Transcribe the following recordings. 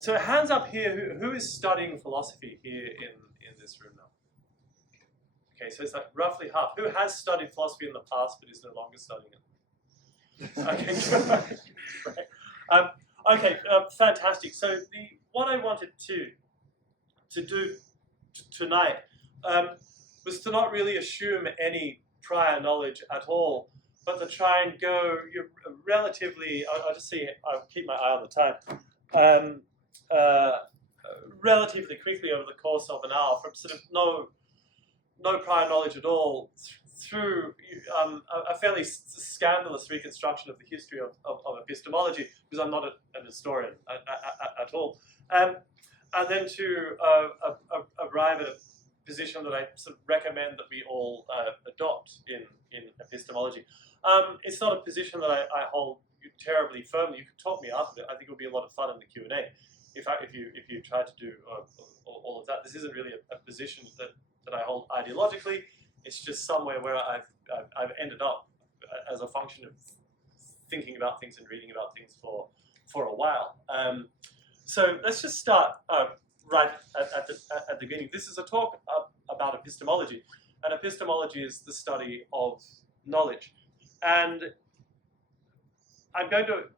So hands up here, who is studying philosophy here in this room now? Okay, so it's like roughly half. Who has studied philosophy in the past but is no longer studying it? Okay, right. Okay, fantastic. So what I wanted to do tonight was to not really assume any prior knowledge at all, but to try and go relatively. I'll just see. I'll keep my eye on the time. Relatively quickly over the course of an hour, from sort of no prior knowledge at all through a fairly scandalous reconstruction of the history of epistemology, because I'm not an historian at all, and then to arrive at a position that I sort of recommend that we all adopt in epistemology. It's not a position that I hold terribly firmly. You can talk me out of it. I think it would be a lot of fun in the Q&A if you try to do all of that. This isn't really a position that I hold ideologically. It's just somewhere where I've ended up as a function of thinking about things and reading about things for a while. So let's just start right at the beginning. This is a talk about epistemology, and epistemology is the study of knowledge. And I'm going to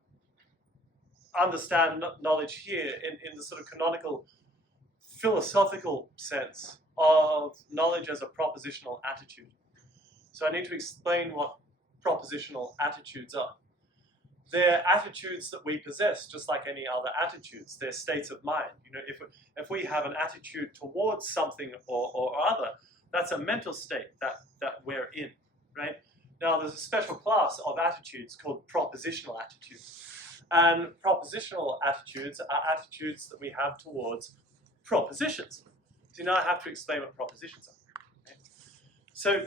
understand knowledge here in the sort of canonical philosophical sense of knowledge as a propositional attitude. So I need to explain what propositional attitudes are. They're attitudes that we possess, just like any other attitudes. They're states of mind. You know, if we have an attitude towards something or other, that's a mental state that we're in, right? Now, there's a special class of attitudes called propositional attitudes. And propositional attitudes are attitudes that we have towards propositions. So now I have to explain what propositions are. Okay? So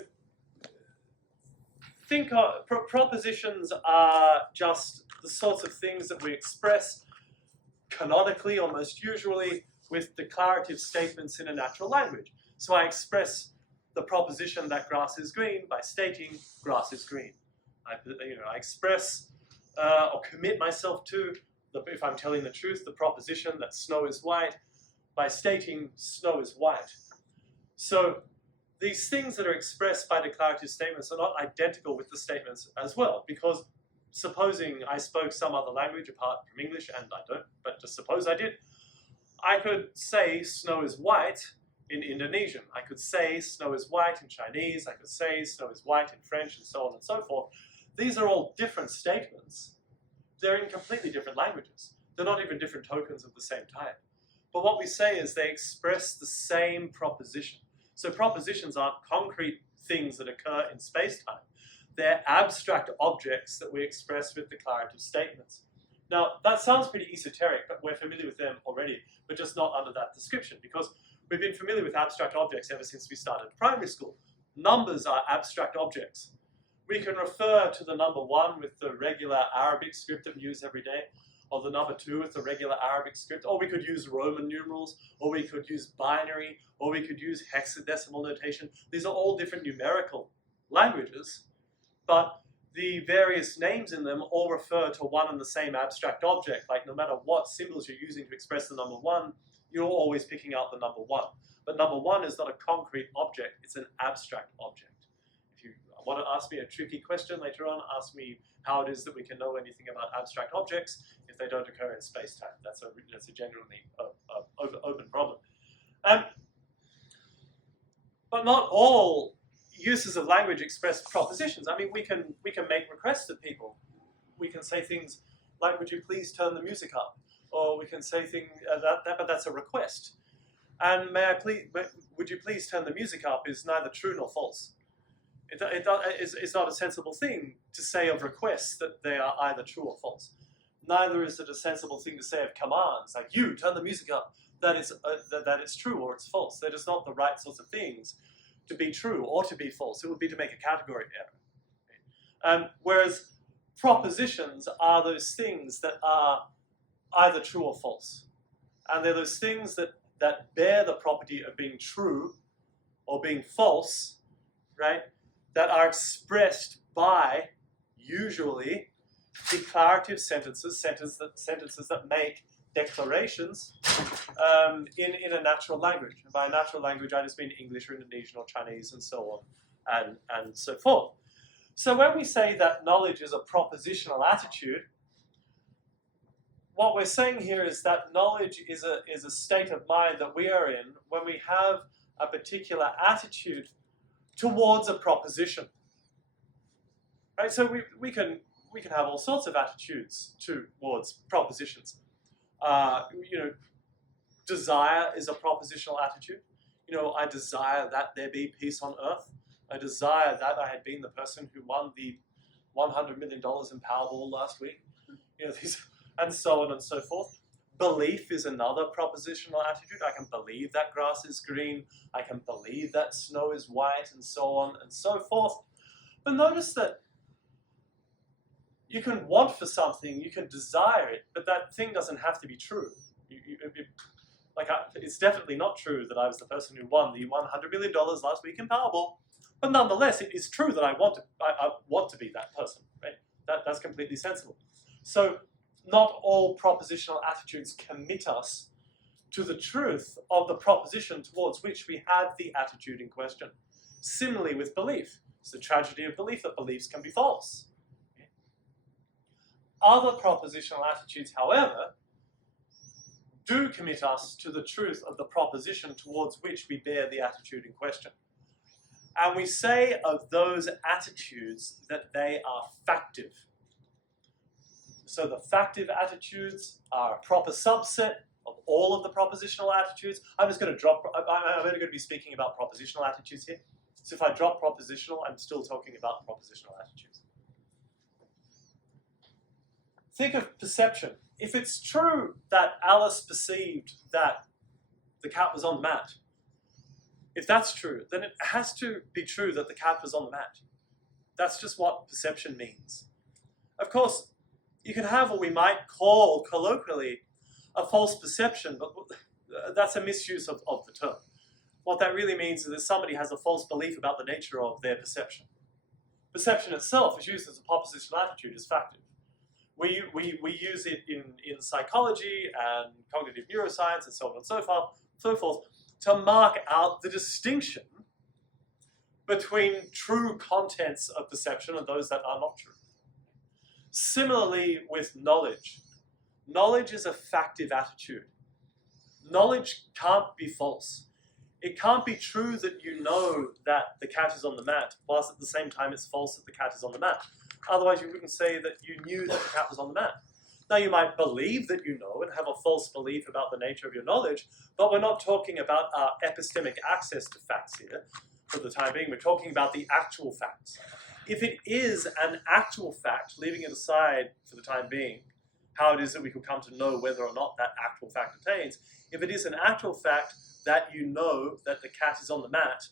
think of propositions are just the sorts of things that we express canonically, or most usually, with declarative statements in a natural language. So I express the proposition that grass is green by stating grass is green. I express or commit myself to, if I'm telling the truth, the proposition that snow is white by stating snow is white. So these things that are expressed by declarative statements are not identical with the statements as well, because supposing I spoke some other language apart from English, and I don't, but just suppose I did, I could say snow is white in Indonesian. I could say snow is white in Chinese. I could say snow is white in French, and so on and so forth. These are all different statements. They're in completely different languages. They're not even different tokens of the same type. But what we say is they express the same proposition. So propositions aren't concrete things that occur in space-time. They're abstract objects that we express with declarative statements. Now, that sounds pretty esoteric, but we're familiar with them already, but just not under that description, because we've been familiar with abstract objects ever since we started primary school. Numbers are abstract objects. We can refer to the number 1 with the regular Arabic script that we use every day, or the number 2 with the regular Arabic script, or we could use Roman numerals, or we could use binary, or we could use hexadecimal notation. These are all different numerical languages, but the various names in them all refer to one and the same abstract object. Like, no matter what symbols you're using to express the number 1, you're always picking out the number 1. But number 1 is not a concrete object, it's an abstract object. If you want to ask me a tricky question later on, ask me how it is that we can know anything about abstract objects if they don't occur in space-time. That's a genuinely open problem. But not all uses of language express propositions. I mean, we can make requests to people. We can say things like, "Would you please turn the music up?" Or we can say things but that's a request. And would you please turn the music up is neither true nor false. It's not a sensible thing to say of requests that they are either true or false. Neither is it a sensible thing to say of commands, like, "You, turn the music up," that it's true or it's false. They're just not the right sorts of things to be true or to be false. It would be to make a category error. Whereas propositions are those things that are either true or false. And they're those things that bear the property of being true or being false, right? That are expressed by, usually, declarative sentences that make declarations in a natural language. And by natural language, I just mean English or Indonesian or Chinese and so on and so forth. So when we say that knowledge is a propositional attitude, what we're saying here is that knowledge is a state of mind that we are in when we have a particular attitude towards a proposition. Right? So we can have all sorts of attitudes towards propositions. Desire is a propositional attitude. I desire that there be peace on earth. I desire that I had been the person who won the $100 million in Powerball last week. And so on and so forth. Belief is another propositional attitude. I can believe that grass is green. I can believe that snow is white, and so on and so forth. But notice that you can want for something, you can desire it, but that thing doesn't have to be true. It's definitely not true that I was the person who won the $100 million last week in Powerball. But nonetheless, it is true that I want to be that person. Right? That's completely sensible. So not all propositional attitudes commit us to the truth of the proposition towards which we have the attitude in question. Similarly with belief. It's the tragedy of belief that beliefs can be false. Other propositional attitudes, however, do commit us to the truth of the proposition towards which we bear the attitude in question. And we say of those attitudes that they are factive. So the factive attitudes are a proper subset of all of the propositional attitudes. I'm only going to be speaking about propositional attitudes here. So if I drop propositional, I'm still talking about propositional attitudes. Think of perception. If it's true that Alice perceived that the cat was on the mat, if that's true, then it has to be true that the cat was on the mat. That's just what perception means. Of course, you can have what we might call colloquially a false perception, but that's a misuse of the term. What that really means is that somebody has a false belief about the nature of their perception. Perception itself is used as a propositional attitude, is factive. We use it in psychology and cognitive neuroscience and so on and so forth to mark out the distinction between true contents of perception and those that are not true. Similarly with knowledge. Knowledge is a factive attitude. Knowledge can't be false. It can't be true that you know that the cat is on the mat, whilst at the same time it's false that the cat is on the mat. Otherwise you wouldn't say that you knew that the cat was on the mat. Now you might believe that you know and have a false belief about the nature of your knowledge, but we're not talking about our epistemic access to facts here for the time being. We're talking about the actual facts. If it is an actual fact, leaving it aside for the time being, how it is that we could come to know whether or not that actual fact attains, if it is an actual fact that you know that the cat is on the mat,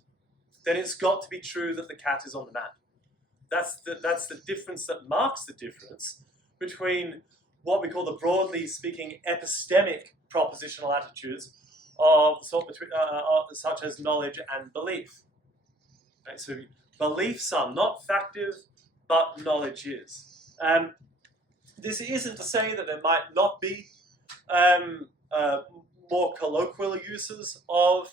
then it's got to be true that the cat is on the mat. That's the difference that marks the difference between what we call the broadly speaking epistemic propositional attitudes such as knowledge and belief. Right? So beliefs are not factive, but knowledge is. This isn't to say that there might not be more colloquial uses of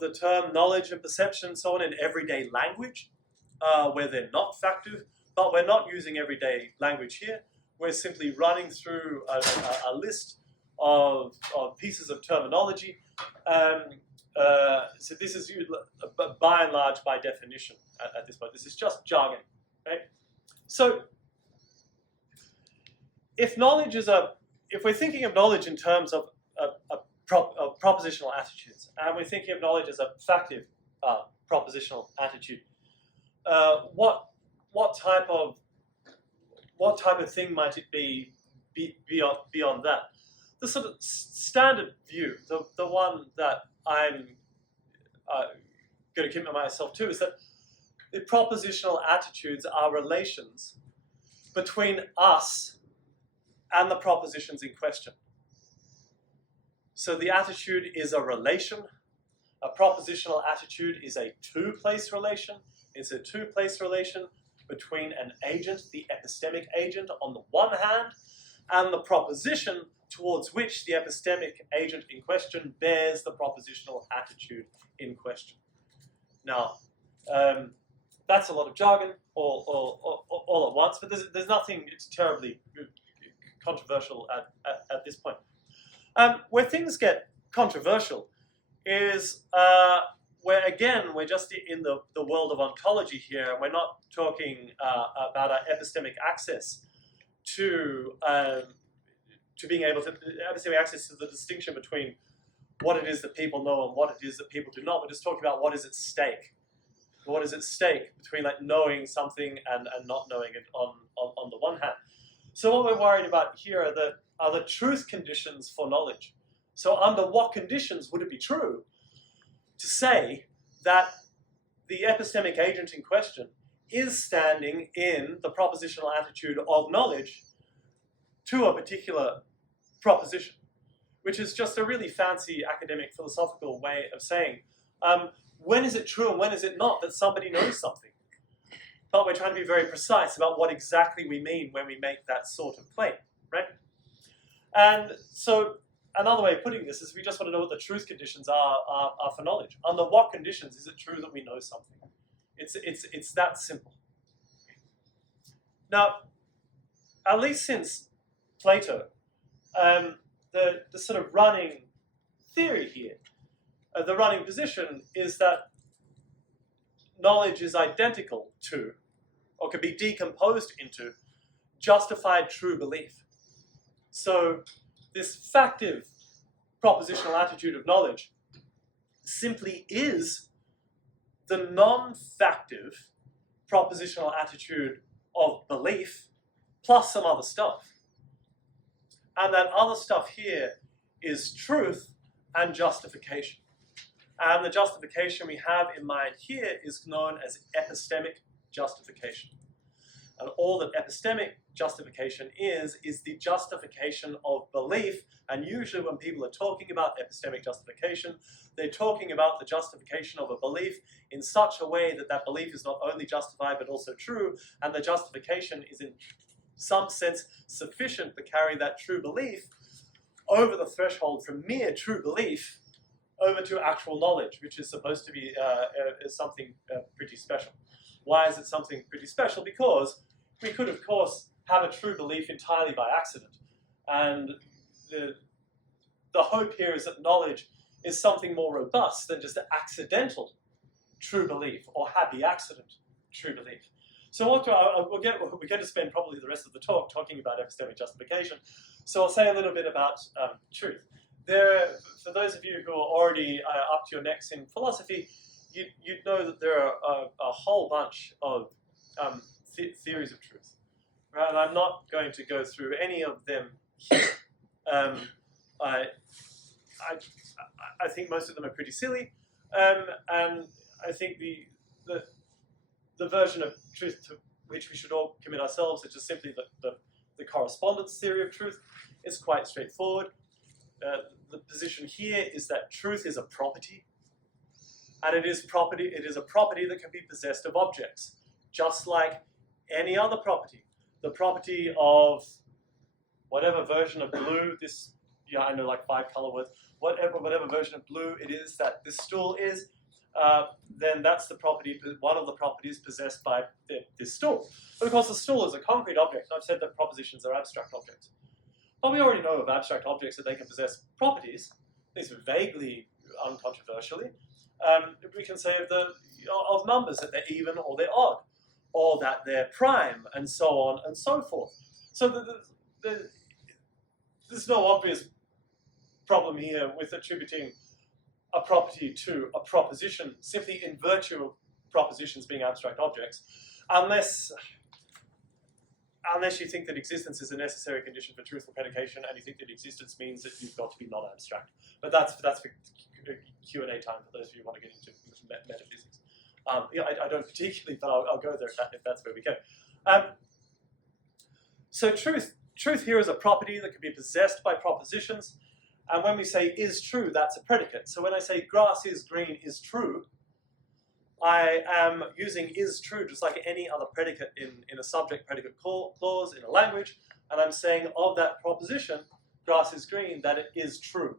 the term knowledge and perception and so on in everyday language, where they're not factive, but we're not using everyday language here. We're simply running through a list of pieces of terminology. So this is by and large by definition at this point. This is just jargon. Right? So if we're thinking of knowledge in terms of propositional attitudes, and we're thinking of knowledge as a factive propositional attitude, what type of thing might it be beyond that? The sort of standard view, the one that I'm going to commit myself to, is that the propositional attitudes are relations between us and the propositions in question. So the attitude is a relation. A propositional attitude is a two-place relation. It's a two-place relation between an agent, the epistemic agent, on the one hand, and the proposition towards which the epistemic agent in question bears the propositional attitude in question. Now, that's a lot of jargon all at once, but there's nothing terribly controversial at this point. Where things get controversial is where, again, we're just in the world of ontology here. We're not talking about our epistemic access to being able to, epistemic access to the distinction between what it is that people know and what it is that people do not. We're just talking about what is at stake. What is at stake between like knowing something and not knowing it on the one hand. So what we're worried about here are the truth conditions for knowledge. So under what conditions would it be true to say that the epistemic agent in question is standing in the propositional attitude of knowledge to a particular proposition, which is just a really fancy academic philosophical way of saying, when is it true and when is it not that somebody knows something? But we're trying to be very precise about what exactly we mean when we make that sort of claim, right? And so another way of putting this is we just want to know what the truth conditions are for knowledge. Under what conditions is it true that we know something? It's that simple. Now, at least since Plato, the sort of running theory here, the running position is that knowledge is identical to, or can be decomposed into, justified true belief. So this factive propositional attitude of knowledge simply is the non-factive propositional attitude of belief plus some other stuff. And that other stuff here is truth and justification. And the justification we have in mind here is known as epistemic justification. And all that epistemic justification is the justification of belief. And usually when people are talking about epistemic justification, they're talking about the justification of a belief in such a way that that belief is not only justified but also true, and the justification is in some sense sufficient to carry that true belief over the threshold from mere true belief over to actual knowledge, which is supposed to be something pretty special. Why is it something pretty special? Because we could, of course, have a true belief entirely by accident. And the hope here is that knowledge is something more robust than just an accidental true belief or happy accident true belief. So we're going to spend probably the rest of the talk talking about epistemic justification. So I'll say a little bit about truth. For those of you who are already up to your necks in philosophy, you'd know that there are a whole bunch of theories of truth. Right? And I'm not going to go through any of them here. I think most of them are pretty silly, and I think the version of truth to which we should all commit ourselves is just simply the correspondence theory of truth. It's quite straightforward. The position here is that truth is a property, and it is a property that can be possessed of objects, just like any other property. The property of whatever version of blue, I know like 5 color words, whatever version of blue it is that this stool is, then that's the property, one of the properties possessed by this stool. But of course the stool is a concrete object. I've said that propositions are abstract objects. But we already know of abstract objects that they can possess properties, at least vaguely, uncontroversially. We can say of numbers that they're even or they're odd, or that they're prime, and so on and so forth. So there's no obvious problem here with attributing a property to a proposition simply in virtue of propositions being abstract objects, unless you think that existence is a necessary condition for truthful predication, and you think that existence means that you've got to be non-abstract. But that's for Q&A time for those of you who want to get into metaphysics. I don't particularly, but I'll go there if that's where we go. So truth here is a property that can be possessed by propositions, and when we say is true, that's a predicate. So when I say grass is green is true, I am using is true just like any other predicate in a subject-predicate clause in a language, and I'm saying of that proposition, grass is green, that it is true.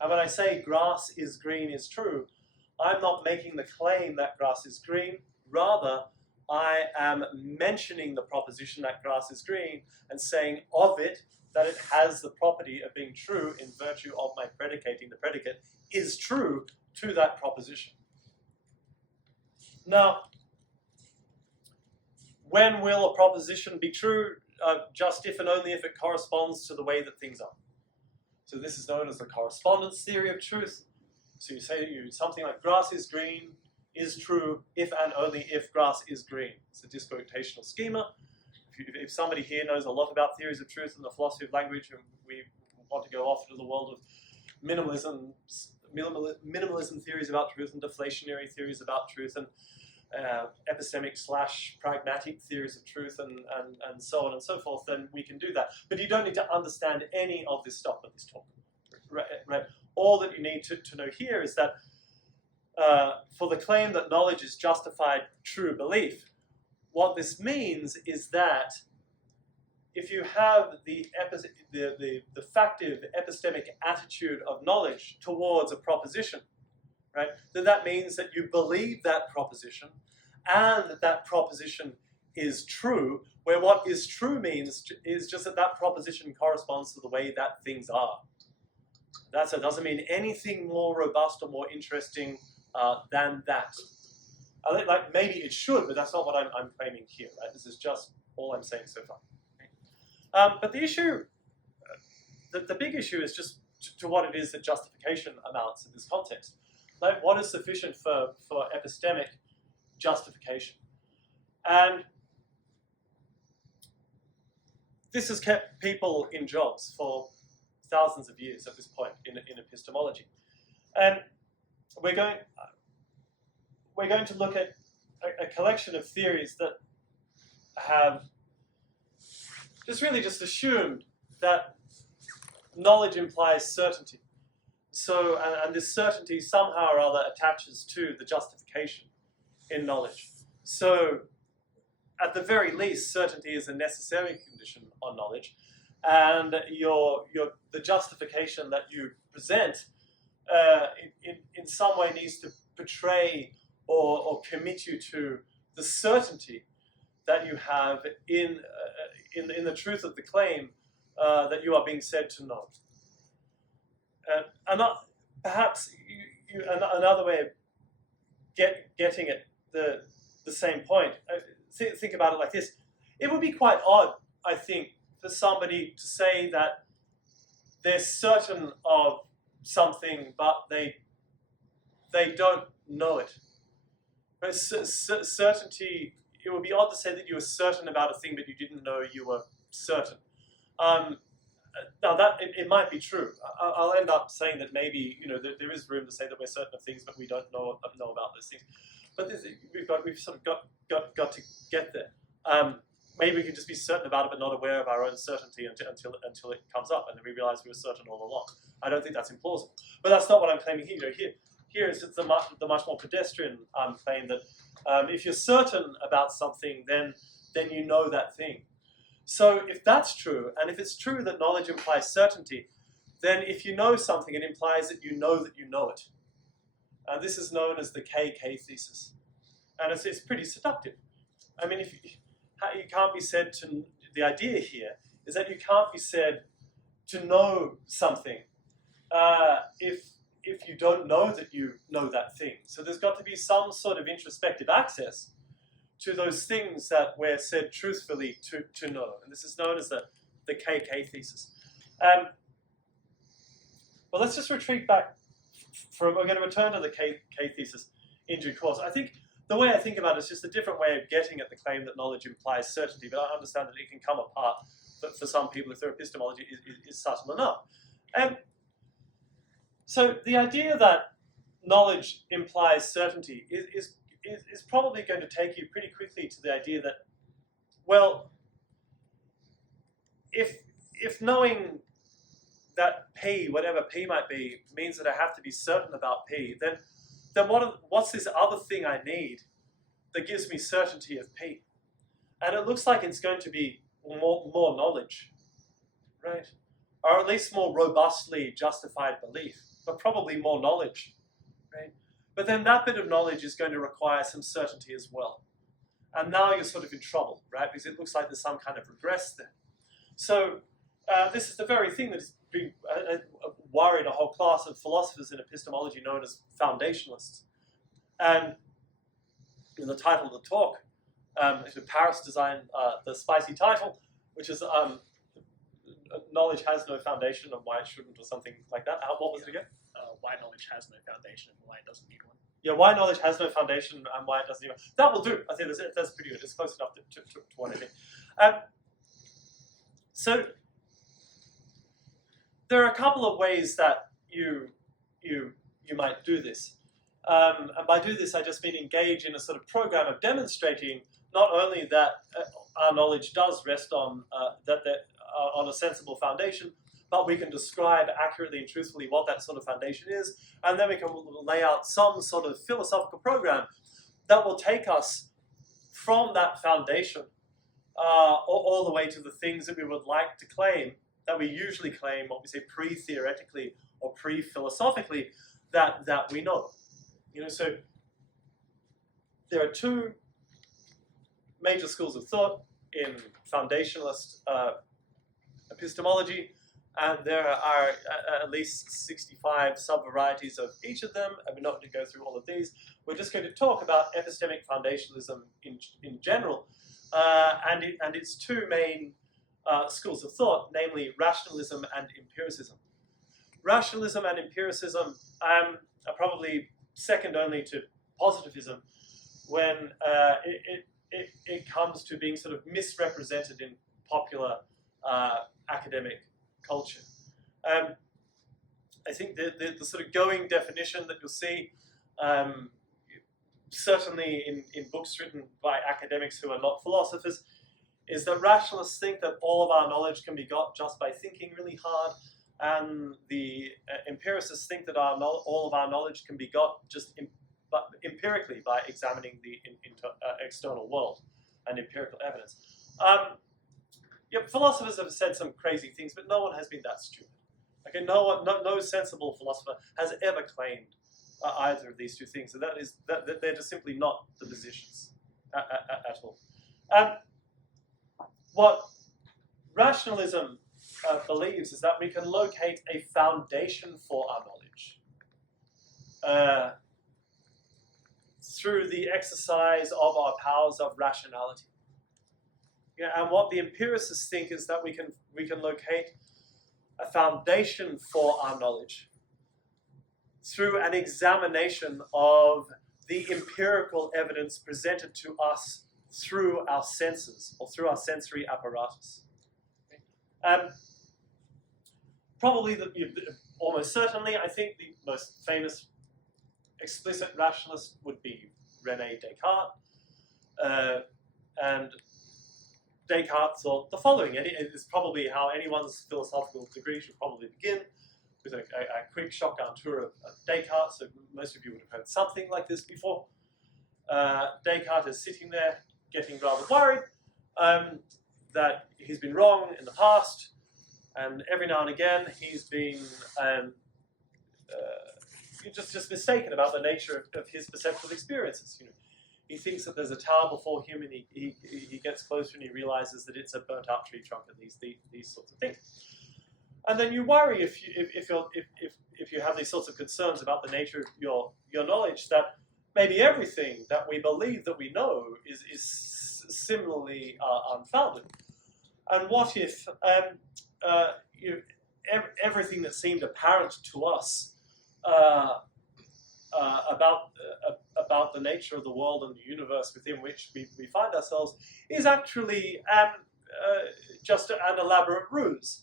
And when I say grass is green is true, I'm not making the claim that grass is green. Rather, I am mentioning the proposition that grass is green and saying of it that it has the property of being true in virtue of my predicating the predicate is true to that proposition. Now, when will a proposition be true? Just if and only if it corresponds to the way that things are. So this is known as the correspondence theory of truth. So you say something like grass is green is true if and only if grass is green. It's a disquotational schema. If somebody here knows a lot about theories of truth and the philosophy of language, and we want to go off into the world of minimalism theories about truth and deflationary theories about truth and epistemic/pragmatic theories of truth and so on and so forth, then we can do that. But you don't need to understand any of this stuff in this talk. Right? All that you need to know here is that for the claim that knowledge is justified true belief, what this means is that if you have the factive epistemic attitude of knowledge towards a proposition, right, then that means that you believe that proposition and that that proposition is true, where what is true means is just that that proposition corresponds to the way that things are. It doesn't mean anything more robust or more interesting than that. Like maybe it should, but that's not what I'm claiming here. Right? This is just all I'm saying so far. But the issue, the big issue is just to what it is that justification amounts in this context. Like what is sufficient for epistemic justification? And this has kept people in jobs for thousands of years at this point in epistemology. And we're going to look at a collection of theories that have just assumed that knowledge implies certainty. So, and this certainty somehow or other attaches to the justification in knowledge. So, at the very least, certainty is a necessary condition on knowledge, and the justification that you present in some way needs to portray or commit you to the certainty that you have in the truth of the claim that you are being said to know. And perhaps another way of getting at the same point, think about it like this. It would be quite odd, I think, for somebody to say that they're certain of something, but they don't know it. Right? Certainty, it would be odd to say that you were certain about a thing, but you didn't know you were certain. Now that it might be true. I'll end up saying that maybe there is room to say that we're certain of things, but we don't know about those things. But we've sort of got to get there. Maybe we can just be certain about it, but not aware of our own certainty until it comes up, and then we realize we were certain all along. I don't think that's implausible. But that's not what I'm claiming here. Here is the much more pedestrian claim that if you're certain about something, then you know that thing. So if that's true, and if it's true that knowledge implies certainty, then if you know something, it implies that you know it. And this is known as the KK thesis. And it's pretty seductive. I mean, you can't be said to, the idea here is that you can't be said to know something if you don't know that you know that thing. So there's got to be some sort of introspective access to those things that we're said truthfully to know. And this is known as the KK thesis. Well, let's just retreat back we're going to return to the K thesis in due course. I think the way I think about it is just a different way of getting at the claim that knowledge implies certainty, but I understand that it can come apart for some people if their epistemology is subtle enough. So the idea that knowledge implies certainty is probably going to take you pretty quickly to the idea that, well, if knowing that P, whatever P might be, means that I have to be certain about P, then what's this other thing I need that gives me certainty of P? And it looks like it's going to be more knowledge, right? or at least more robustly justified belief, but probably more knowledge, right? But then that bit of knowledge is going to require some certainty as well. And now you're sort of in trouble, right? Because it looks like there's some kind of regress there. So this is the very thing that has been worried a whole class of philosophers in epistemology known as foundationalists. And in the title of the talk, Paris designed the spicy title, which is knowledge has no foundation and why it shouldn't, or something like that. What was it again? Why knowledge has no foundation and why it doesn't need one. Yeah, why knowledge has no foundation and why it doesn't need one. That will do. I think that's pretty good. It's close enough to what I think. So there are a couple of ways that you might do this. And by do this, I just mean engage in a sort of program of demonstrating not only that our knowledge does rest on on a sensible foundation, but we can describe accurately and truthfully what that sort of foundation is, and then we can lay out some sort of philosophical program that will take us from that foundation all the way to the things that we would like to claim, that we usually claim, what we say pre-theoretically or pre-philosophically, that we know. So there are two major schools of thought in foundationalist epistemology, and there are at least 65 sub-varieties of each of them, and we're not going to go through all of these. We're just going to talk about epistemic foundationalism in general, and its two main schools of thought, namely rationalism and empiricism. Rationalism and empiricism are probably second only to positivism when it comes to being sort of misrepresented in popular academic culture. I think the sort of going definition that you'll see, certainly in books written by academics who are not philosophers, is that rationalists think that all of our knowledge can be got just by thinking really hard, and the empiricists think that all of our knowledge can be got just empirically by examining the external world and empirical evidence. Philosophers have said some crazy things, but no one has been that stupid. Okay, no sensible philosopher has ever claimed either of these two things, and that they're just simply not the positions at all. What rationalism believes is that we can locate a foundation for our knowledge through the exercise of our powers of rationality. And what the empiricists think is that we can locate a foundation for our knowledge through an examination of the empirical evidence presented to us through our senses or through our sensory apparatus. Probably, almost certainly, I think the most famous explicit rationalist would be René Descartes. And Descartes thought the following, and it is probably how anyone's philosophical degree should probably begin, with a quick shotgun tour of Descartes. So most of you would have heard something like this before. Descartes is sitting there getting rather worried that he's been wrong in the past, and every now and again he's been just mistaken about the nature of his perceptual experiences. He thinks that there's a tower before him, and he gets closer and he realizes that it's a burnt out tree trunk and these sorts of things. And then you worry if you have these sorts of concerns about the nature of your knowledge, that maybe everything that we believe that we know is similarly unfounded. And what if everything that seemed apparent to us about the nature of the world and the universe within which we find ourselves is actually just an elaborate ruse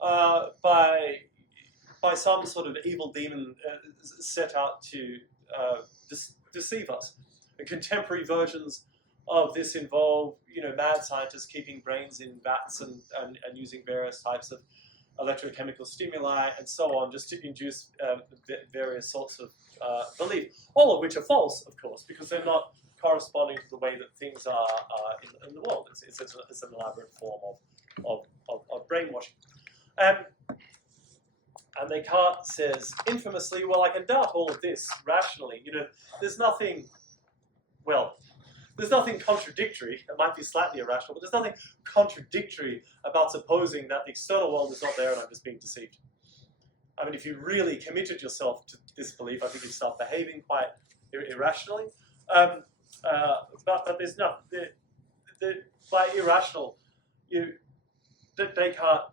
by some sort of evil demon set out to deceive us. Contemporary versions of this involve, mad scientists keeping brains in vats and using various types of electrochemical stimuli and so on, just to induce various sorts of belief, all of which are false, of course, because they're not corresponding to the way that things are in the world. It's an elaborate form of brainwashing. And Descartes says infamously, well, I can doubt all of this rationally. There's nothing, there's nothing contradictory. It might be slightly irrational, but there's nothing contradictory about supposing that the external world is not there and I'm just being deceived. I mean, if you really committed yourself to this belief, I think you'd start behaving quite irrationally. But there's no, by irrational, Descartes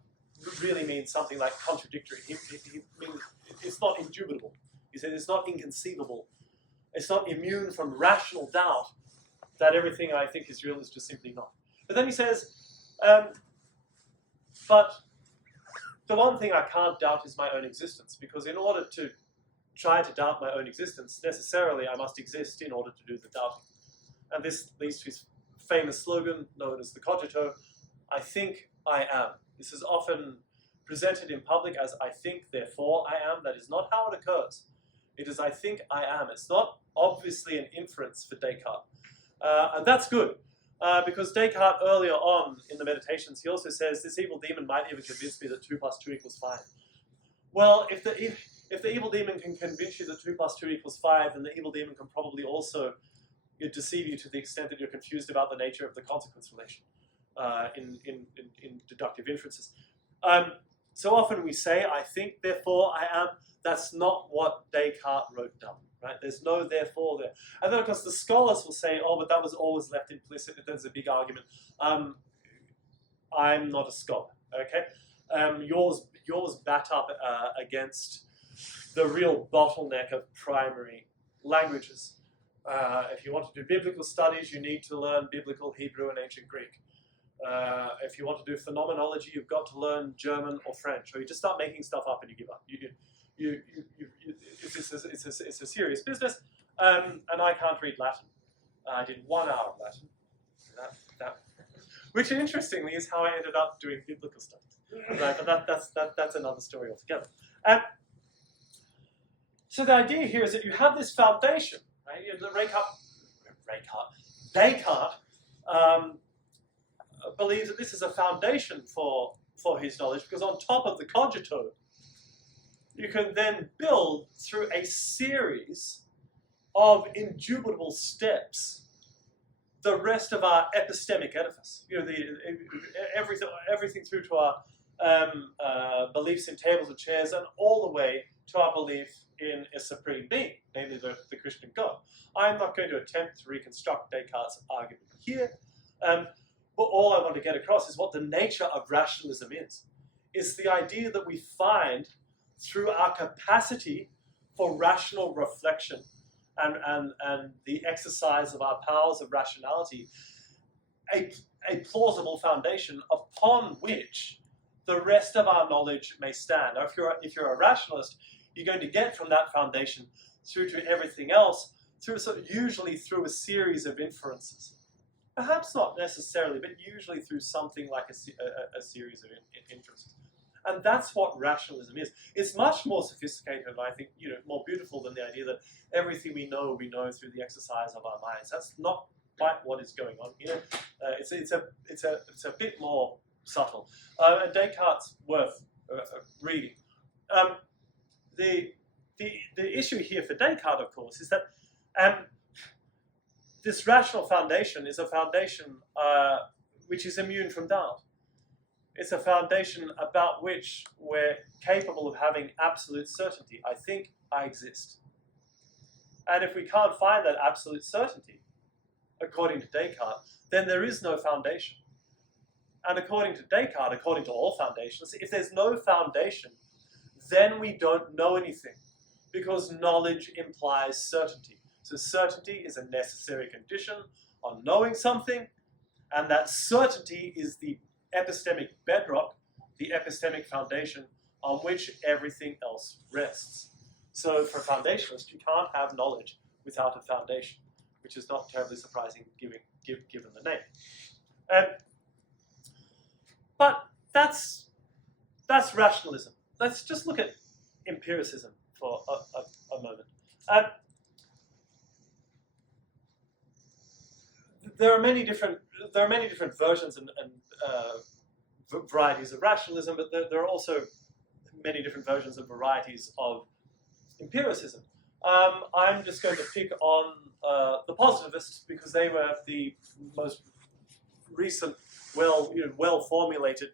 really means something like contradictory. He means it's not indubitable. He said it's not inconceivable. It's not immune from rational doubt that everything I think is real is just simply not. But then he says, but the one thing I can't doubt is my own existence, because in order to try to doubt my own existence, necessarily I must exist in order to do the doubting. And this leads to his famous slogan known as the cogito, I think, I am. This is often presented in public as I think, therefore I am. That is not how it occurs. It is I think, I am. It's not obviously an inference for Descartes. And that's good, because Descartes earlier on in the Meditations, he also says this evil demon might even convince me that 2 + 2 = 5. Well, if the evil demon can convince you that 2 + 2 = 5, then the evil demon can probably also deceive you to the extent that you're confused about the nature of the consequence relation in deductive inferences. So often we say, I think, therefore I am. That's not what Descartes wrote down, right? There's no therefore there. And then, of course, the scholars will say, oh, but that was always left implicit. There's a big argument. I'm not a scholar, okay? Yours bat up against the real bottleneck of primary languages. If you want to do biblical studies, you need to learn biblical Hebrew and ancient Greek. If you want to do phenomenology, you've got to learn German or French, or you just start making stuff up and you give up. It's a serious business, and I can't read Latin. I did 1 hour of Latin, which interestingly is how I ended up doing biblical studies. Right, but that's another story altogether. So the idea here is that you have this foundation, right? Descartes believes that this is a foundation for his knowledge, because on top of the cogito, you can then build through a series of indubitable steps the rest of our epistemic edifice. Everything through to our beliefs in tables and chairs, and all the way to our belief in a supreme being, namely the Christian God. I'm not going to attempt to reconstruct Descartes' argument here, but all I want to get across is what the nature of rationalism is. It's the idea that we find through our capacity for rational reflection and the exercise of our powers of rationality, a plausible foundation upon which the rest of our knowledge may stand. Now, if you're a rationalist, you're going to get from that foundation through to everything else, usually through a series of inferences. Perhaps not necessarily, but usually through something like a series of inferences. And that's what rationalism is. It's much more sophisticated and I think more beautiful than the idea that everything we know through the exercise of our minds. That's not quite what is going on here. It's a bit more subtle. And Descartes' worth reading. The issue here for Descartes, of course, is that this rational foundation is a foundation which is immune from doubt. It's a foundation about which we're capable of having absolute certainty. I think, I exist. And if we can't find that absolute certainty, according to Descartes, then there is no foundation. And according to Descartes, according to all foundations, if there's no foundation, then we don't know anything, because knowledge implies certainty. So certainty is a necessary condition on knowing something, and that certainty is the epistemic bedrock, the epistemic foundation on which everything else rests. So for a foundationalist, you can't have knowledge without a foundation, which is not terribly surprising given the name. But that's rationalism. Let's just look at empiricism for a moment. There are many different versions and varieties of rationalism, but there are also many different versions and varieties of empiricism. I'm just going to pick on the positivists because they were the most recent, well-formulated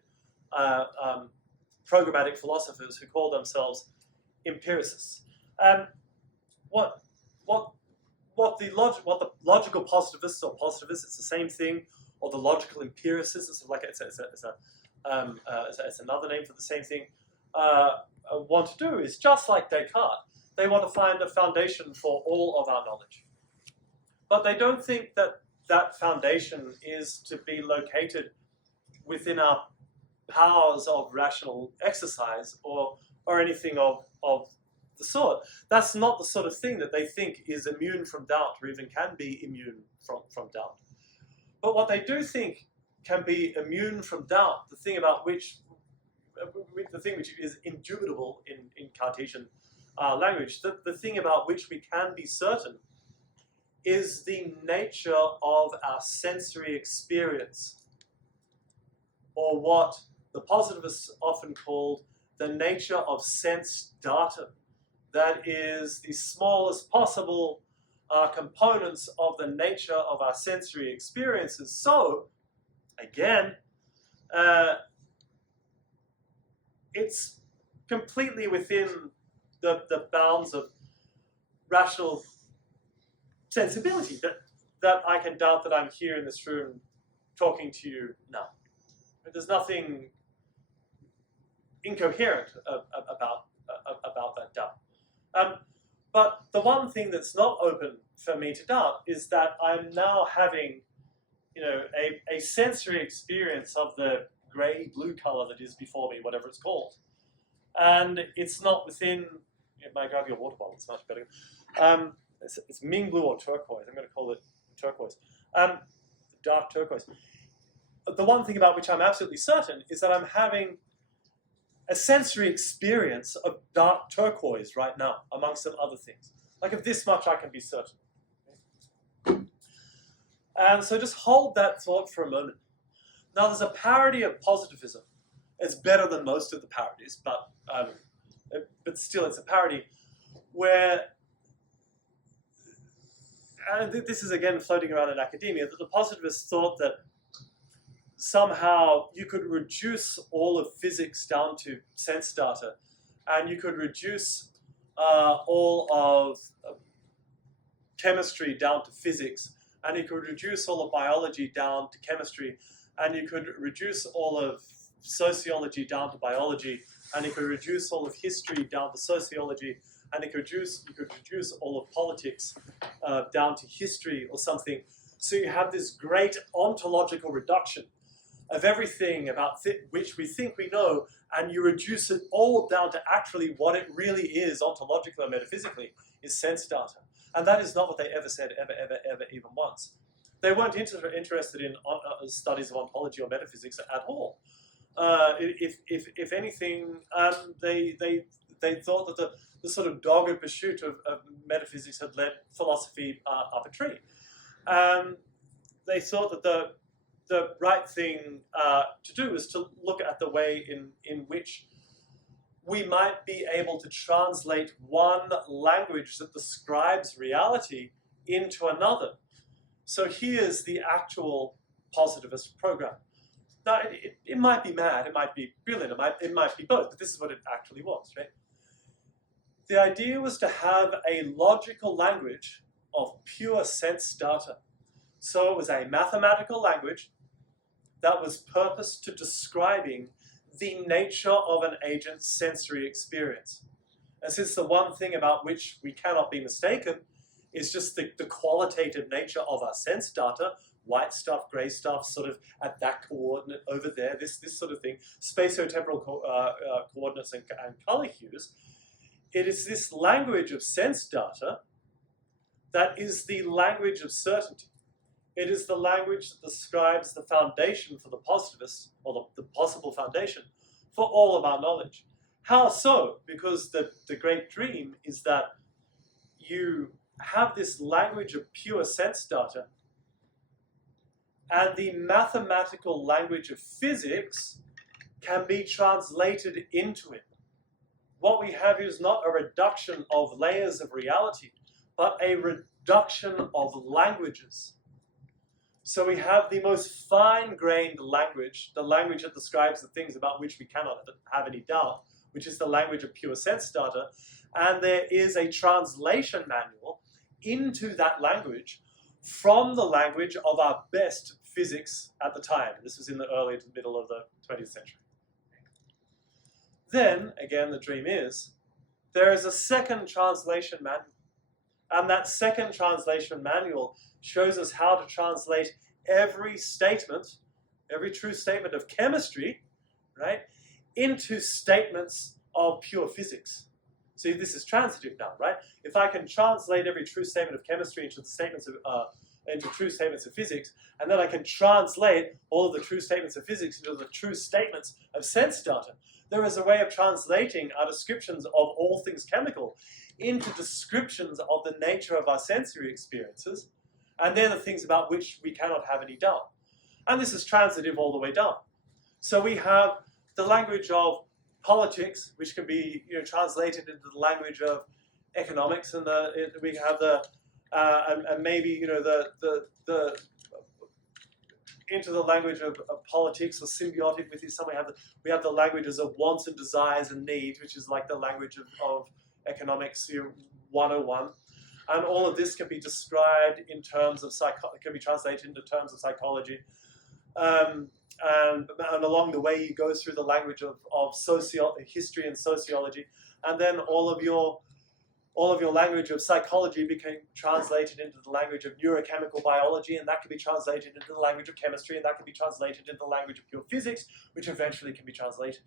programmatic philosophers who call themselves empiricists. And what the logical positivists or positivists, it's the same thing, or the logical empiricists, it's like it's another name for the same thing, want to do is just like Descartes. They want to find a foundation for all of our knowledge. But they don't think that that foundation is to be located within our powers of rational exercise or anything of the sort. That's not the sort of thing that they think is immune from doubt or even can be immune from doubt. But what they do think can be immune from doubt, the thing which is indubitable in Cartesian language, the thing about which we can be certain is the nature of our sensory experience, or what the positivists often called the nature of sense data. That is the smallest possible components of the nature of our sensory experiences. So, again, it's completely within the bounds of rational sensibility that I can doubt that I'm here in this room talking to you now. There's nothing incoherent about that doubt. But the one thing that's not open for me to doubt is that I'm now having, a sensory experience of the grey-blue color that is before me, whatever it's called, and it's not within. It might grab your water bottle. It's much better. It's Ming blue or turquoise. I'm going to call it turquoise. Dark turquoise. The one thing about which I'm absolutely certain is that I'm having a sensory experience of dark turquoise right now, amongst some other things. Like of this much I can be certain. And so just hold that thought for a moment. Now there's a parody of positivism. It's better than most of the parodies, but still it's a parody where, and this is again floating around in academia, that the positivists thought that somehow you could reduce all of physics down to sense data, and you could reduce all of chemistry down to physics, and you could reduce all of biology down to chemistry, and you could reduce all of sociology down to biology, and you could reduce all of history down to sociology, and you could reduce all of politics down to history or something. So you have this great ontological reduction of everything about which we think we know, and you reduce it all down to actually what it really is, ontologically or metaphysically, is sense data. And that is not what they ever said, ever, even once. They weren't interested in studies of ontology or metaphysics at all. If anything, they thought that the sort of dogged pursuit of metaphysics had led philosophy up a tree. They thought that the right thing to do is to look at the way in which we might be able to translate one language that describes reality into another. So here's the actual positivist program. Now, it might be mad, it might be brilliant, it might be both, but this is what it actually was, right? The idea was to have a logical language of pure sense data. So it was a mathematical language that was purposed to describing the nature of an agent's sensory experience. And since the one thing about which we cannot be mistaken is just the qualitative nature of our sense data, white stuff, grey stuff, sort of at that coordinate over there, this sort of thing, spatiotemporal coordinates and color hues, it is this language of sense data that is the language of certainty. It is the language that describes the foundation for the positivist, or the possible foundation for all of our knowledge. How so? Because the great dream is that you have this language of pure sense data, and the mathematical language of physics can be translated into it. what we have is not a reduction of layers of reality, but a reduction of languages. So we have the most fine-grained language, the language that describes the things about which we cannot have any doubt, which is the language of pure sense data. And there is a translation manual into that language from the language of our best physics at the time. This was in the early to middle of the 20th century. Then, again, the dream is, there is a second translation manual. And that second translation manual shows us how to translate every statement, every true statement of chemistry, right, into statements of pure physics. See, this is transitive now, right? If I can translate every true statement of chemistry into true statements of physics, and then I can translate all of the true statements of physics into the true statements of sense data, there is a way of translating our descriptions of all things chemical into descriptions of the nature of our sensory experiences, and they're the things about which we cannot have any doubt. And this is transitive all the way down. So we have the language of politics, which can be translated into the language of economics, and we have the and maybe the into the language of politics or symbiotic with this. We have the languages of wants and desires and needs, which is like the language of economics 101. And all of this can be described in terms of can be translated into terms of psychology. And along the way, you go through the language of history and sociology, and then all of your language of psychology became translated into the language of neurochemical biology, and that can be translated into the language of chemistry, and that can be translated into the language of pure physics, which eventually can be translated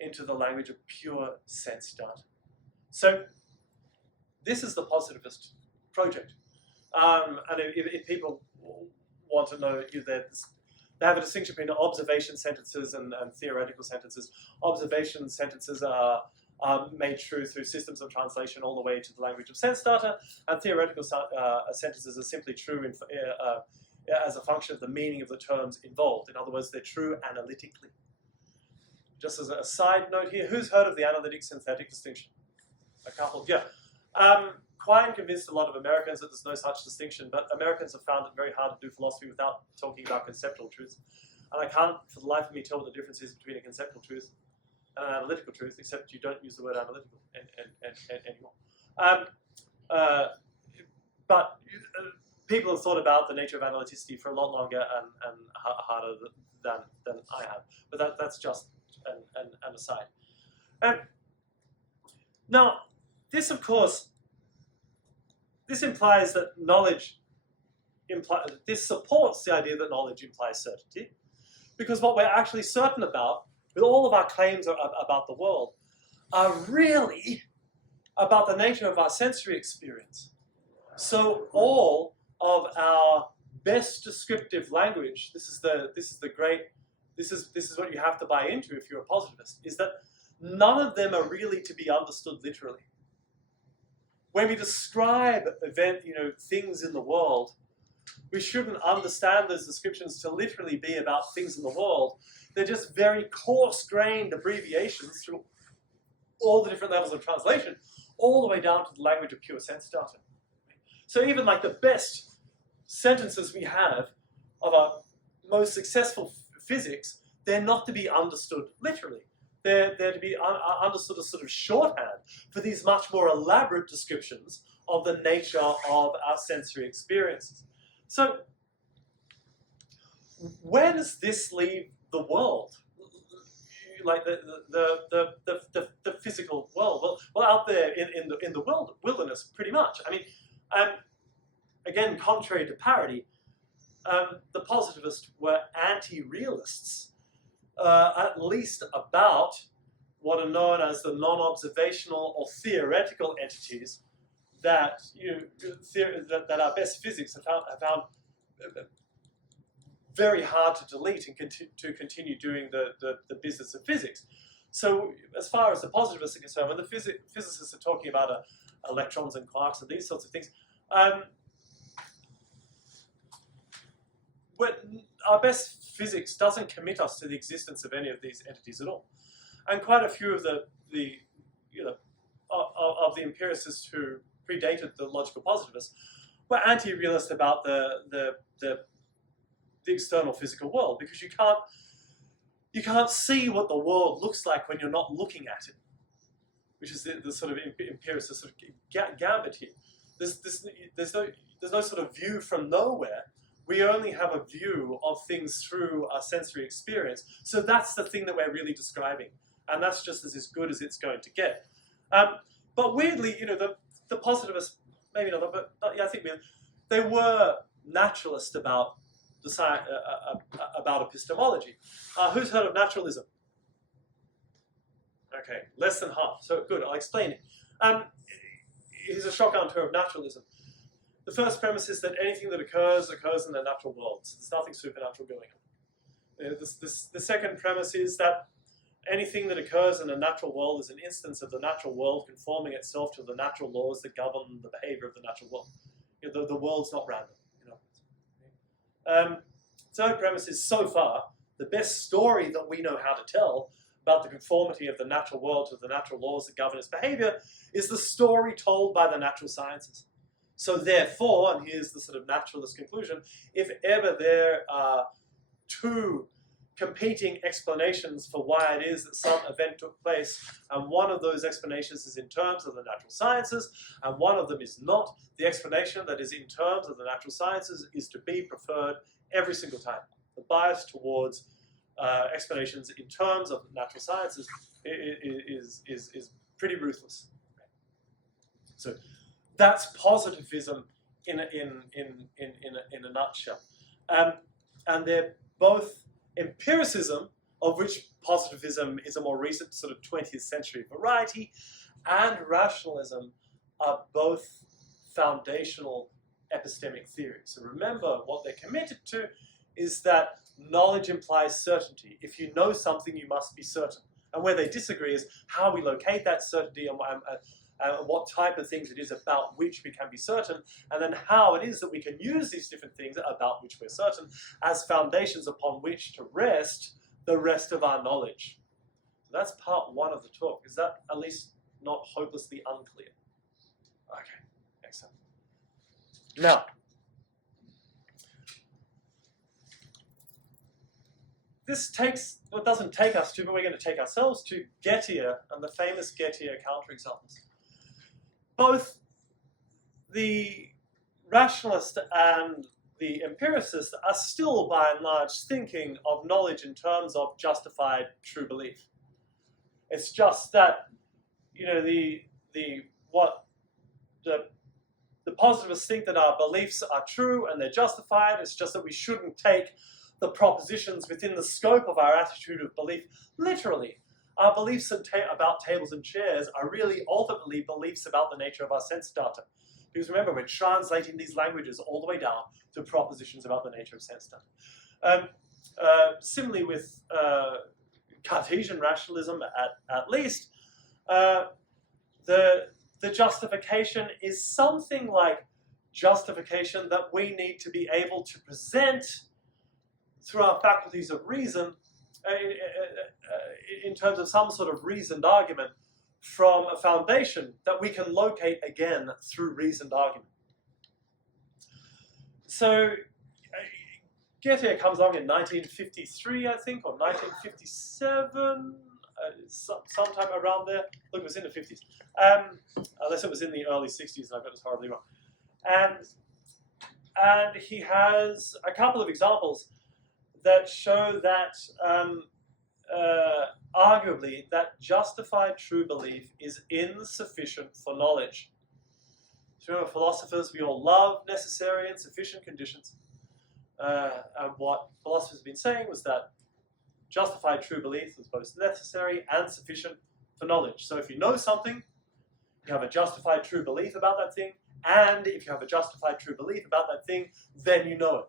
into the language of pure sense data. So this is the positivist project. And if people want to know, they have a distinction between observation sentences and theoretical sentences. Observation sentences are made true through systems of translation all the way to the language of sense data, and theoretical sentences are simply true as a function of the meaning of the terms involved. In other words, they're true analytically. Just as a side note here, who's heard of the analytic-synthetic distinction? A couple, yeah. Quine convinced a lot of Americans that there's no such distinction, but Americans have found it very hard to do philosophy without talking about conceptual truths. And I can't, for the life of me, tell what the difference is between a conceptual truth and an analytical truth, except you don't use the word analytical anymore. But people have thought about the nature of analyticity for a lot longer and harder than I have. But that's just an aside. Now, this, of course, this implies that this supports the idea that knowledge implies certainty, because what we're actually certain about, with all of our claims about the world, are really about the nature of our sensory experience. So all of our best descriptive language, this is what you have to buy into if you're a positivist, is that none of them are really to be understood literally. When we describe things in the world, we shouldn't understand those descriptions to literally be about things in the world. They're just very coarse-grained abbreviations through all the different levels of translation, all the way down to the language of pure sense data. So even like the best sentences we have of our most successful physics, they're not to be understood literally. They're to be understood as sort of shorthand for these much more elaborate descriptions of the nature of our sensory experiences. So, where does this leave the world? Like the physical world? Well, out there in the wilderness, pretty much. I mean, again, contrary to parody, the positivists were anti-realists. At least about what are known as the non-observational or theoretical entities that that our best physics have found very hard to delete and to continue doing the business of physics. So as far as the positivists are concerned, when the physicists are talking about electrons and quarks and these sorts of things, our best physics doesn't commit us to the existence of any of these entities at all. And quite a few of the of the empiricists who predated the logical positivists were anti-realist about the external physical world, because you can't see what the world looks like when you're not looking at it, which is the sort of empiricist sort of gambit here. There's no sort of view from nowhere. We only have a view of things through our sensory experience. So that's the thing that we're really describing, and that's just as good as it's going to get. But weirdly, the positivists, maybe not, but yeah, I think they were naturalist about the science, about epistemology. Who's heard of naturalism? Okay, less than half. So good, I'll explain it. Here's a shotgun tour of naturalism. The first premise is that anything that occurs in the natural world. So there's nothing supernatural going on. The second premise is that anything that occurs in a natural world is an instance of the natural world conforming itself to the natural laws that govern the behavior of the natural world. The world's not random. Third premise is, so far, the best story that we know how to tell about the conformity of the natural world to the natural laws that govern its behavior is the story told by the natural sciences. So therefore, and here's the sort of naturalist conclusion, if ever there are two competing explanations for why it is that some event took place, and one of those explanations is in terms of the natural sciences, and one of them is not, the explanation that is in terms of the natural sciences is to be preferred every single time. The bias towards explanations in terms of natural sciences is pretty ruthless. So that's positivism in a nutshell. And they're both empiricism, of which positivism is a more recent sort of 20th century variety, and rationalism are both foundational epistemic theories. So remember, what they're committed to is that knowledge implies certainty. If you know something, you must be certain. And where they disagree is how we locate that certainty and what type of things it is about which we can be certain, and then how it is that we can use these different things about which we're certain as foundations upon which to rest the rest of our knowledge. So that's part one of the talk. Is that at least not hopelessly unclear? Okay, excellent. Now, this doesn't take us to, but we're going to take ourselves to Gettier and the famous Gettier counterexamples. Both the rationalist and the empiricist are still, by and large, thinking of knowledge in terms of justified true belief. It's just that, the positivists think that our beliefs are true and they're justified. It's just that we shouldn't take the propositions within the scope of our attitude of belief literally. Our beliefs about tables and chairs are really ultimately beliefs about the nature of our sense data. Because remember, we're translating these languages all the way down to propositions about the nature of sense data. Similarly with Cartesian rationalism, at least, the justification is something like justification that we need to be able to present through our faculties of reason in terms of some sort of reasoned argument from a foundation that we can locate again through reasoned argument. So Gettier comes along in 1953, I think, or 1957, sometime around there. Look, it was in the 50s, unless it was in the early 60s and I've got this horribly wrong. And he has a couple of examples that show that arguably that justified true belief is insufficient for knowledge. So remember, philosophers, we all love necessary and sufficient conditions. And what philosophers have been saying was that justified true belief is both necessary and sufficient for knowledge. So if you know something, you have a justified true belief about that thing, and if you have a justified true belief about that thing, then you know it.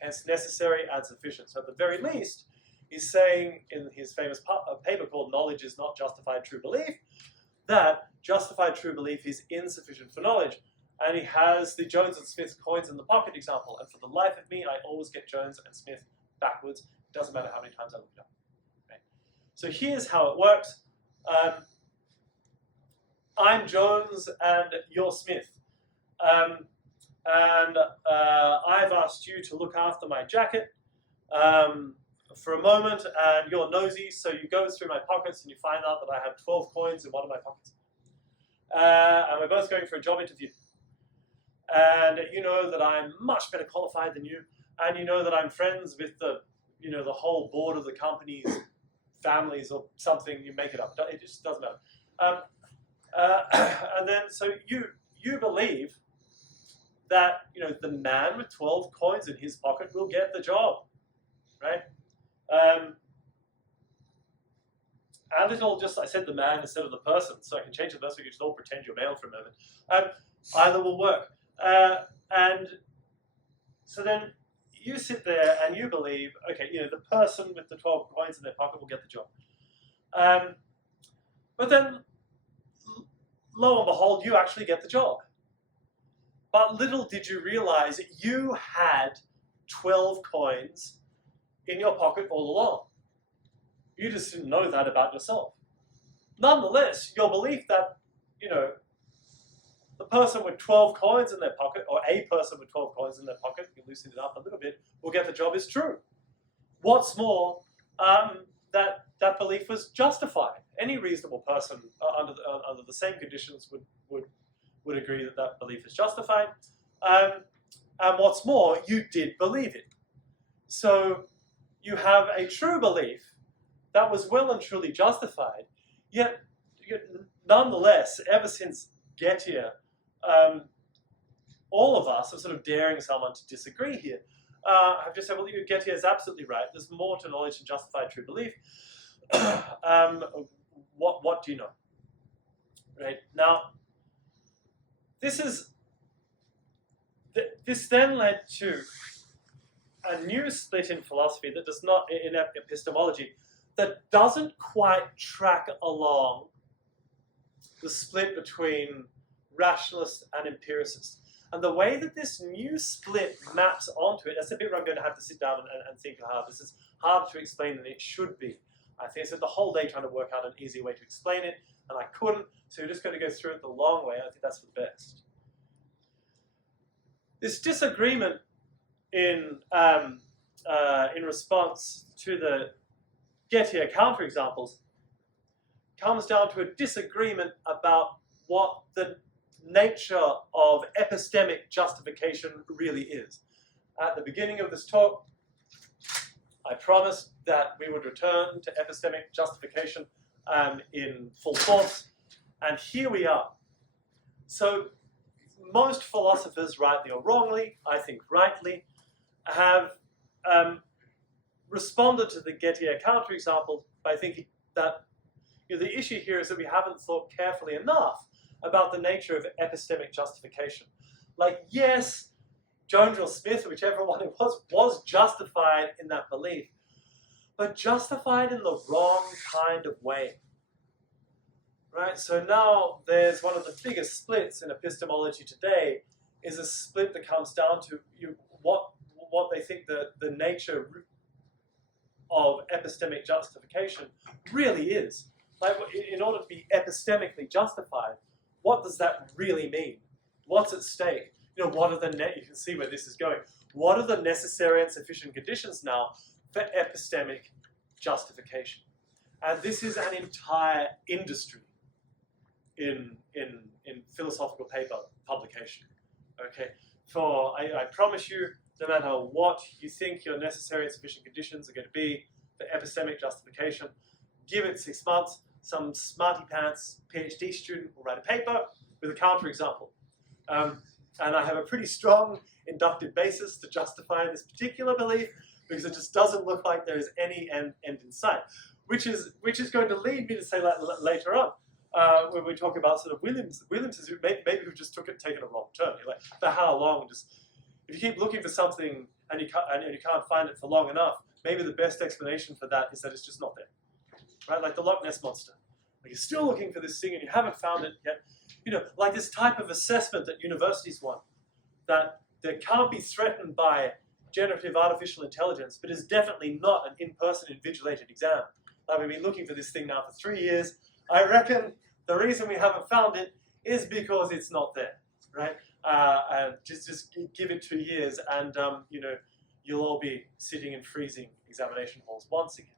And it's necessary and sufficient. So at the very least, he's saying in his famous paper called Knowledge is Not Justified True Belief, that justified true belief is insufficient for knowledge. And he has the Jones and Smith coins in the pocket example. And for the life of me, I always get Jones and Smith backwards. It doesn't matter how many times I look it up. Okay. So here's how it works. I'm Jones and you're Smith. I've asked you to look after my jacket for a moment, and you're nosy, so you go through my pockets and you find out that I have 12 coins in one of my pockets. And we're both going for a job interview. And you know that I'm much better qualified than you, and you know that I'm friends with the whole board of the company's families or something. You make it up. It just doesn't matter. And then so you believe that the man with 12 coins in his pocket will get the job, right? And it'll just, I said the man instead of the person, so I can change the person. You just all pretend you're male for a moment. Either will work. And so then you sit there and you believe, okay, the person with the 12 coins in their pocket will get the job. But then, lo and behold, you actually get the job. But little did you realize you had 12 coins in your pocket all along. You just didn't know that about yourself. Nonetheless, your belief that, the person with 12 coins in their pocket, or a person with 12 coins in their pocket, you loosen it up a little bit, will get the job is true. What's more, that belief was justified. Any reasonable person under the same conditions would agree that belief is justified. And what's more, you did believe it. So you have a true belief that was well and truly justified, yet nonetheless, ever since Gettier, all of us are sort of daring someone to disagree here. I've just said, well, Gettier is absolutely right. There's more to knowledge than justified true belief. What do you know? Right now, this then led to a new split in philosophy that does not, in epistemology, that doesn't quite track along the split between rationalist and empiricist. And the way that this new split maps onto it, that's a bit where I'm going to have to sit down and think hard. This is harder to explain than it should be. I think I spent the whole day trying to work out an easy way to explain it, and I couldn't, so we're just going to go through it the long way. I think that's for the best. This disagreement in response to the Gettier counterexamples comes down to a disagreement about what the nature of epistemic justification really is. At the beginning of this talk, I promised that we would return to epistemic justification in full force, and here we are. So most philosophers, rightly or wrongly, I think rightly, have responded to the Gettier counterexample by thinking that the issue here is that we haven't thought carefully enough about the nature of epistemic justification. Like, yes, Jones or Smith, whichever one it was justified in that belief, but justified in the wrong kind of way. Right? So now there's one of the biggest splits in epistemology today is a split that comes down to what they think the nature of epistemic justification really is. Like, in order to be epistemically justified, what does that really mean? What's at stake? What are you can see where this is going. What are the necessary and sufficient conditions now for epistemic justification? And this is an entire industry in philosophical paper publication. Okay, I promise you, no matter what you think your necessary and sufficient conditions are going to be for epistemic justification, give it 6 months, some smarty pants PhD student will write a paper with a counterexample. And I have a pretty strong inductive basis to justify this particular belief because it just doesn't look like there is any end in sight, which is going to lead me to say later on, when we talk about sort of Williams is maybe who just taken a wrong turn. You're like, for how long? If you keep looking for something and you can't find it for long enough, maybe the best explanation for that is that it's just not there, right? Like the Loch Ness monster. Like you're still looking for this thing and you haven't found it yet. Like this type of assessment that universities want, that can't be threatened by generative artificial intelligence, but is definitely not an in-person invigilated exam. Like we've been looking for this thing now for 3 years. I reckon The reason we haven't found it is because it's not there, right? And just give it 2 years, and you know, you'll all be sitting in freezing examination halls once again.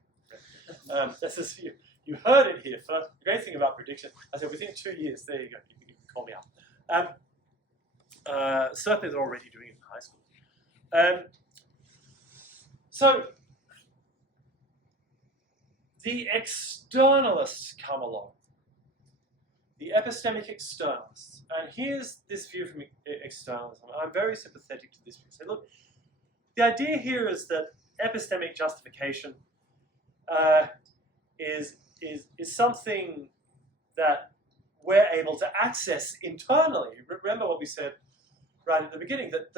This is you heard it here first. The great thing about prediction, I said within 2 years, there you go, you can call me up. Certainly they're already doing it in high school. So the externalists come along, the epistemic externalists. And here's this view from externalism. I'm very sympathetic to this view. So look, the idea here is that epistemic justification is something that we're able to access internally. Remember what we said right at the beginning, that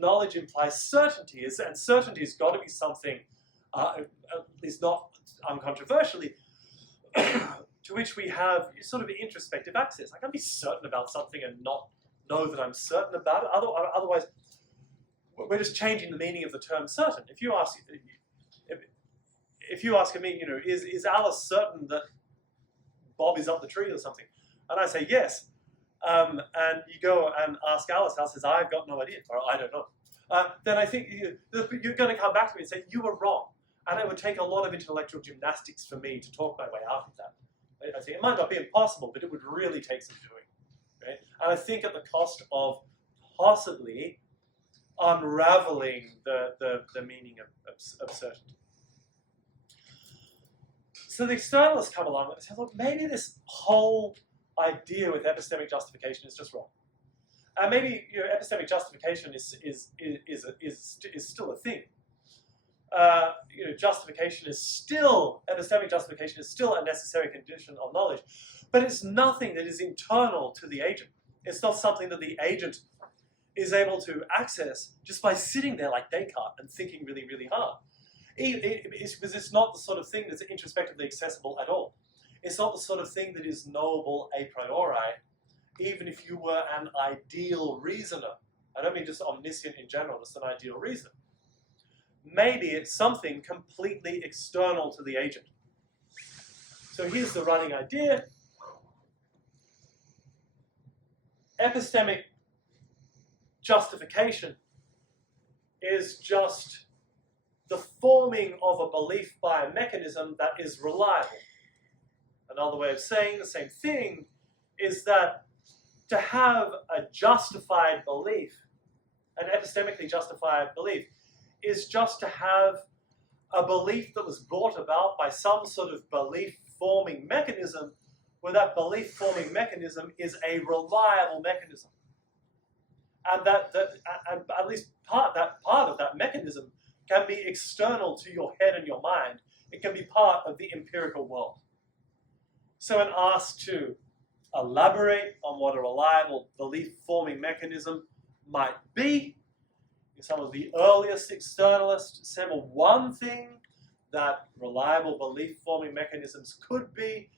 knowledge implies certainty, and certainty has got to be something, at least not uncontroversially, to which we have sort of introspective access. I can be certain about something and not know that I'm certain about it. Otherwise, we're just changing the meaning of the term certain. If you ask me, you know, is Alice certain that Bob is up the tree or something? And I say yes. And you go and ask Alice. Alice says, I've got no idea, or I don't know. Then I think you're going to come back to me and say, you were wrong. And it would take a lot of intellectual gymnastics for me to talk my way out of that. I think it might not be impossible, but it would really take some doing. Right? And I think at the cost of possibly unraveling the meaning of certainty. So the externalists come along and say, look, maybe this whole idea with epistemic justification is just wrong. And maybe, you know, epistemic justification is still a thing. You know, epistemic justification is still a necessary condition of knowledge, but it's nothing that is internal to the agent. It's not something that the agent is able to access just by sitting there like Descartes and thinking really, really hard. Because it's not the sort of thing that's introspectively accessible at all. It's not the sort of thing that is knowable a priori, even if you were an ideal reasoner. I don't mean just omniscient in general, just an ideal reasoner. Maybe it's something completely external to the agent. So here's the running idea. Epistemic justification is just the forming of a belief by a mechanism that is reliable. Another way of saying the same thing is that to have a justified belief, an epistemically justified belief, is just to have a belief that was brought about by some sort of belief-forming mechanism, where that belief-forming mechanism is a reliable mechanism. And that at least part of that mechanism can be external to your head and your mind. It can be part of the empirical world. So when asked to elaborate on what a reliable belief-forming mechanism might be, some of the earliest externalists said, well, one thing that reliable belief-forming mechanisms could be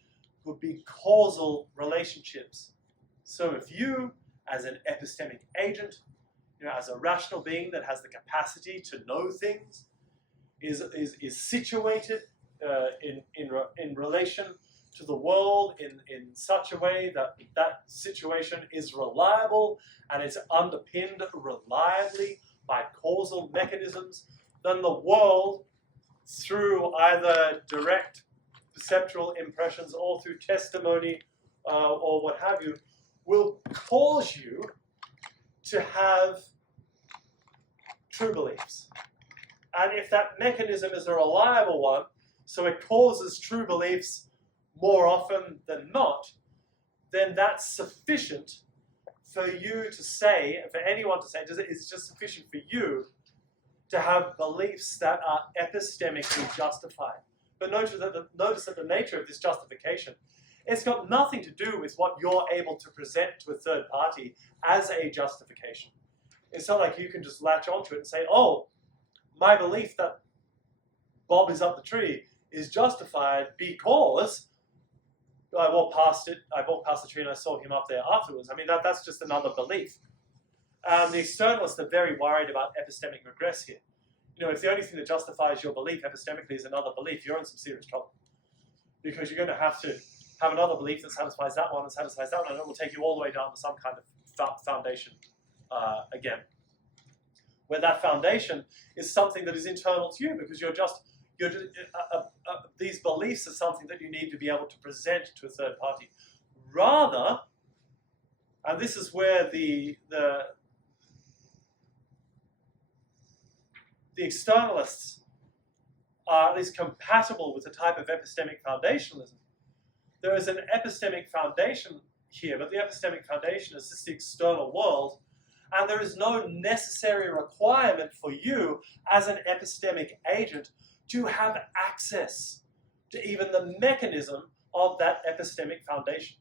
causal relationships. So if you, as an epistemic agent, you know, as a rational being that has the capacity to know things, is situated in relation to the world in such a way that that situation is reliable and it's underpinned reliably by causal mechanisms, then the world, through either direct perceptual impressions or through testimony or what have you, will cause you to have true beliefs. And if that mechanism is a reliable one, so it causes true beliefs more often than not, then that's sufficient for you to say, for anyone to say, it's just sufficient for you to have beliefs that are epistemically justified. But notice that the nature of this justification, it's got nothing to do with what you're able to present to a third party as a justification. It's not like you can just latch onto it and say, oh, my belief that Bob is up the tree is justified because I walked past the tree and I saw him up there afterwards. I mean, that's just another belief. The externalists are very worried about epistemic regress here. You know, if the only thing that justifies your belief epistemically is another belief, you're in some serious trouble. Because you're going to have to have another belief that satisfies that one and satisfies that one, and it will take you all the way down to some kind of foundation again. Where that foundation is something that is internal to you, because these beliefs are something that you need to be able to present to a third party. Rather, and this is where the externalists are at least compatible with the type of epistemic foundationalism. There is an epistemic foundation here, but the epistemic foundation is just the external world, and there is no necessary requirement for you as an epistemic agent to have access to even the mechanism of that epistemic foundation.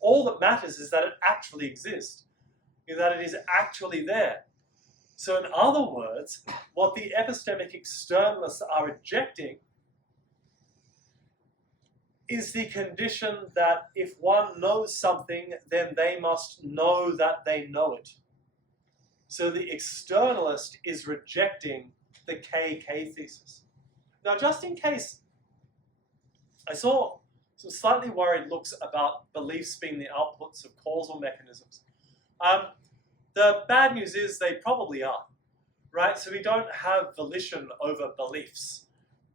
All that matters is that it actually exists, that it is actually there. So in other words, what the epistemic externalists are rejecting is the condition that if one knows something, then they must know that they know it. So the externalist is rejecting the KK thesis. Now, just in case, I saw some slightly worried looks about beliefs being the outputs of causal mechanisms. The bad news is they probably are, right? So we don't have volition over beliefs.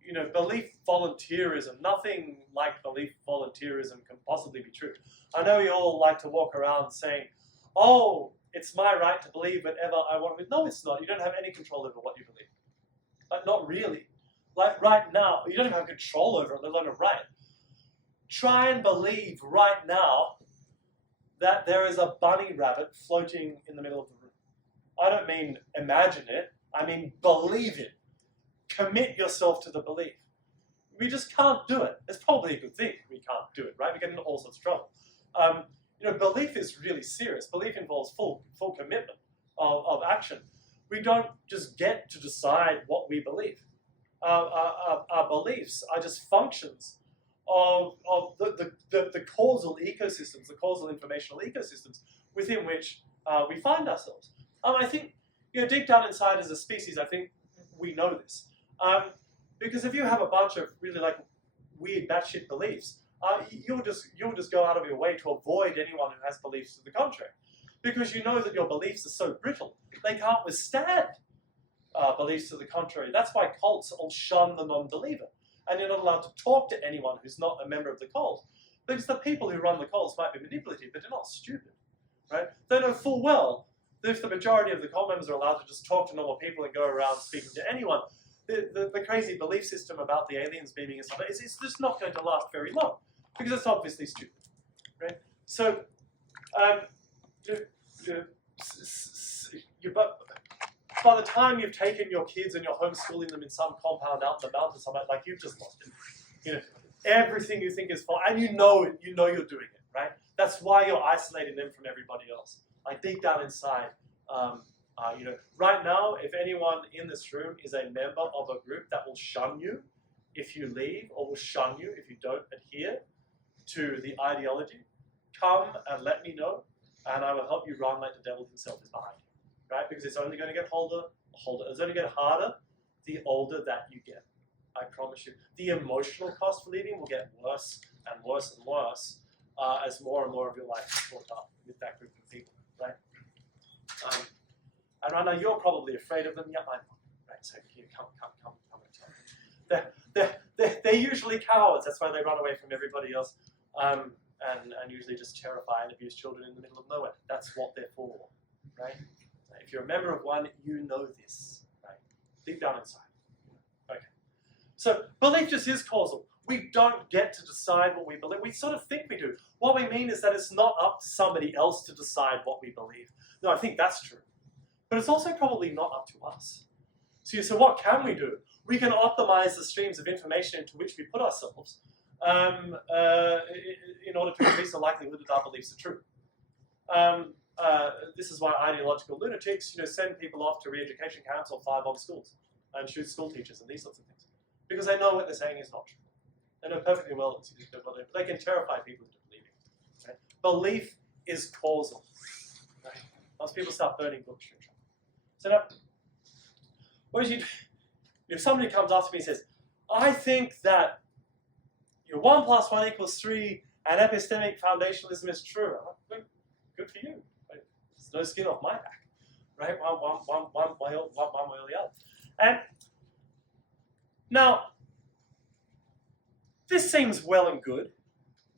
You know, belief volunteerism, nothing like belief volunteerism can possibly be true. I know you all like to walk around saying, oh, it's my right to believe whatever I want to. No, it's not. You don't have any control over what you believe. But not really. Like right now, you don't even have control over it, let alone a right. Try and believe right now that there is a bunny rabbit floating in the middle of the room. I don't mean imagine it, I mean believe it. Commit yourself to the belief. We just can't do it. It's probably a good thing we can't do it, right? We get into all sorts of trouble. Belief is really serious. Belief involves full commitment of action. We don't just get to decide what we believe. Our beliefs are just functions of the causal ecosystems, the causal informational ecosystems within which we find ourselves. I think, deep down inside as a species, I think we know this. Because if you have a bunch of really weird batshit beliefs, you'll just go out of your way to avoid anyone who has beliefs to the contrary, because you know that your beliefs are so brittle they can't withstand beliefs to the contrary. That's why cults all shun the non-believer, and you're not allowed to talk to anyone who's not a member of the cult, because the people who run the cults might be manipulative, but they're not stupid, right? They know full well that if the majority of the cult members are allowed to just talk to normal people and go around speaking to anyone, the crazy belief system about the aliens beaming and stuff, it's just not going to last very long, because it's obviously stupid, right? So, by the time you've taken your kids and you're homeschooling them in some compound out in the mountains, somewhere, you've just lost it. Everything you think is fine, and you know you're doing it, right? That's why you're isolating them from everybody else. Deep down inside, right now, if anyone in this room is a member of a group that will shun you if you leave, or will shun you if you don't adhere to the ideology, come and let me know, and I will help you run like the devil himself is behind you, right? Because it's only going to get it's only get harder the older that you get. I promise you. The emotional cost for leaving will get worse and worse and worse as more and more of your life is caught up with that group of people, right? And right now you're probably afraid of them. Yeah, I'm not. Right? So here, come and tell me. They're usually cowards. That's why they run away from everybody else, and usually just terrify and abuse children in the middle of nowhere. That's what they're for, right? If you're a member of one, you know this, right? Deep down inside. Okay. So belief just is causal. We don't get to decide what we believe. We sort of think we do. What we mean is that it's not up to somebody else to decide what we believe. No, I think that's true. But it's also probably not up to us. So what can we do? We can optimize the streams of information into which we put ourselves in order to increase the likelihood that our beliefs are true. This is why ideological lunatics, send people off to re-education camps or firebomb schools and shoot school teachers and these sorts of things, because they know what they're saying is not true. They know perfectly well it's what they can terrify people into believing. Right? Belief is causal. Right? Once people start burning books, you're in trouble. So now, what do? If somebody comes up to me and says, "I think that 1 + 1 = 3," and epistemic foundationalism is true. Good for you. Right? There's no skin off my back, right? One way or the other. And now, this seems well and good,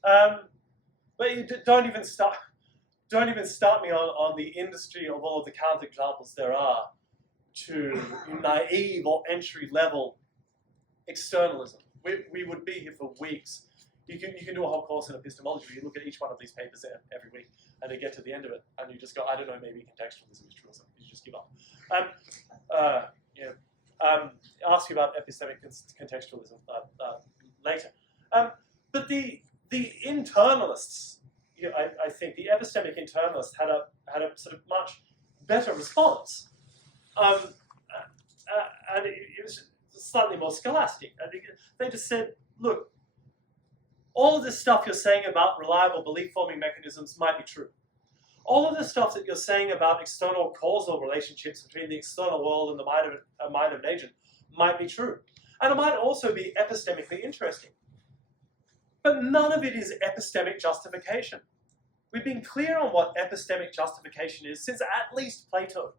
but you don't even start me on the industry of all of the counterexamples there are to naive or entry-level externalism. We would be here for weeks. You can do a whole course in epistemology where you look at each one of these papers every week, and you get to the end of it, and you just go, I don't know, maybe contextualism is true or something. You just give up. Ask you about epistemic contextualism later. But the internalists, I think the epistemic internalists had a sort of much better response, and it was slightly more scholastic. I think they just said, look, all of this stuff you're saying about reliable belief-forming mechanisms might be true. All of the stuff that you're saying about external causal relationships between the external world and the mind of an agent might be true. And it might also be epistemically interesting. But none of it is epistemic justification. We've been clear on what epistemic justification is since at least Plato.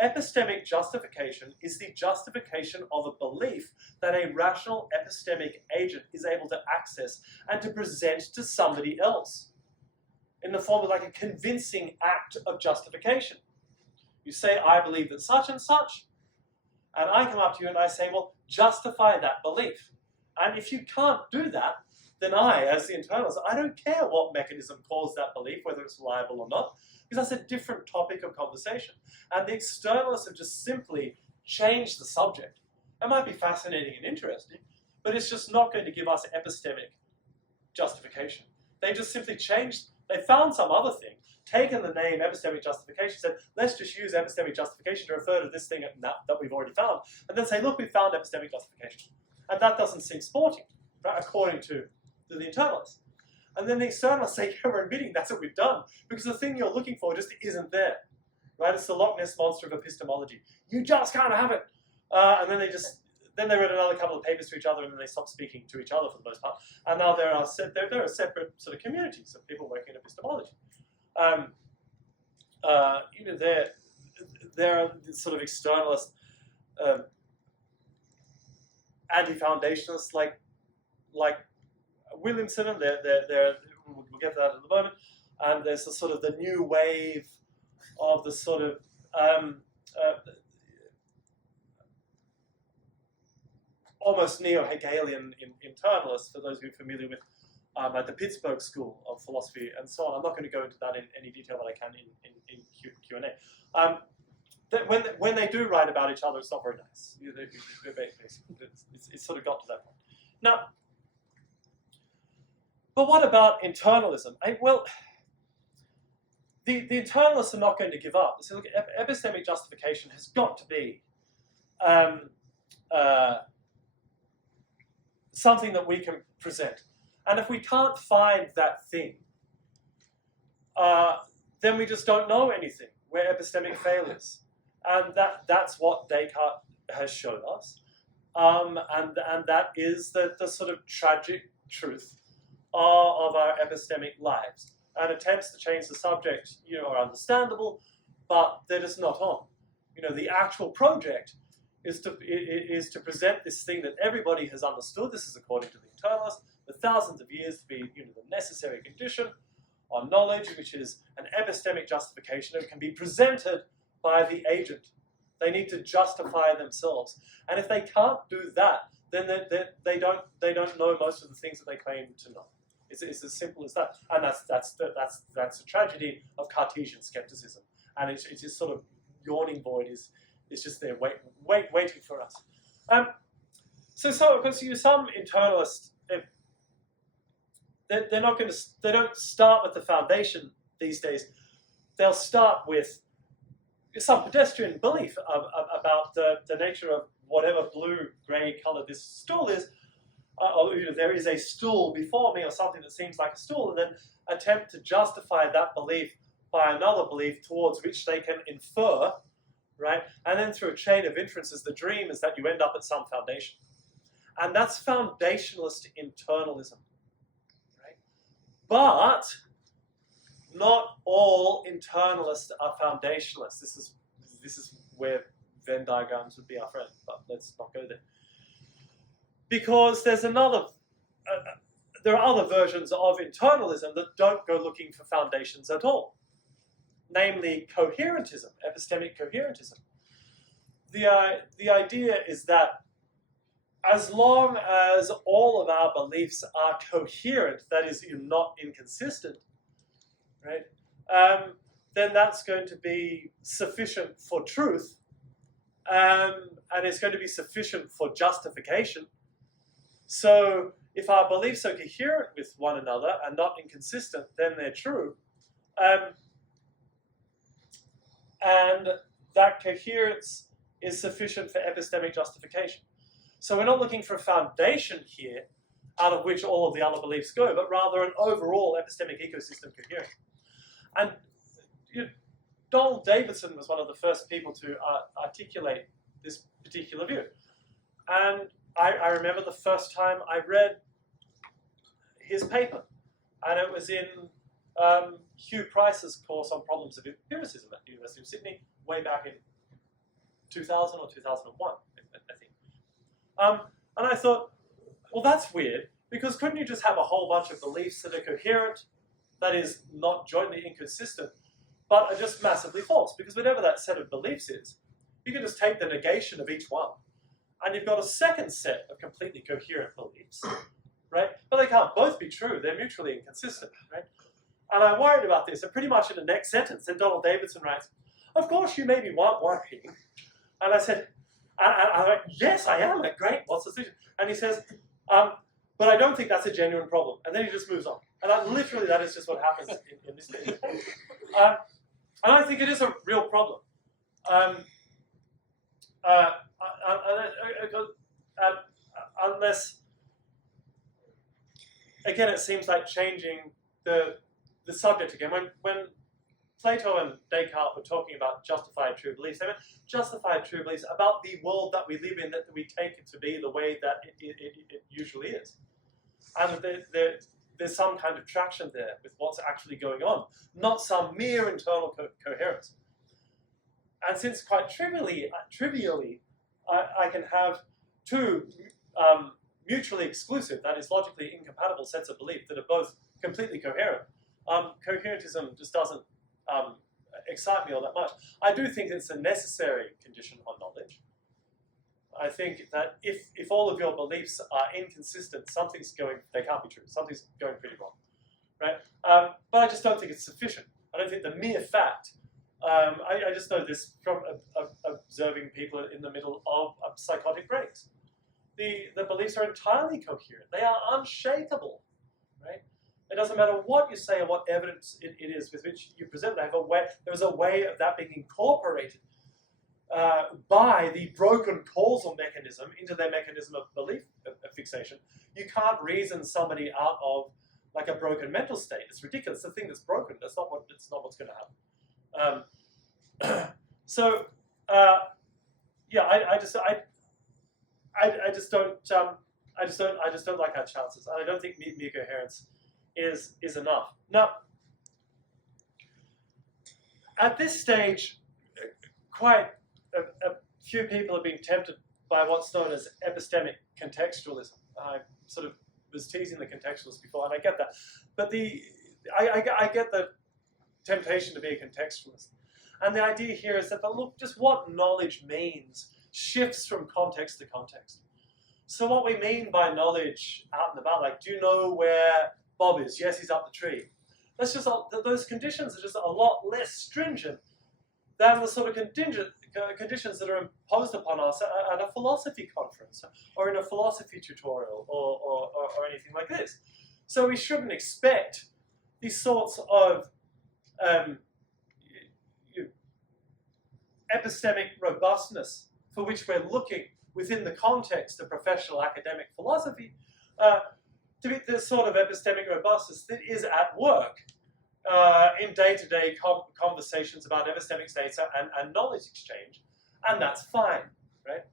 Epistemic justification is the justification of a belief that a rational epistemic agent is able to access and to present to somebody else in the form of like a convincing act of justification. You say, I believe that such and such, and I come up to you and I say, well, justify that belief. And if you can't do that, then I, as the internalist, I don't care what mechanism caused that belief, whether it's reliable or not, because that's a different topic of conversation. And the externalists have just simply changed the subject. It might be fascinating and interesting, but it's just not going to give us epistemic justification. They just simply changed, they found some other thing, taken the name epistemic justification, said, let's just use epistemic justification to refer to this thing that we've already found, and then say, look, we found epistemic justification. And that doesn't seem sporting, right, according to the internalists. And then the externalists say, yeah, we're admitting that's what we've done, because the thing you're looking for just isn't there, right? It's the Loch Ness monster of epistemology. You just can't have it. And then they wrote another couple of papers to each other, and then they stopped speaking to each other for the most part. And now there are separate sort of communities of people working in epistemology. There are sort of externalist anti-foundationalists like Williamson, and we'll get to that in a moment. And there's the sort of the new wave of the sort of almost neo-Hegelian internalists, for those who are familiar with at the Pittsburgh School of Philosophy and so on. I'm not going to go into that in any detail, but I can in Q&A. When they do write about each other, it's not very nice. It's sort of got to that point. Now, but what about internalism? The internalists are not going to give up. So look, epistemic justification has got to be something that we can present. And if we can't find that thing, then we just don't know anything. We're epistemic failures. And that's what Descartes has shown us. And that is the sort of tragic truth of our epistemic lives. And attempts to change the subject, are understandable, but they're just not on. The actual project is to present this thing that everybody has understood. This is according to the internalists, for thousands of years to be the necessary condition on knowledge, which is an epistemic justification that can be presented by the agent. They need to justify themselves, and if they can't do that, then they don't know most of the things that they claim to know. It's as simple as that, and that's a tragedy of Cartesian skepticism, and it's just sort of yawning void is just there waiting for us. So some internalists, they're not going to, they don't start with the foundation these days. They'll start with some pedestrian belief about the nature of whatever blue-grey color this stool is, or there is a stool before me or something that seems like a stool, and then attempt to justify that belief by another belief towards which they can infer, right? And then through a chain of inferences, the dream is that you end up at some foundation. And that's foundationalist internalism, right? But not all internalists are foundationalists. This is where Venn diagrams would be our friend, but let's not go there. Because there's another, there are other versions of internalism that don't go looking for foundations at all. Namely, coherentism, epistemic coherentism. The idea is that as long as all of our beliefs are coherent, that is, you're not inconsistent, right? Then that's going to be sufficient for truth, and it's going to be sufficient for justification. So if our beliefs are coherent with one another and not inconsistent, then they're true. And that coherence is sufficient for epistemic justification. So we're not looking for a foundation here out of which all of the other beliefs go, but rather an overall epistemic ecosystem coherence. And Donald Davidson was one of the first people to articulate this particular view. And I remember the first time I read his paper, and it was in Hugh Price's course on problems of empiricism at the University of Sydney, way back in 2000 or 2001, I think. And I thought, well, that's weird, because couldn't you just have a whole bunch of beliefs that are coherent, that is, not jointly inconsistent, but are just massively false? Because whatever that set of beliefs is, you can just take the negation of each one, and you've got a second set of completely coherent beliefs, right? But they can't both be true. They're mutually inconsistent, right? And I worried about this, and pretty much in the next sentence, then Donald Davidson writes, of course you maybe weren't worrying. And I said, I'm like, yes, I am. Like, great, what's the solution? And he says, but I don't think that's a genuine problem. And then he just moves on. And literally, that is just what happens in this thing. And I think it is a real problem. Unless, again, it seems like changing the subject again. When Plato and Descartes were talking about justified true beliefs, they meant justified true beliefs about the world that we live in, that we take it to be the way that it usually is. And there's some kind of traction there with what's actually going on, not some mere internal coherence. And since quite trivially, I can have two mutually exclusive, that is logically incompatible sets of belief that are both completely coherent, coherentism just doesn't excite me all that much. I do think it's a necessary condition on knowledge. I think that if all of your beliefs are inconsistent, they can't be true. Something's going pretty wrong, right? But I just don't think it's sufficient. I don't think the mere fact, I just know this from observing people in the middle of psychotic breaks. The beliefs are entirely coherent. They are unshakable, right? It doesn't matter what you say or what evidence it is with which you present. There is a way of that being incorporated by the broken causal mechanism into their mechanism of belief of fixation. You can't reason somebody out of like a broken mental state. It's ridiculous. The thing that's broken. That's not what's going to happen. Yeah, I just don't like our chances, and I don't think mere coherence is enough. Now, at this stage, quite a few people have been tempted by what's known as epistemic contextualism. I sort of was teasing the contextualists before, and I get that. But I get the temptation to be a contextualist. And the idea here is that, just what knowledge means shifts from context to context. So what we mean by knowledge out and about, like, do you know where Bob is? Yes, he's up the tree. That's just those conditions are just a lot less stringent than the sort of conditions that are imposed upon us at a philosophy conference or in a philosophy tutorial or anything like this. So we shouldn't expect these sorts of epistemic robustness for which we're looking within the context of professional academic philosophy to be the sort of epistemic robustness that is at work in day-to-day conversations about epistemic states and knowledge exchange, and that's fine, right?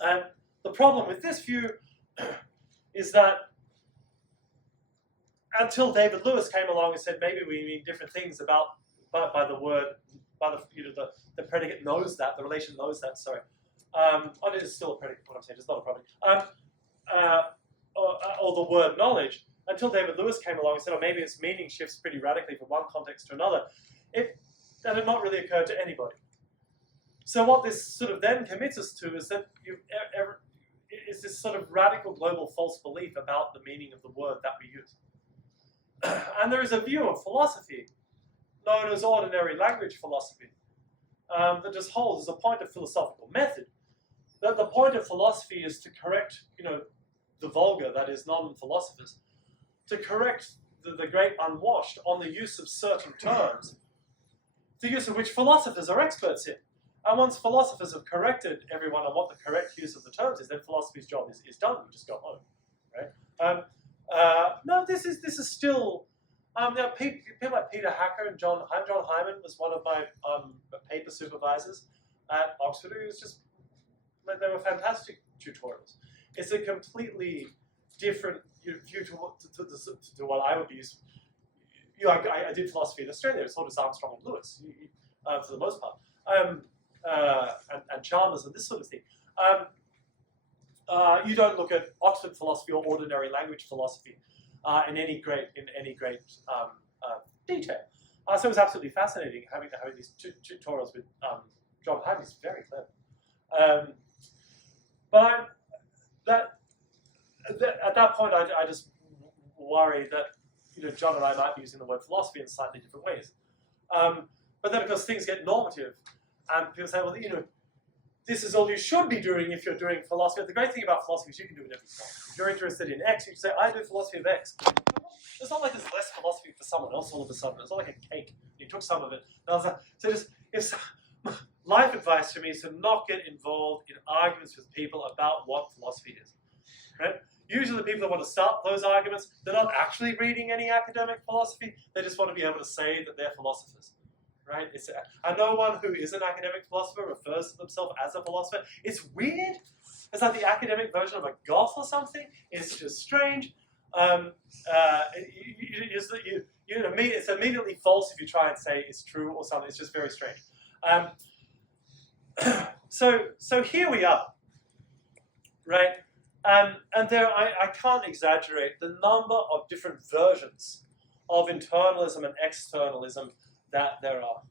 And the problem with this view is that until David Lewis came along and said maybe we mean different things by the word, by the predicate knows that, the relation knows that, sorry. It is still a predicate, what I'm saying, it's not a property. Or the word knowledge, until David Lewis came along and said, oh, maybe its meaning shifts pretty radically from one context to another. That had not really occurred to anybody. So what this sort of then commits us to is that is this sort of radical global false belief about the meaning of the word that we use. And there is a view of philosophy known as ordinary language philosophy that just holds as a point of philosophical method that the point of philosophy is to correct, the vulgar, that is, non-philosophers, to correct the great unwashed on the use of certain terms, the use of which philosophers are experts in. And once philosophers have corrected everyone on what the correct use of the terms is, then philosophy's job is done. You just go home, right? No, this is still. People like Peter Hacker and John Hyman was one of my paper supervisors at Oxford. It was just, they were fantastic tutorials. It's a completely different view to what I would use. I did philosophy in Australia. It's sort of Armstrong and Lewis, for the most part, and Chalmers and this sort of thing. You don't look at Oxford philosophy or ordinary language philosophy in any great detail. So it was absolutely fascinating having these tutorials with John Hyman. He's very clever. But at that point, I just worry that John and I might be using the word philosophy in slightly different ways. But then, of course, things get normative, and people say, well, this is all you should be doing if you're doing philosophy. The great thing about philosophy is you can do whatever you want. If you're interested in X, you can say, I do philosophy of X. It's not like there's less philosophy for someone else all of a sudden. It's not like a cake. You took some of it. Life advice to me is to not get involved in arguments with people about what philosophy is. Right? Usually the people that want to start those arguments, they're not actually reading any academic philosophy. They just want to be able to say that they're philosophers. Right? And no one who is an academic philosopher refers to themselves as a philosopher. It's weird. It's like the academic version of a goth or something. It's just strange. It's immediately false if you try and say it's true or something. It's just very strange. So here we are, right? And there, I can't exaggerate the number of different versions of internalism and externalism that there are.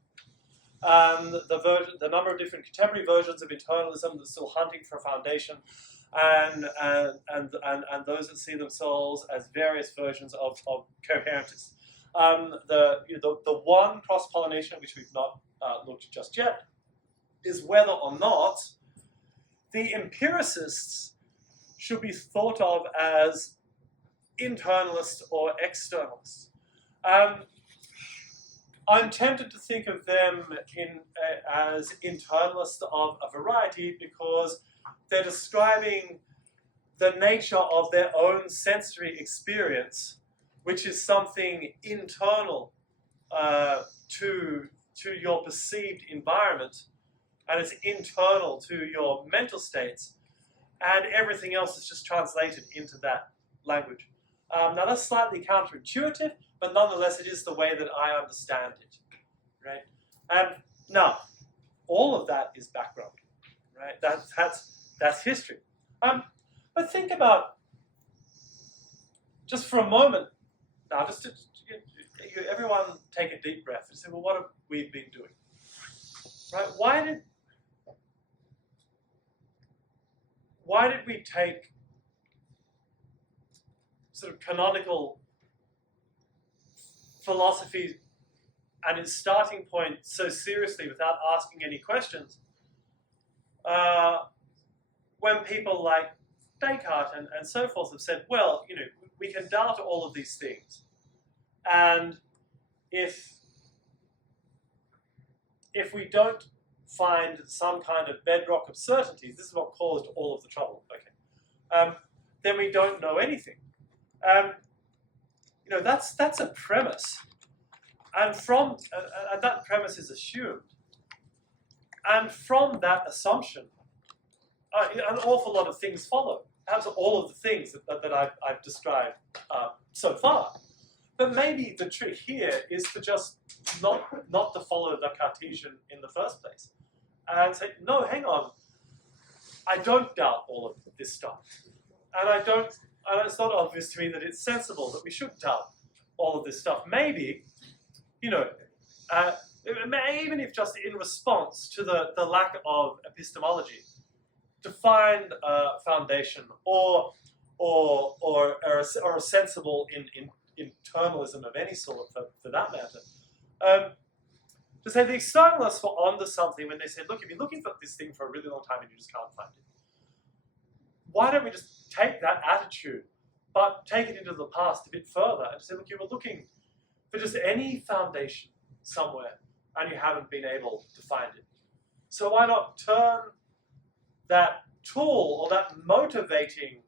The number of different contemporary versions of internalism that's still hunting for a foundation, and those that see themselves as various versions of coherentists. The one cross-pollination, which we've not looked at just yet, is whether or not the empiricists should be thought of as internalists or externalists. I'm tempted to think of them as internalists of a variety because they're describing the nature of their own sensory experience, which is something internal to your perceived environment, and it's internal to your mental states, and everything else is just translated into that language. Now that's slightly counterintuitive, but nonetheless it is the way that I understand it, right? And now, all of that is background, right? That's history. But think about, just for a moment, now everyone take a deep breath and say, well, what have we been doing? Right? Why did we take sort of canonical philosophy and its starting point so seriously without asking any questions when people like Descartes and so forth have said, well, we can doubt all of these things, and if we don't find some kind of bedrock of certainties, this is what caused all of the trouble, okay, then we don't know anything. That's a premise, and that premise is assumed, and from that assumption, an awful lot of things follow. Perhaps all of the things that I've described so far. But maybe the trick here is to just not to follow the Cartesian in the first place. And say, no, hang on, I don't doubt all of this stuff. And it's not obvious to me that it's sensible that we should doubt all of this stuff. Maybe, even if just in response to the lack of epistemology, to find a foundation or a sensible in internalism of any sort, for that matter. To say the externalists were onto something when they said, look, you've been looking for this thing for a really long time and you just can't find it. Why don't we just take that attitude, but take it into the past a bit further and say, look, you were looking for just any foundation somewhere and you haven't been able to find it. So why not turn that tool or that motivating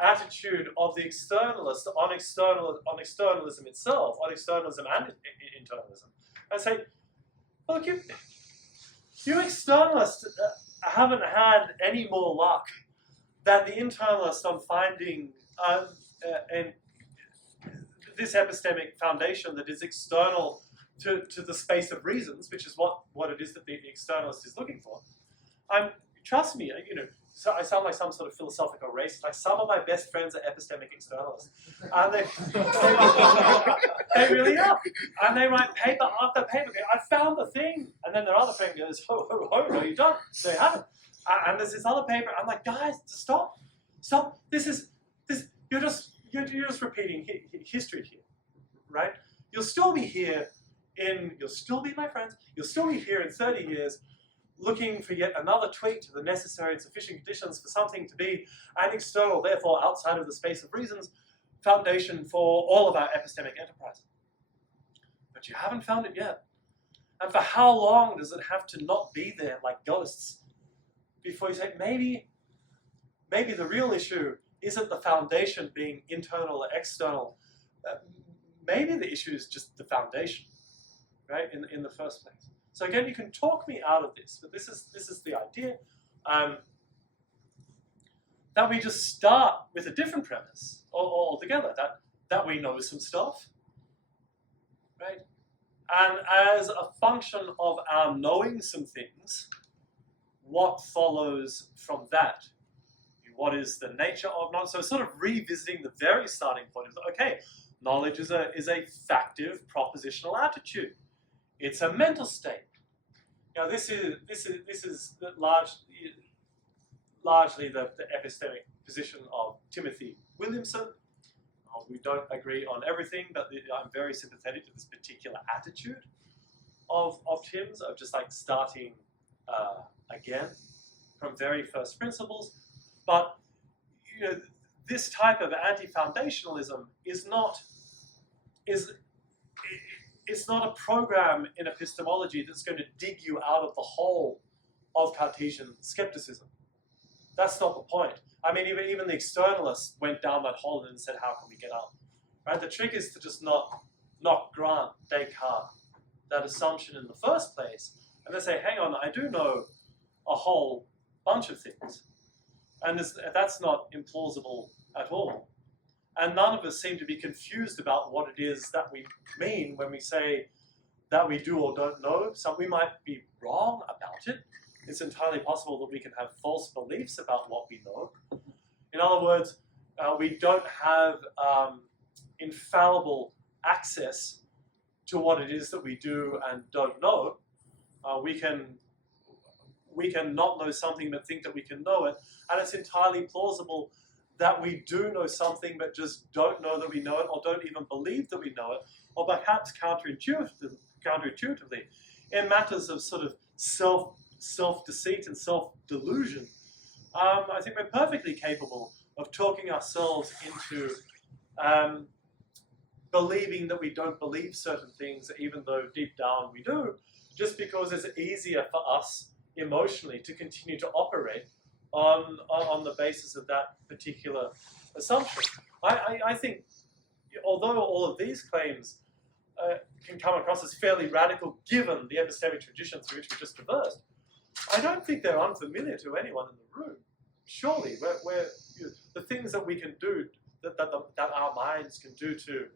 attitude of the externalist on externalism itself, on externalism and internalism, and say, look, you externalists haven't had any more luck than the internalists on finding this epistemic foundation that is external to the space of reasons, which is what it is that the externalist is looking for. Trust me, so I sound like some sort of philosophical racist. Like, some of my best friends are epistemic externalists. And they really are. And they write paper after paper. I found the thing. And then their other friend goes, no, you don't. No, you haven't. And there's this other paper. I'm like, guys, stop. You're just repeating history here, right? You'll still be here you'll still be my friends. You'll still be here in 30 years. Looking for yet another tweak to the necessary and sufficient conditions for something to be an external, therefore outside of the space of reasons, foundation for all of our epistemic enterprise. But you haven't found it yet. And for how long does it have to not be there like ghosts before you say, maybe the real issue isn't the foundation being internal or external. Maybe the issue is just the foundation, right, in the first place. So again, you can talk me out of this, but this is the idea, that we just start with a different premise altogether, that we know some stuff, right? And as a function of our knowing some things, what follows from that? What is the nature of knowledge? So sort of revisiting the very starting point of, okay, knowledge is a factive propositional attitude. It's a mental state. Now this is largely the epistemic position of Timothy Williamson. We don't agree on everything, but I'm very sympathetic to this particular attitude of Tim's, of just like starting again from very first principles. But this type of anti-foundationalism is not a program in epistemology that's going to dig you out of the hole of Cartesian skepticism. That's not the point. I mean, even the externalists went down that hole and said, how can we get out? Right? The trick is to just not grant Descartes that assumption in the first place, and then say, hang on, I do know a whole bunch of things. And that's not implausible at all. And none of us seem to be confused about what it is that we mean when we say that we do or don't know. So we might be wrong about it. It's entirely possible that we can have false beliefs about what we know. In other words, we don't have infallible access to what it is that we do and don't know. We can not know something but think that we can know it. And it's entirely plausible that we do know something but just don't know that we know it, or don't even believe that we know it, or perhaps counterintuitively in matters of sort of self-deceit and self-delusion. I think we're perfectly capable of talking ourselves into believing that we don't believe certain things, even though deep down we do, just because it's easier for us emotionally to continue to operate on the basis of that particular assumption. I think, although all of these claims can come across as fairly radical given the epistemic tradition through which we just traversed, I don't think they're unfamiliar to anyone in the room. Surely, the things that we can do, that our minds can do to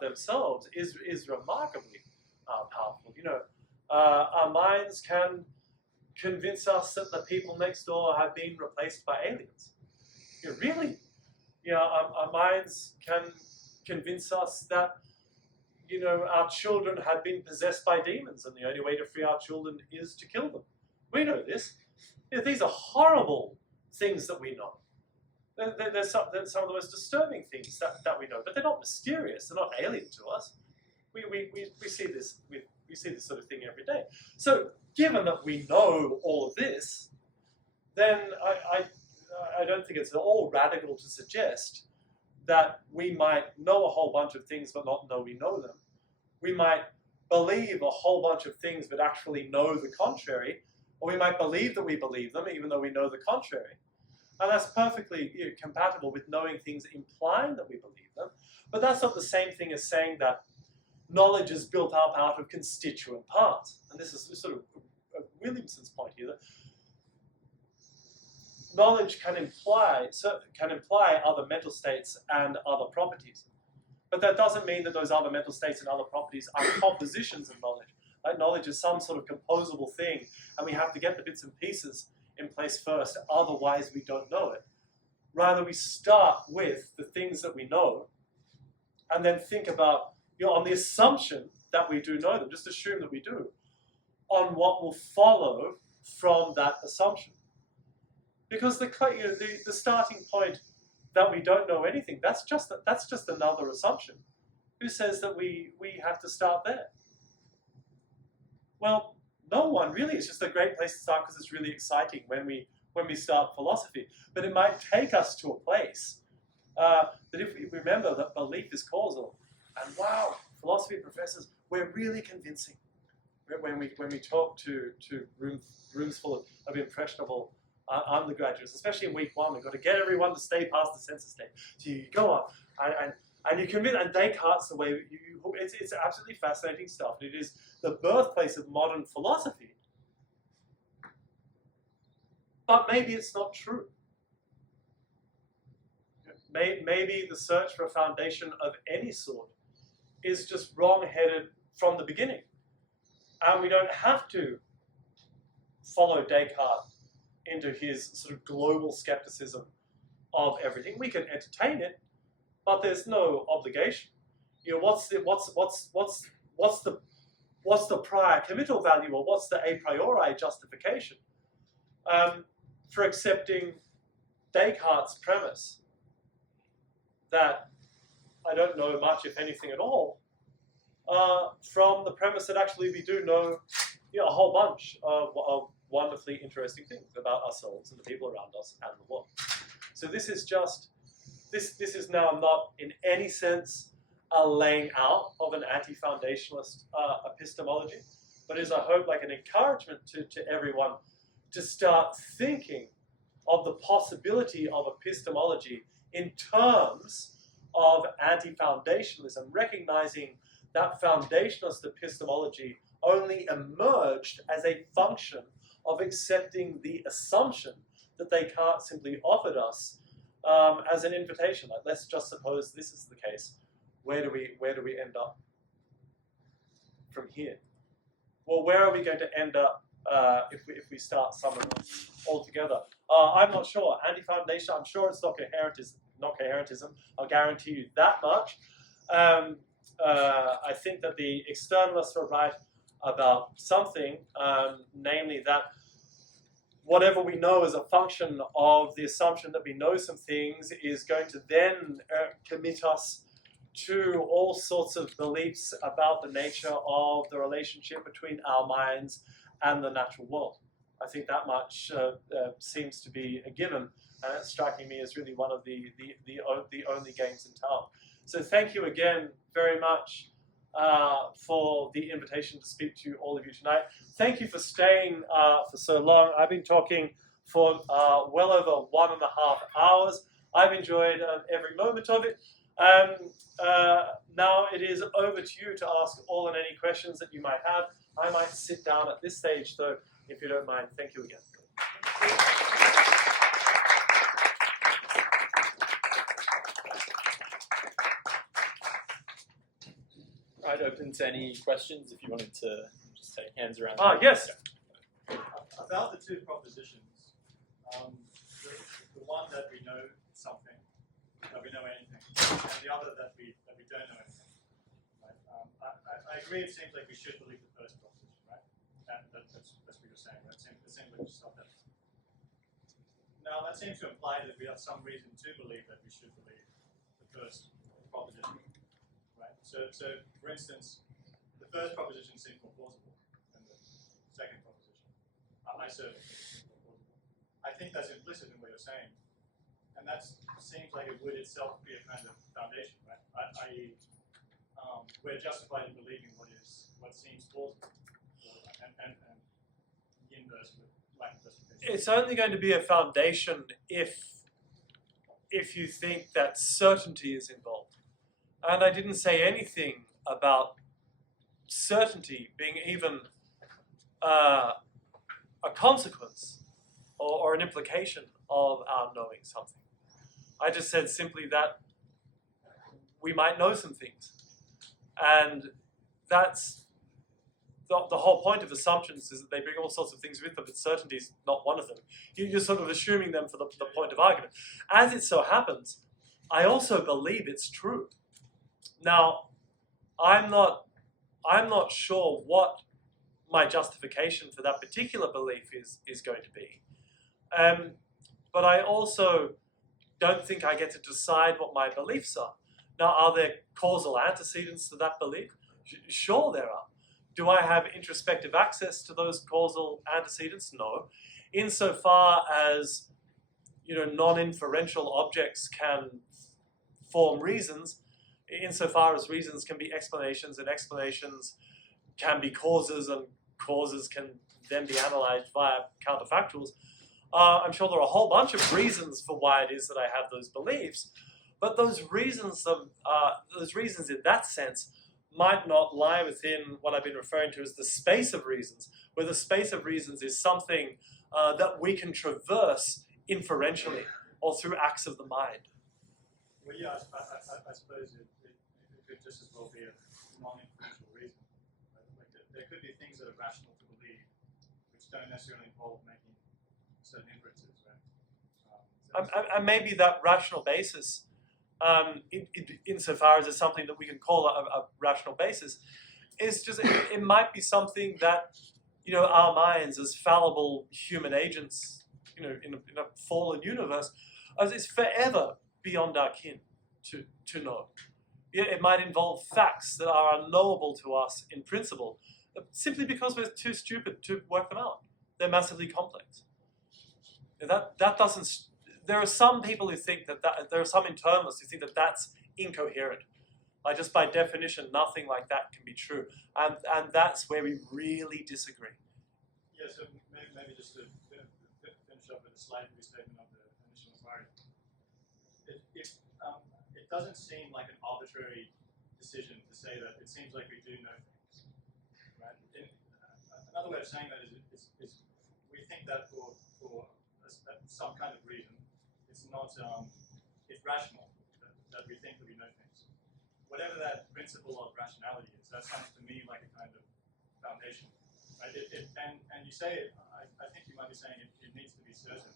themselves is remarkably powerful. Our minds can convince us that the people next door have been replaced by aliens. Really? Our minds can convince us that our children have been possessed by demons, and the only way to free our children is to kill them. We know this. These are horrible things that we know. They're some of the most disturbing things that we know, but they're not mysterious. They're not alien to us. We see this. We see this sort of thing every day. So, given that we know all of this, then I don't think it's at all radical to suggest that we might know a whole bunch of things but not know we know them. We might believe a whole bunch of things but actually know the contrary, or we might believe that we believe them even though we know the contrary. And that's perfectly compatible with knowing things implying that we believe them. But that's not the same thing as saying that knowledge is built up out of constituent parts. And this is sort of Williamson's point here, that knowledge can imply other mental states and other properties. But that doesn't mean that those other mental states and other properties are compositions of knowledge. Like knowledge is some sort of composable thing, and we have to get the bits and pieces in place first, otherwise we don't know it. Rather, we start with the things that we know, and then think about, on the assumption that we do know them, just assume that we do, on what will follow from that assumption. Because the starting point that we don't know anything, that's just another assumption. Who says that we have to start there? Well, no one really. It's just a great place to start because it's really exciting when we start philosophy. But it might take us to a place that if we remember that belief is causal, and wow, philosophy professors, we're really convincing when we talk to rooms full of impressionable undergraduates, especially in week one. We've got to get everyone to stay past the census state. So you go up and you convince, and Descartes, the way it's absolutely fascinating stuff. It is the birthplace of modern philosophy. But maybe it's not true. Maybe the search for a foundation of any sort is just wrong-headed from the beginning. And we don't have to follow Descartes into his sort of global skepticism of everything. We can entertain it, but there's no obligation. What's the prior committal value, or what's the a priori justification for accepting Descartes' premise that I don't know much, if anything at all, from the premise that actually we do know a whole bunch of wonderfully interesting things about ourselves and the people around us and the world. So this is now not in any sense a laying out of an anti-foundationalist epistemology, but is, I hope, like an encouragement to everyone to start thinking of the possibility of epistemology in terms of anti-foundationalism, recognizing that foundationalist epistemology only emerged as a function of accepting the assumption that Descartes simply offered us as an invitation. Like, let's just suppose this is the case. Where do we end up from here? Well, where are we going to end up if we start somewhere else altogether? I'm not sure. Anti-foundation, I'm sure it's not coherentism. I'll guarantee you that much. I think that the externalists are right about something, namely that whatever we know as a function of the assumption that we know some things is going to then commit us to all sorts of beliefs about the nature of the relationship between our minds and the natural world. I think that much seems to be a given, and it's striking me as really one of the only games in town. So thank you again very much for the invitation to speak to all of you tonight. Thank you for staying for so long. I've been talking for well over 1.5 hours. I've enjoyed every moment of it. Now it is over to you to ask all and any questions that you might have. I might sit down at this stage, though, if you don't mind. Thank you again. might open to any questions if you wanted to just take hands around. Yes. About the two propositions, the one that we know something, that we know anything, and the other that we don't know anything. Right? I agree. It seems like we should believe the first proposition, right? That's what you're saying. It seems like you stop that. Now that seems to imply that we have some reason to believe that we should believe the first proposition, right? So for instance, the first proposition seems more plausible than the second proposition. I certainly think it's more plausible. I think that's implicit in what you're saying, and that seems like it would itself be a kind of foundation, right? I.e., we're justified in believing what seems plausible, and the inverse with lack of justification. It's only going to be a foundation if you think that certainty is involved. And I didn't say anything about certainty being even a consequence or an implication of our knowing something. I just said simply that we might know some things. And that's the whole point of assumptions, is that they bring all sorts of things with them, but certainty is not one of them. You're sort of assuming them for the point of argument. As it so happens, I also believe it's true. Now, I'm not sure what my justification for that particular belief is going to be. But I also don't think I get to decide what my beliefs are. Now, are there causal antecedents to that belief? Sure there are. Do I have introspective access to those causal antecedents? No. Insofar as, non-inferential objects can form reasons, insofar as reasons can be explanations and explanations can be causes and causes can then be analyzed via counterfactuals, I'm sure there are a whole bunch of reasons for why it is that I have those beliefs, but those reasons in that sense might not lie within what I've been referring to as the space of reasons, where the space of reasons is something that we can traverse inferentially or through acts of the mind. Well, yeah, I suppose it could just as well be a non-inferential reason. Like there could be things that are rational to believe, which don't necessarily involve making certain inferences, right? And maybe that rational basis, insofar as it's something that we can call a rational basis, is just it might be something that our minds as fallible human agents, in a fallen universe, is forever beyond our kin to know. It might involve facts that are unknowable to us in principle, simply because we're too stupid to work them out. They're massively complex. That doesn't. There are some people who think that there are some internalists who think that that's incoherent. Like just by definition, nothing like that can be true, and that's where we really disagree. Yeah. So maybe just to finish up with a slight restatement of the initial inquiry. It doesn't seem like an arbitrary decision to say that it seems like we do know things, right? Another way of saying that is we think that for some kind of reason, it's not it's rational that we think that we know things. Whatever that principle of rationality is, that sounds to me like a kind of foundation, right? And you say, I think you might be saying it needs to be certain,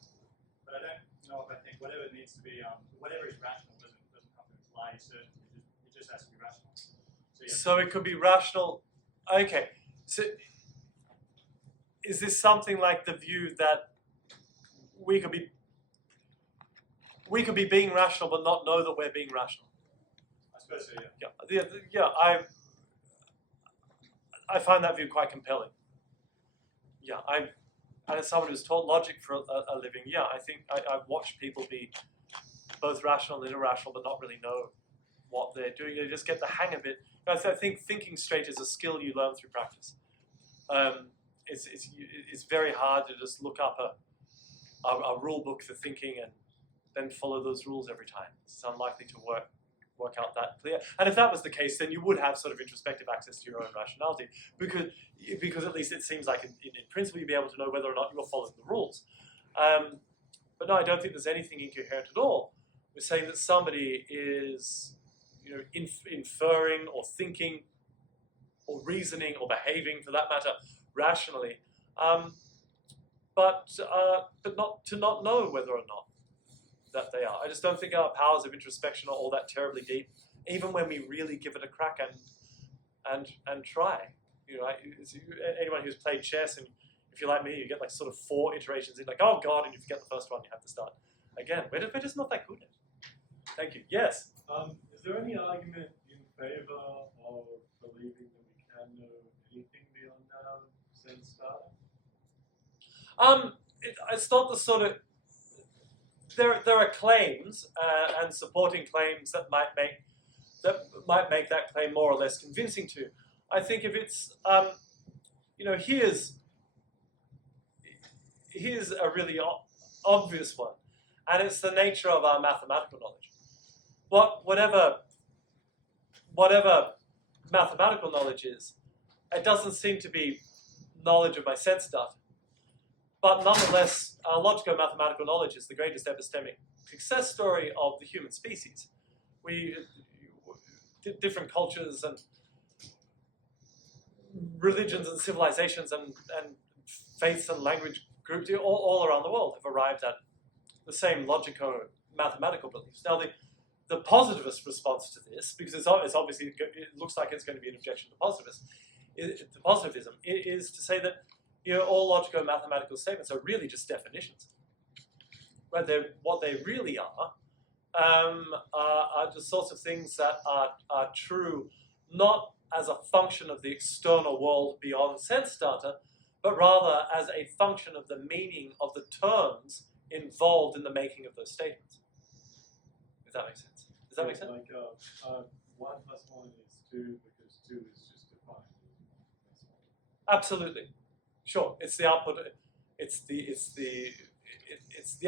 but I don't know if I think whatever it needs to be, whatever is rational doesn't have to imply certainty. It just has to be rational. So it could be rational. Okay. So is this something like the view that we could be being rational but not know that we're being rational? I suppose so, yeah. Yeah. I find that view quite compelling. Yeah, and as someone who's taught logic for a living, yeah, I think I've watched people be both rational and irrational but not really know what they're doing. They just get the hang of it. I think thinking straight is a skill you learn through practice. It's very hard to just look up a rule book for thinking and then follow those rules every time. It's unlikely to work out that clear. And if that was the case, then you would have sort of introspective access to your own rationality, because at least it seems like in principle you'd be able to know whether or not you're following the rules. But no, I don't think there's anything incoherent at all. We're saying that somebody is inferring or thinking reasoning or behaving, for that matter, rationally. But not to not know whether or not that they are. I just don't think our powers of introspection are all that terribly deep, even when we really give it a crack and try. You know, anyone who's played chess, and if you're like me, you get like sort of 4 iterations in, like, oh god, and you forget the first one, you have to start again. We're just not that good at it. Thank you. Yes. Is there any argument in favor of believing that we can know anything beyond our sense data? It's not the sort of. There are claims and supporting claims that might make that claim more or less convincing to you. I think if it's you know, here's a really obvious one, and it's the nature of our mathematical knowledge. Whatever mathematical knowledge is, it doesn't seem to be knowledge of my sense data. But nonetheless, our logico-mathematical knowledge is the greatest epistemic success story of the human species. Different cultures and religions and civilizations and faiths and language groups all around the world have arrived at the same logico-mathematical beliefs. Now, the positivist response to this, because it's obviously, it looks like it's going to be an objection to positivism, is to say that, you know, all logico-mathematical statements are really just definitions. Right? What they really are the sorts of things that are true not as a function of the external world beyond sense data, but rather as a function of the meaning of the terms involved in the making of those statements. If that makes sense. Does that make sense? Like 1 plus 1 is 2 because 2 is just defined. Absolutely. Sure, it's the output. It's the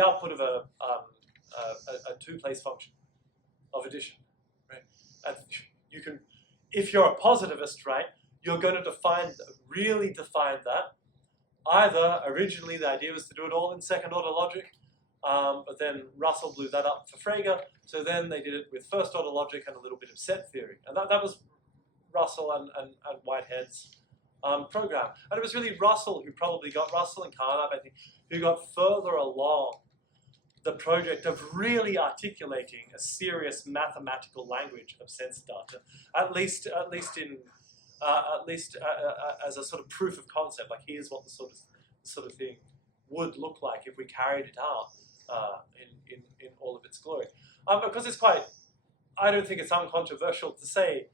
output of a 2-place function of addition, right? And you can, if you're a positivist, right, you're going to really define that. Either originally the idea was to do it all in second-order logic, but then Russell blew that up for Frege. So then they did it with first-order logic and a little bit of set theory, and that was Russell and Whitehead's program. And it was really Russell and Carnap, I think, who got further along the project of really articulating a serious mathematical language of sense data, at least as a sort of proof of concept. Like, here's what the sort of thing would look like if we carried it out in all of its glory. Because it's quite, I don't think it's uncontroversial to say,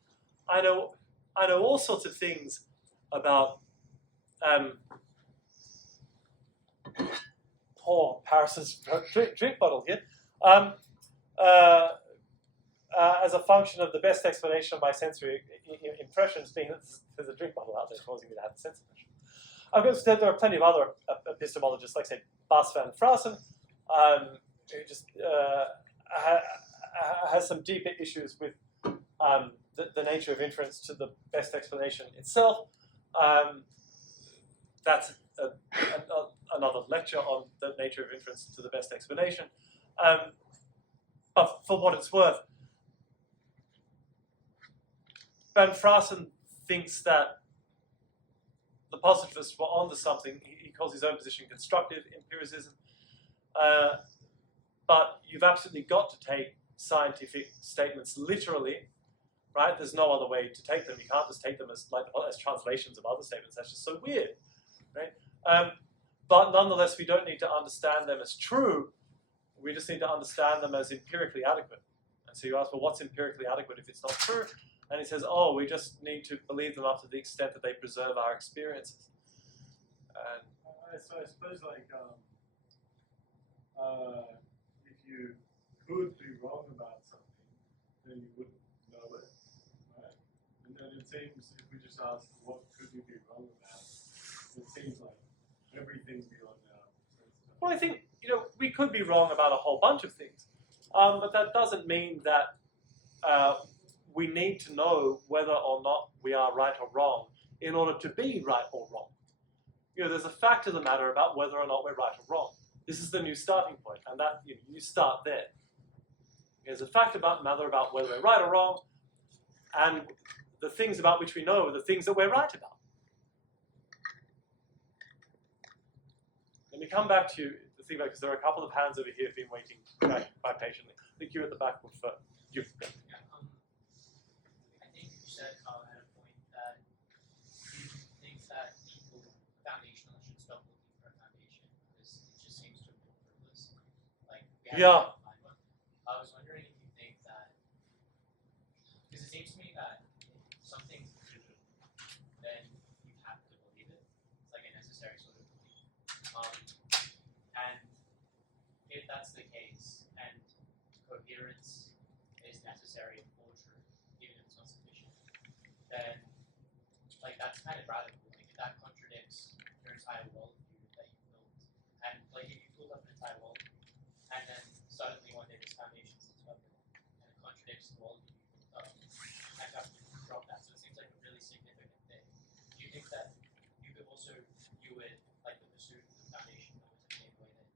I know all sorts of things about poor Paris's drink bottle here, as a function of the best explanation of my sensory impressions being that there's a drink bottle out there causing me to have a sense impression. Of course, there are plenty of other epistemologists, like, say, Bas van Fraassen, who just has some deeper issues with the nature of inference to the best explanation itself. That's another lecture on the nature of inference to the best explanation. But for what it's worth, Van Fraassen thinks that the positivists were onto something. He calls his own position constructive empiricism. But you've absolutely got to take scientific statements literally, right? There's no other way to take them. You can't just take them as translations of other statements. That's just so weird, right? But nonetheless, we don't need to understand them as true. We just need to understand them as empirically adequate. And so you ask, well, what's empirically adequate if it's not true? And he says, oh, we just need to believe them up to the extent that they preserve our experiences. And so I suppose, like, if you could be wrong about something, then you wouldn't know it, right? And then it seems, if we just ask, what could you be wrong about? It seems like everything beyond now. Well, I think, we could be wrong about a whole bunch of things, but that doesn't mean that we need to know whether or not we are right or wrong in order to be right or wrong. There's a fact of the matter about whether or not we're right or wrong. This is the new starting point, and that you start there. There's a fact about matter about whether we're right or wrong, and the things about which we know are the things that we're right about. Let me come back to the thing because there are a couple of hands over here who've been waiting quite patiently. I think you at the back will first. You. Yeah, I think you said at a point that you think that people foundational should stop looking for a foundation because it just seems to have been fruitless. Like we Yeah. haven't found one. I was wondering if you think that because it seems to me that if something's true, then you have to believe it. It's like a necessary sort of belief. And if that's the case, and coherence is necessary for truth, even if it's not sufficient, then like that's kind of radical. Like if that contradicts your entire worldview that you built, and like if you build up an entire worldview, and then suddenly one day this foundation sits up and it contradicts the worldview you built up, and you have to drop that. So it seems like a really significant thing. Do you think that you could also view it like the pursuit of the foundation that was in a way that,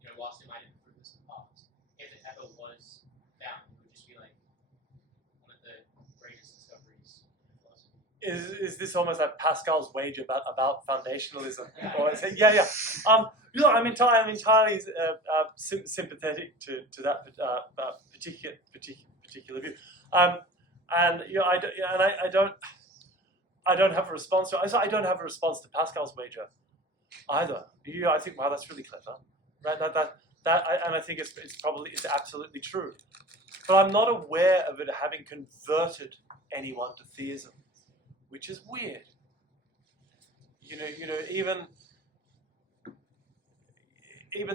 you know, whilst it might have improved this in the past, if it ever was found, it would just be like one of the greatest discoveries in philosophy. Is this almost like Pascal's wager about foundationalism? Yeah. Or is it, yeah. Look, I'm entirely sympathetic to that particular view. And you know, I don't have a response to. I don't have a response to Pascal's wager either. I think, wow, that's really clever, right? And I think it's absolutely true. But I'm not aware of it having converted anyone to theism, which is weird. You know, even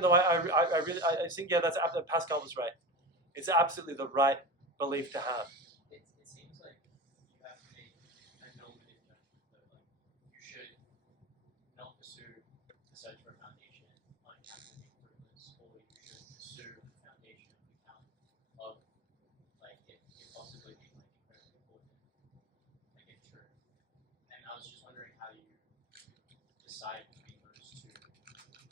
though I think that's Pascal was right. It's absolutely the right belief to have. It seems like you have to make a normative judgment that like you should not pursue the search for a foundation on account of being fruitless, or you should pursue the foundation on account of like it possibly being like incredibly important, like if true. And I was just wondering how you decide between those two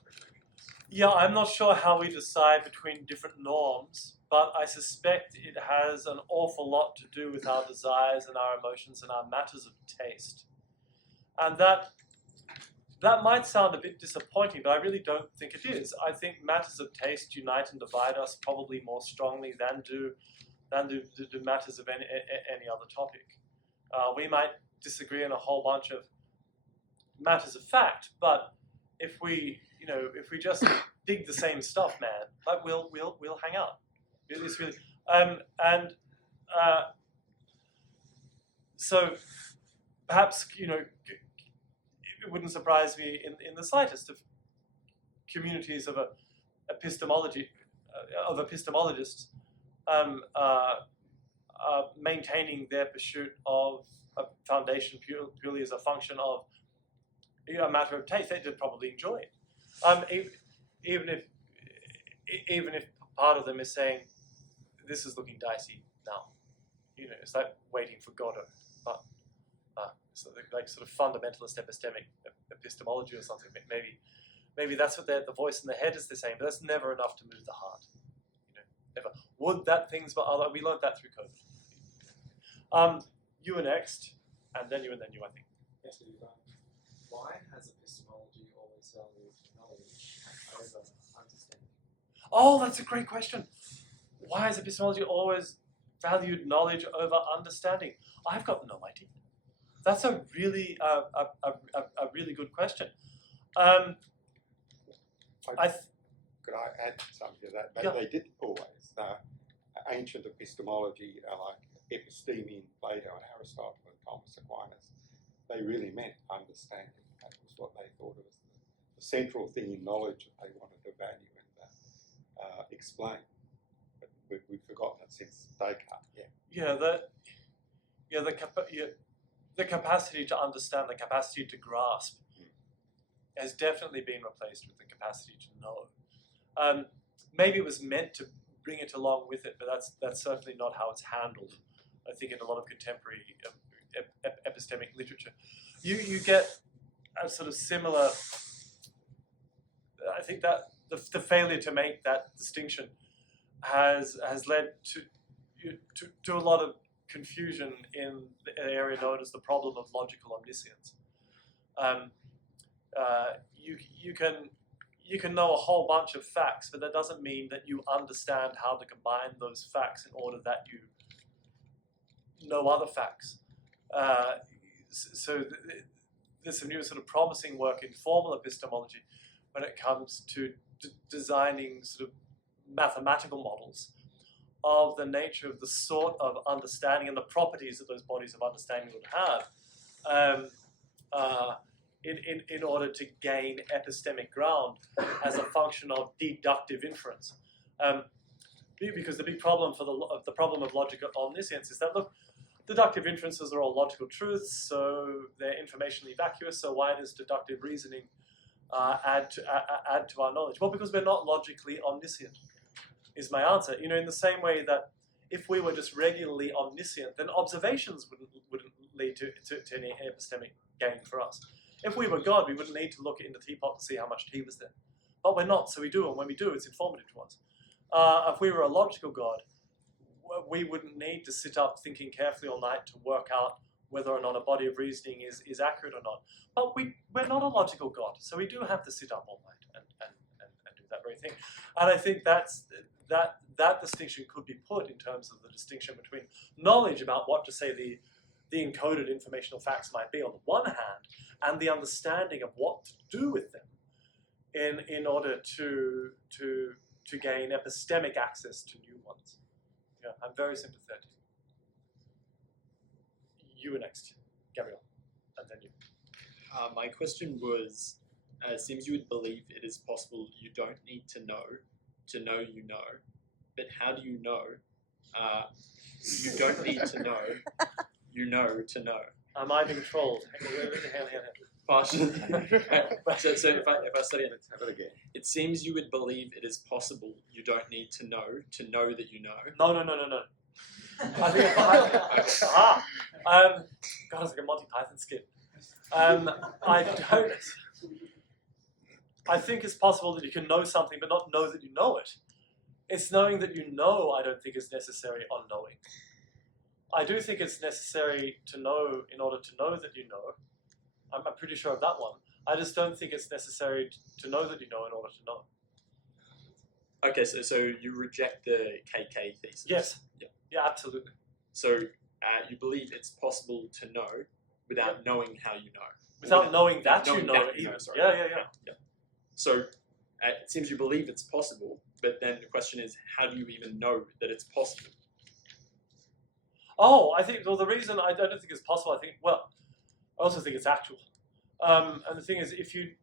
prescriptions. Yeah, I'm not sure how we decide between different norms, but I suspect it has an awful lot to do with our desires and our emotions and our matters of taste. And that might sound a bit disappointing, but I really don't think it is. I think matters of taste unite and divide us probably more strongly than do matters of any other topic. We might disagree on a whole bunch of matters of fact, but if we just dig the same stuff, man, like we'll hang out. It's really so perhaps it wouldn't surprise me in the slightest if communities of epistemologists maintaining their pursuit of a foundation purely as a function of a matter of taste, they'd probably enjoy it. Even if part of them is saying, this is looking dicey now. It's like waiting for Godot, but so like sort of fundamentalist epistemic epistemology or something. Maybe that's what the voice in the head is the same, but that's never enough to move the heart. Never. Would that things, but we learned that through COVID. You were next, and then you, and then you, I think. Yes, why has epistemology always valued knowledge over understanding? Oh, that's a great question. Why has epistemology always valued knowledge over understanding? I've got no idea. That's a really really good question. Could I add something to that? Yeah. They did always. Ancient epistemology, like episteme in Plato and Aristotle and Thomas Aquinas, they really meant understanding. That was what they thought was the central thing in knowledge that they wanted to value and explain. But we've forgotten it since Descartes. The capacity to understand, the capacity to grasp, has definitely been replaced with the capacity to know. Maybe it was meant to bring it along with it, but that's certainly not how it's handled. I think in a lot of contemporary epistemic literature, you get a sort of similar. I think that the failure to make that distinction has led to a lot of confusion in the area known as the problem of logical omniscience. You can know a whole bunch of facts, but that doesn't mean that you understand how to combine those facts in order that you know other facts. So there's some new sort of promising work in formal epistemology when it comes to designing sort of mathematical models of the nature of the sort of understanding and the properties that those bodies of understanding would have in order to gain epistemic ground as a function of deductive inference. Because the big problem for the problem of logical omniscience is that, look, deductive inferences are all logical truths, so they're informationally vacuous, so why does deductive reasoning add to our knowledge? Well, because we're not logically omniscient, is my answer. You know, in the same way that if we were just regularly omniscient, then observations wouldn't lead to any epistemic gain for us. If we were God, we wouldn't need to look in the teapot to see how much tea was there. But we're not, so we do, and when we do, it's informative to us. If we were a logical God, we wouldn't need to sit up thinking carefully all night to work out whether or not a body of reasoning is accurate or not. But we're not a logical God, so we do have to sit up all night and do that very thing. And I think that distinction could be put in terms of the distinction between knowledge about what to say the encoded informational facts might be on the one hand, and the understanding of what to do with them in order to gain epistemic access to new ones. Yeah, I'm very sympathetic. You were next, Gabriel, and then you. My question was, it seems you would believe it is possible you don't need to know you know, but how do you know? You don't need to know, you know to know. Am I being trolled? Partially. So if I study it, Let's have it again. it seems you would believe it is possible you don't need to know that you know. No. I think God, it's like a Monty Python skit. I think it's possible that you can know something but not know that you know it. It's knowing that you know I don't think is necessary on knowing. I do think it's necessary to know in order to know that you know. I'm pretty sure of that one. I just don't think it's necessary to know that you know in order to know. Okay, so you reject the KK thesis? Yes. Yeah. Yeah, absolutely. So you believe it's possible to know without knowing how you know? Without knowing that you knowing know that it you know, even. sorry. Yeah. So it seems you believe it's possible, but then the question is, how do you even know that it's possible? Oh, I think, well, the reason I don't think it's possible, I also think it's actual. And the thing is, if you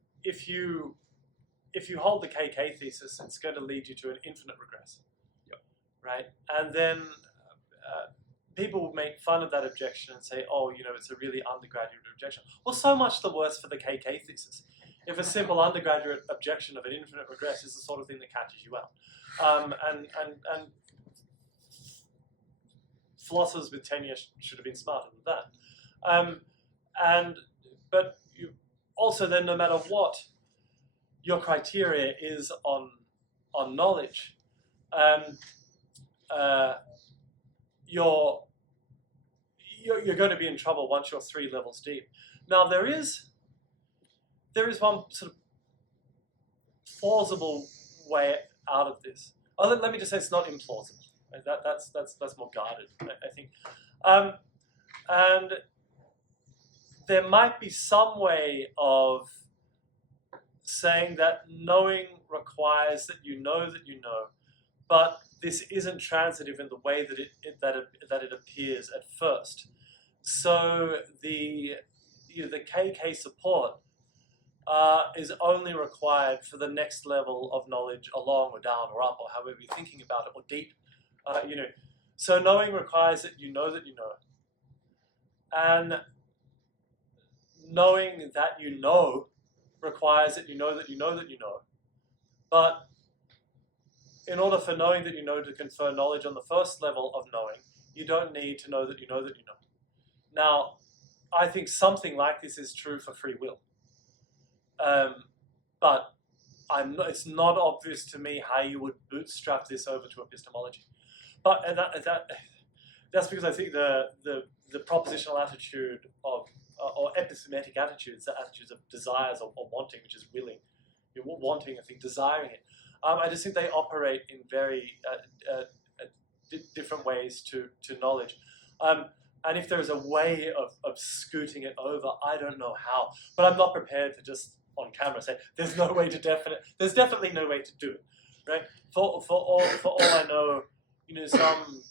hold the KK thesis, it's going to lead you to an infinite regress. Yep. Right? And then people will make fun of that objection and say, oh, you know, it's a really undergraduate objection. Well, so much the worse for the KK thesis. If a simple undergraduate objection of an infinite regress is the sort of thing that catches you out. And philosophers with tenure should have been smarter than that. But you also then, no matter what your criteria is on knowledge, you're going to be in trouble once you're 3 levels deep. Now there is one sort of plausible way out of this. Oh, let me just say it's not implausible. That's more guarded, I think. And there might be some way of saying that knowing requires that you know, but this isn't transitive in the way that it appears at first. So the KK support is only required for the next level of knowledge, along or down or up, or however you're thinking about it, or deep. So knowing requires that you know, and knowing that you know requires that you know. But in order for knowing that you know to confer knowledge on the first level of knowing, you don't need to know that you know. Now, I think something like this is true for free will. But it's not obvious to me how you would bootstrap this over to epistemology. But that's because I think the propositional attitude of or epistemic attitudes, the attitudes of desires or wanting, which is willing, wanting, I think, desiring it. I just think they operate in very different ways to knowledge. And if there is a way of scooting it over, I don't know how. But I'm not prepared to just on camera say there's no way to there's definitely no way to do it, right? For all I know, some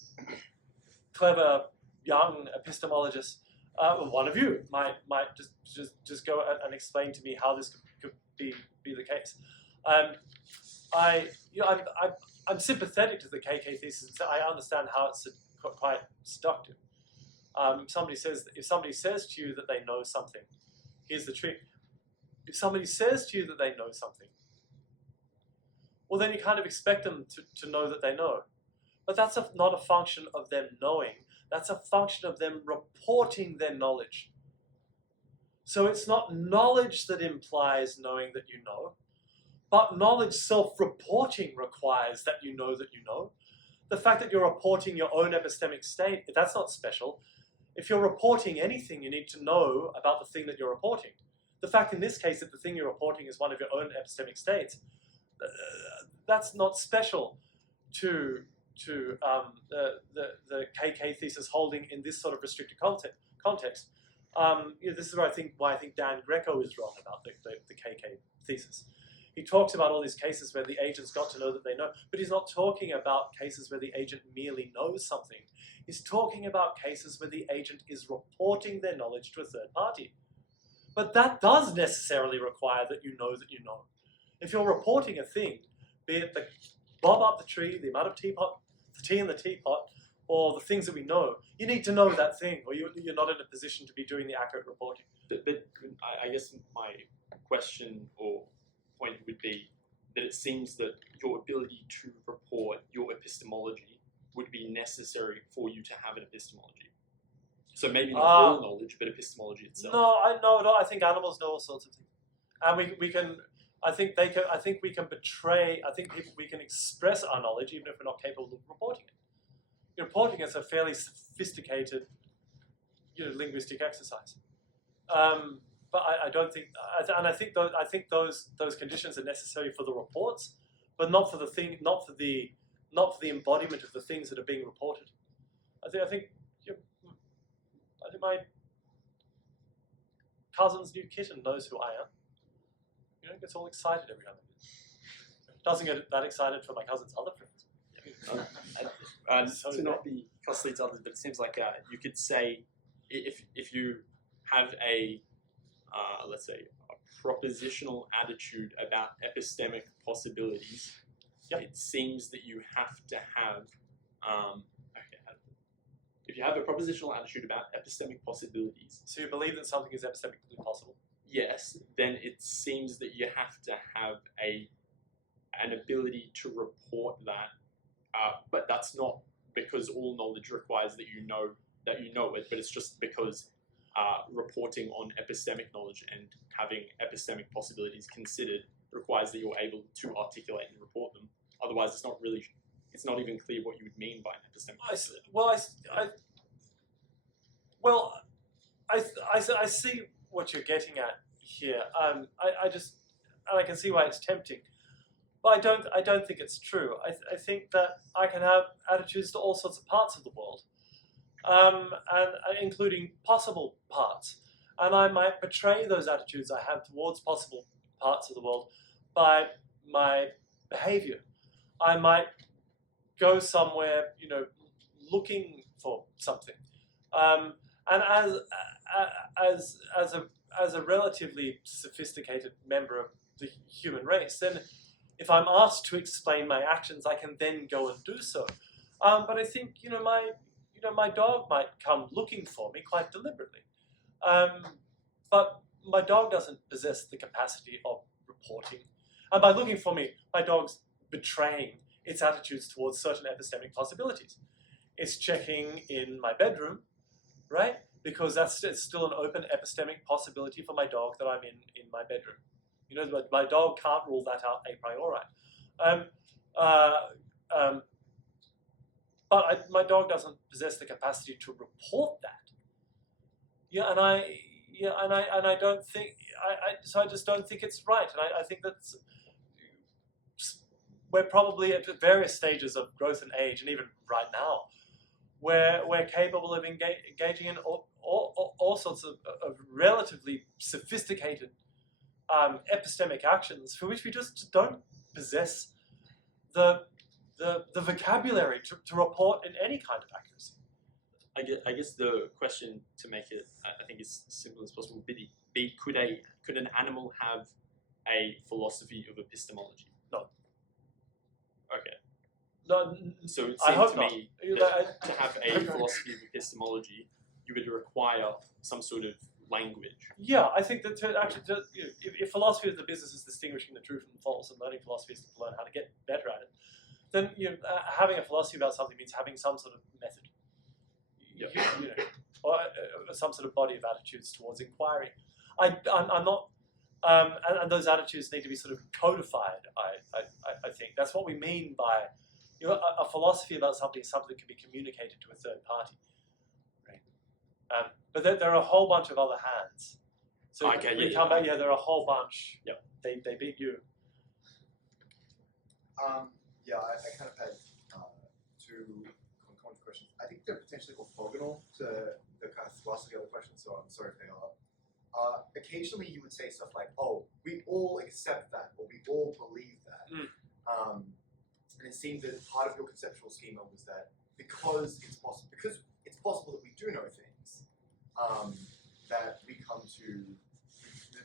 clever young epistemologist, one of you might just go and explain to me how this could be the case. I'm sympathetic to the KK thesis. I understand how it's quite seductive. If somebody says to you that they know something, here's the trick. If somebody says to you that they know something, well, then you kind of expect them to know that they know. But that's not a function of them knowing. That's a function of them reporting their knowledge. So it's not knowledge that implies knowing that you know, but knowledge self-reporting requires that you know that you know. The fact that you're reporting your own epistemic state, that's not special. If you're reporting anything, you need to know about the thing that you're reporting. The fact in this case that the thing you're reporting is one of your own epistemic states, that's not special to the KK thesis holding in this sort of restricted context. This is why I think Dan Greco is wrong about the KK thesis. He talks about all these cases where the agent's got to know that they know, but he's not talking about cases where the agent merely knows something. He's talking about cases where the agent is reporting their knowledge to a third party. But that does necessarily require that you know that you know. If you're reporting a thing, be it the bob up the tree, the amount of tea in the teapot, or the things that we know, you need to know that thing, or you're not in a position to be doing the accurate reporting. But I guess my question or point would be that it seems that your ability to report your epistemology would be necessary for you to have an epistemology. So maybe not all knowledge, but epistemology itself. No, I think animals know all sorts of things, and we can. I think we can betray. I think we can express our knowledge even if we're not capable of reporting it. Reporting is a fairly sophisticated, linguistic exercise. But I don't think, and I think those conditions are necessary for the reports, but not for the thing, not for the embodiment of the things that are being reported. I think my cousin's new kitten knows who I am. Gets all excited every other bit. Doesn't get that excited for my cousin's other friends. To not be costly to others, but it seems like you could say if you have a let's say a propositional attitude about epistemic possibilities, it seems that you have to have if you have a propositional attitude about epistemic possibilities. So you believe that something is epistemically possible? Yes, then it seems that you have to have an ability to report that, but that's not because all knowledge requires that you know it, but it's just because reporting on epistemic knowledge and having epistemic possibilities considered requires that you're able to articulate and report them. Otherwise, it's not even clear what you would mean by an epistemic possibility. I see what you're getting at here. I can see why it's tempting, but I don't think it's true. I think that I can have attitudes to all sorts of parts of the world, and including possible parts, and I might betray those attitudes I have towards possible parts of the world by my behavior. I might go somewhere, looking for something, and as a relatively sophisticated member of the human race, then if I'm asked to explain my actions, I can then go and do so. But I think my dog might come looking for me quite deliberately, but my dog doesn't possess the capacity of reporting. And by looking for me, my dog's betraying its attitudes towards certain epistemic possibilities. It's checking in my bedroom, right? Because it's still an open epistemic possibility for my dog that I'm in my bedroom. My dog can't rule that out a priori. but my dog doesn't possess the capacity to report that. Yeah, and I don't think so I just don't think it's right, and I think that we're probably at various stages of growth and age, and even right now, where we're capable of engaging in all sorts of relatively sophisticated epistemic actions for which we just don't possess the vocabulary to report in any kind of accuracy. I guess the question to make it, I think, as simple as possible would be could an animal have a philosophy of epistemology? No. Okay. No, So it I seems hope to not. me that to have a philosophy of epistemology, you would require some sort of language. Yeah, I think that if philosophy of the business is distinguishing the true from the false, and learning philosophy is to learn how to get better at it, then having a philosophy about something means having some sort of method, or some sort of body of attitudes towards inquiry. I'm not, and those attitudes need to be sort of codified. I think that's what we mean by a philosophy about something is something that can be communicated to a third party. But there are a whole bunch of other hands. So Okay, we yeah, come yeah. back, there are a whole bunch. Yep. They beat you. Yeah, I kind of had two concurrent questions. I think they're potentially orthogonal to the kind of thrust of the other questions, so I'm sorry if they are. Occasionally you would say stuff like, oh, we all accept that, or we all believe that. And it seemed that part of your conceptual schema was that because it's possible that we do know things, that we come to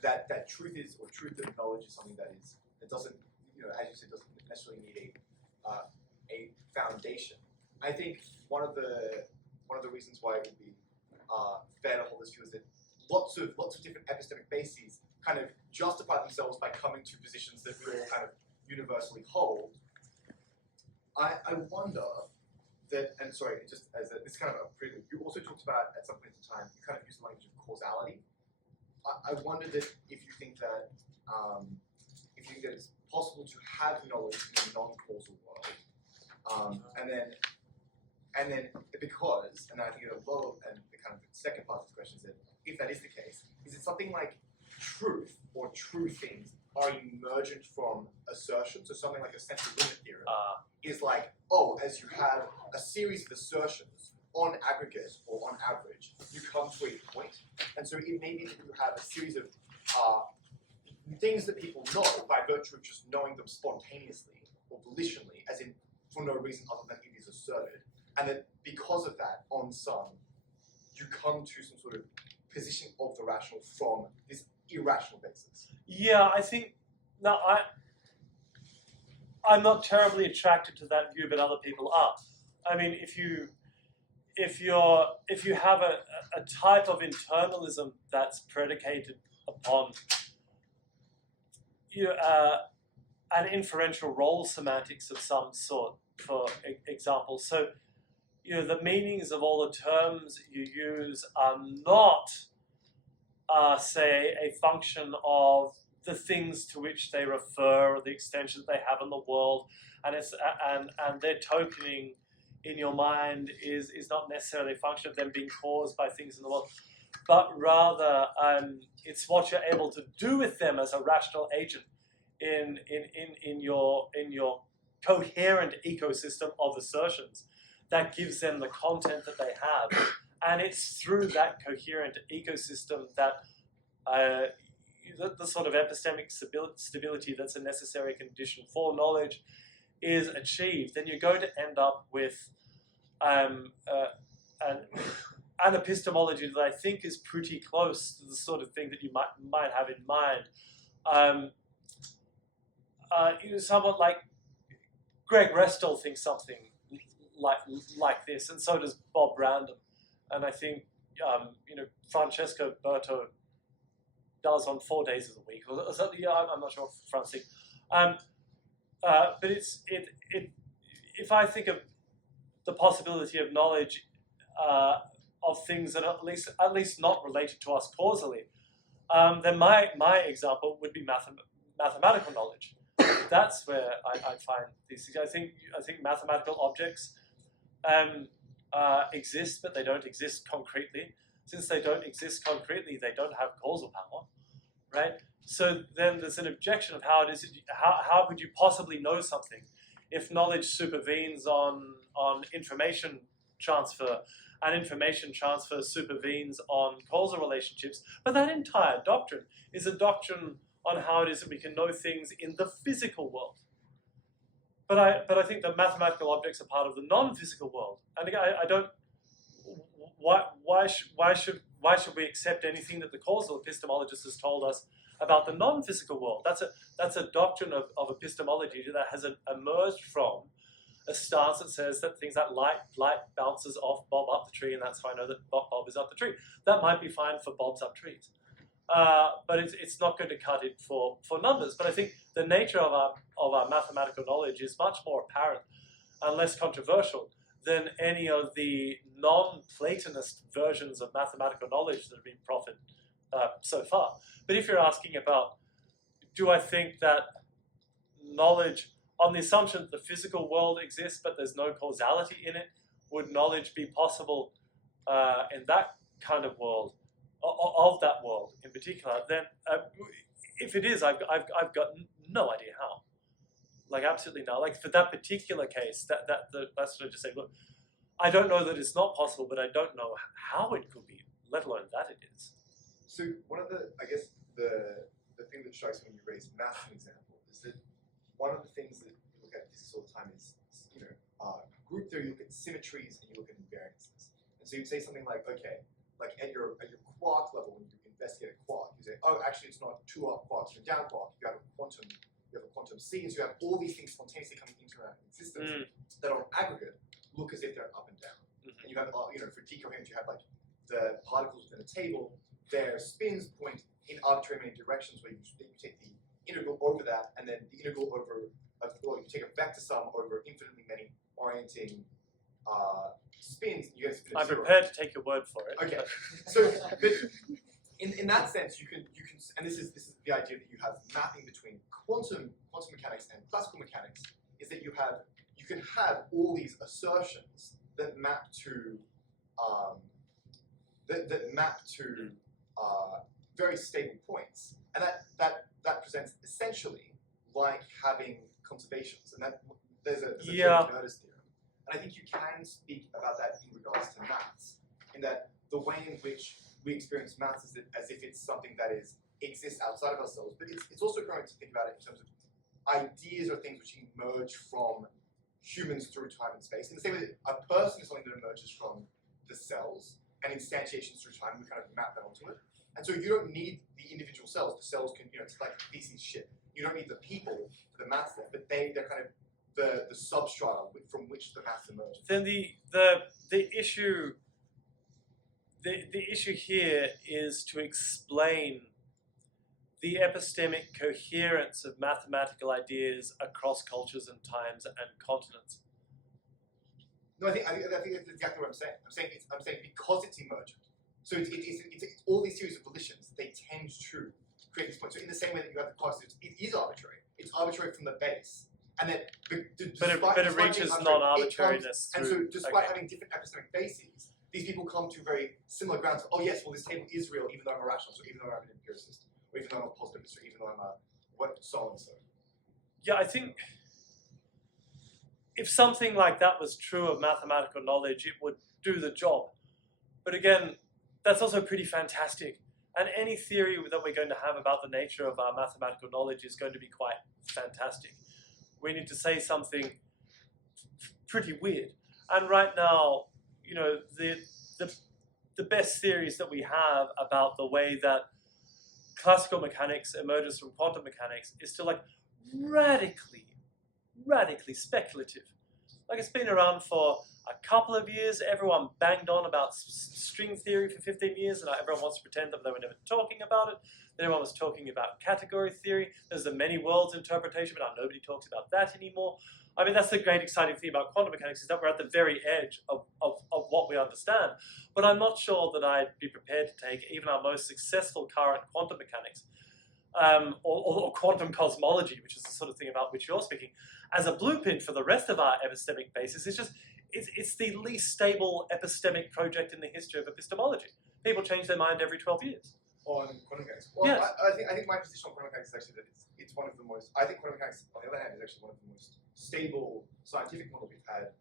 that truth is, or truth of knowledge is something that doesn't, as you said, doesn't necessarily need a foundation. I think one of the reasons why it would be fair to hold this view is that lots of different epistemic bases kind of justify themselves by coming to positions that we all kind of universally hold. I wonder that, and sorry, just as this kind of a prelude, you also talked about at some point in time, you kind of used the language of causality. I wonder that if you think that it's possible to have knowledge in a non-causal world, and then because, and I think a lot of, and the kind of second part of this question is that if that is the case, is it something like truth or true things are emergent from assertion? So something like a central limit theorem is like, oh, as you have a series of assertions on aggregate or on average, you come to a point, and so it may be that you have a series of things that people know by virtue of just knowing them spontaneously or volitionally, as in for no reason other than it is asserted, and that because of that, on some, you come to some sort of position of the rational from this irrational basis. Yeah, I think I'm not terribly attracted to that view, but other people are. I mean, if you have a type of internalism that's predicated upon an inferential role semantics of some sort, for example, so the meanings of all the terms you use are not, say, a function of the things to which they refer or the extension that they have in the world, and their tokening in your mind is not necessarily a function of them being caused by things in the world, but rather it's what you're able to do with them as a rational agent in your coherent ecosystem of assertions that gives them the content that they have, and it's through that coherent ecosystem that the sort of epistemic stability that's a necessary condition for knowledge is achieved. Then you're going to end up with an epistemology that I think is pretty close to the sort of thing that you might have in mind. Somewhat like Greg Restall thinks something like this, and so does Bob Random, and I think Francesco Berto does on 4 days of the week, or something. Yeah, I'm not sure if Franz thinks. But if I think of the possibility of knowledge of things that are at least not related to us causally, then my example would be mathematical knowledge. That's where I find these things. I think mathematical objects exist, but they don't exist concretely. Since they don't exist concretely, they don't have causal power, right? So then there's an objection of how it is. How could you possibly know something if knowledge supervenes on information transfer, and information transfer supervenes on causal relationships? But that entire doctrine is a doctrine on how it is that we can know things in the physical world. But I think that mathematical objects are part of the non-physical world. And again, I don't. Why should we accept anything that the causal epistemologist has told us about the non-physical world? That's a doctrine of epistemology that has emerged from a stance that says that things like light bounces off Bob up the tree, and that's how I know that Bob is up the tree. That might be fine for Bobs up trees, but it's not going to cut it for numbers. But I think the nature of our mathematical knowledge is much more apparent and less controversial than any of the non-Platonist versions of mathematical knowledge that have been proffered so far. But if you're asking about, do I think that knowledge, on the assumption that the physical world exists but there's no causality in it, would knowledge be possible in that kind of world, of that world in particular? Then, if it is, I've got no idea how. Like, absolutely no. Like, for that particular case, that's sort of just say, look, I don't know that it's not possible, but I don't know how it could be, let alone that it is. So one of the, I guess, the thing that strikes me when you raise math as an example is that one of the things that you look at physics all the time is, group theory. You look at symmetries and you look at invariances. And so you'd say something like, okay, like at your quark level, when you investigate a quark, you say, oh, actually it's not two up quarks, you're down quark. You have a quantum C, so you have all these things spontaneously coming into our existence that on aggregate look as if they're up and down. And you have, for decoherence, you have like the particles within a table, their spins point in arbitrary many directions, where you take the integral over that, and then the integral over, you take a vector sum over infinitely many orienting spins, and you get a spin of I'm zero. prepared to take your word for it. Okay, so but in that sense, you can, and this is the idea that you have mapping between quantum mechanics and classical mechanics, is that you can have all these assertions that map to very stable points, and that presents essentially like having conservations, and that there's a Notice theorem, and I think you can speak about that in regards to maths, in that the way in which we experience maths is as if it's something that exists outside of ourselves, but it's also going to think about it in terms of ideas or things which emerge from humans through time and space. In the same way that a person is something that emerges from the cells, and instantiations through time, we kind of map that onto it. And so you don't need the individual cells. The cells can, it's like feces shit. You don't need the people for the maths there, but they're kind of the substrata from which the maths emerge. Then the issue here is to explain the epistemic coherence of mathematical ideas across cultures and times and continents. No, I think that's exactly what I'm saying. I'm saying because it's emergent. So it's all these series of volitions, they tend to create this point. So in the same way that you have the classes, it is arbitrary. It's arbitrary from the base. And then, but it reaches non-arbitrariness. And so despite having different epistemic bases, these people come to very similar grounds. Oh yes, well this table is real even though I'm a rationalist, or even though I'm an empiricist, or even though I'm a positivist, or even though I'm a so and so. Yeah, I think if something like that was true of mathematical knowledge, it would do the job. But again, that's also pretty fantastic. And any theory that we're going to have about the nature of our mathematical knowledge is going to be quite fantastic. We need to say something pretty weird. And right now, the best theories that we have about the way that classical mechanics emerges from quantum mechanics is still like radically speculative. Like, it's been around for a couple of years. Everyone banged on about string theory for 15 years, and everyone wants to pretend that they were never talking about it. Then everyone was talking about category theory. There's the many worlds interpretation, but now nobody talks about that anymore. I mean, that's the great exciting thing about quantum mechanics, is that we're at the very edge of what we understand. But I'm not sure that I'd be prepared to take even our most successful current quantum mechanics, or quantum cosmology, which is the sort of thing about which you're speaking, as a blueprint for the rest of our epistemic basis. it's the least stable epistemic project in the history of epistemology. People change their mind every 12 years. On quantum mechanics. Well, Yes. I think my position on quantum mechanics is actually that it's one of the most. I think quantum mechanics, on the other hand, is actually one of the most stable scientific models we've had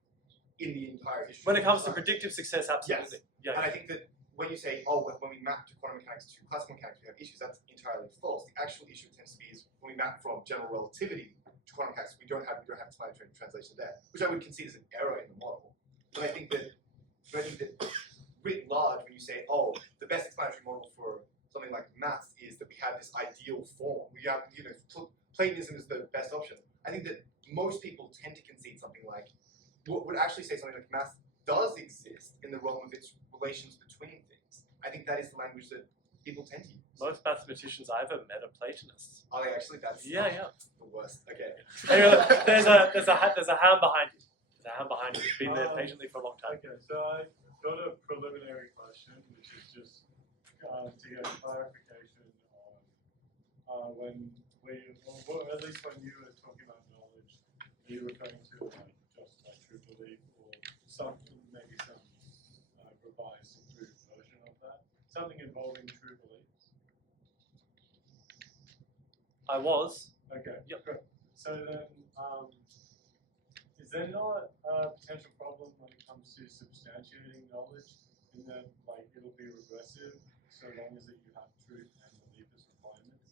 in the entire history. When it comes of to science. predictive success, absolutely. And Yeah. I think that when you say, oh, when we map to quantum mechanics to classical mechanics, we have issues, that's entirely false. The actual issue tends to be is when we map from general relativity to quantum mechanics, we don't have time translation there, which I would concede is an error in the model. But I think that writ large, when you say, oh, the best explanatory model for something like maths is that we have this ideal form. We have, Platonism is the best option. I think that most people tend to concede something like, would actually say something like math does exist in the realm of its relations between things. I think that is the language that people tend to use. Most mathematicians I ever met are Platonists. Are they actually? That's Yeah. the worst. Okay. Anyway, there's a hand behind you. There's a hand behind you. It's been there patiently for a long time. Okay, so I got a preliminary question, which is just to get clarification on or at least when you were talking about knowledge, are you referring to just true belief or something, maybe some revised, improved version of that? Something involving true beliefs? I was. Okay. Yep. Good. So then, is there not a potential problem when it comes to substantiating knowledge in that, it'll be regressive so long as that you have truth and belief as requirements?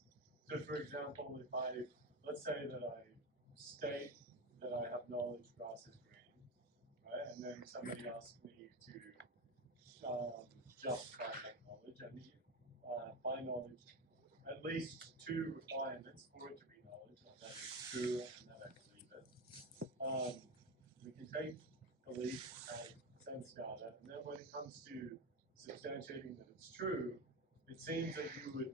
So, for example, let's say that I state that I have knowledge grass is green, right? And then somebody asks me to justify that knowledge, and by knowledge, at least two requirements for it to be knowledge, that it's true and that I believe it. We can take belief as sense data, and then when it comes to substantiating that it's true, it seems that you would,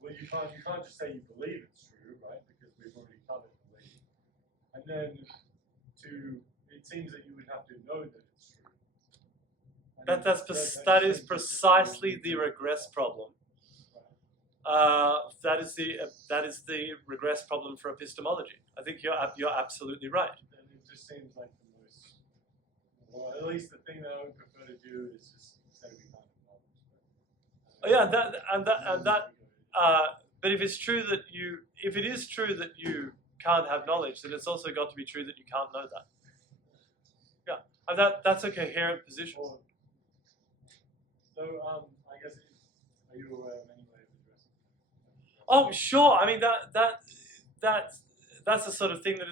you can't just say you believe it's true, right? Because we've already covered belief. And then it seems that you would have to know that it's true. And That is precisely the regress problem. That is the regress problem for epistemology. I think you're absolutely right. And it just seems like the most, well, at least the thing that I would prefer to do is just say we can't acknowledge. But if it is true that you can't have knowledge, then it's also got to be true that you can't know that. Yeah, and that's a coherent position. So I guess are you aware of any way of addressing that? Oh, sure. I mean that's the sort of thing that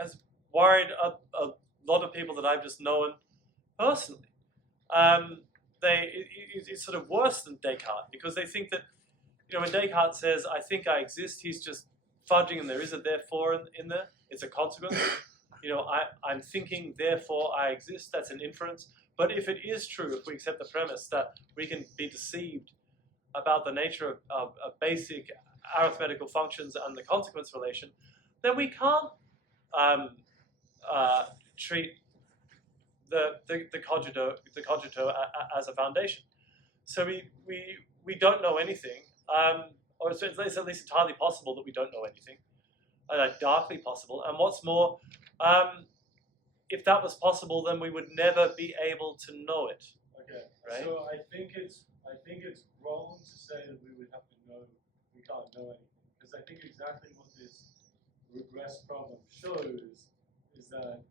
has worried a lot of people that I've just known personally. It's sort of worse than Descartes because they think that, when Descartes says, I think I exist, he's just fudging and there is a therefore in there. It's a consequence. I'm thinking, therefore I exist. That's an inference. But if it is true, if we accept the premise that we can be deceived about the nature of basic arithmetical functions and the consequence relation, then we can't treat the cogito as a foundation. So we don't know anything, or it's at least entirely possible that we don't know anything, darkly possible. And what's more, if that was possible, then we would never be able to know it. Okay. Right? So I think it's wrong to say that we would have to know we can't know anything, because I think exactly what this regress problem shows is that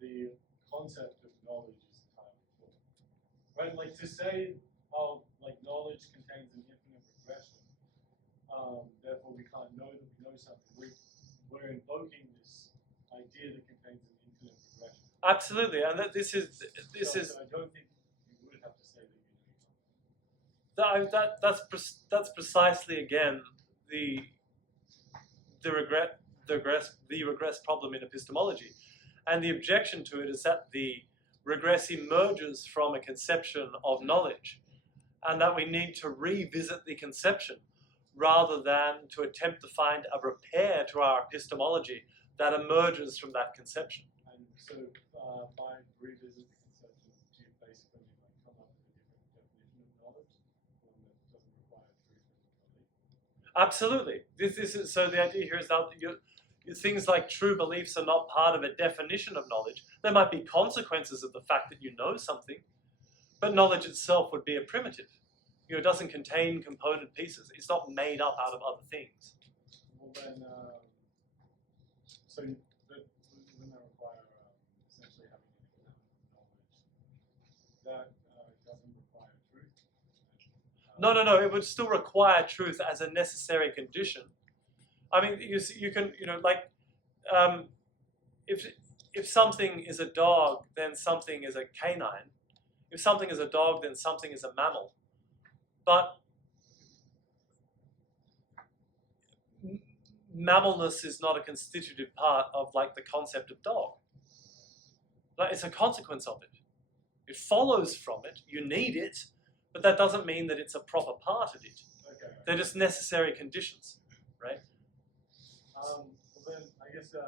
the concept of knowledge is entirely flawed. Right? To say knowledge contains an infinite regression, therefore we can't know that we know something. We're invoking this idea that contains an infinite regression. Absolutely, and this is. So I don't think you would have to say that you know. That's precisely again the regress problem in epistemology, and the objection to it is that the regress emerges from a conception of knowledge, and that we need to revisit the conception rather than to attempt to find a repair to our epistemology that emerges from that conception. And so by revisit the conception, do you basically come up with a different definition of knowledge, one that doesn't require truth and belief? Absolutely. This is so. The idea here is that things like true beliefs are not part of a definition of knowledge. There might be consequences of the fact that you know something, but knowledge itself would be a primitive. It doesn't contain component pieces. It's not made up out of other things. Well then, so wouldn't that require essentially having an economic knowledge that doesn't require truth? No. It would still require truth as a necessary condition. I mean, you can, if something is a dog, then something is a canine. If something is a dog, then something is a mammal. But mammalness is not a constitutive part of the concept of dog. It's a consequence of it. It follows from it. You need it, but that doesn't mean that it's a proper part of it. Okay. They're just necessary conditions, right? Well then, I guess I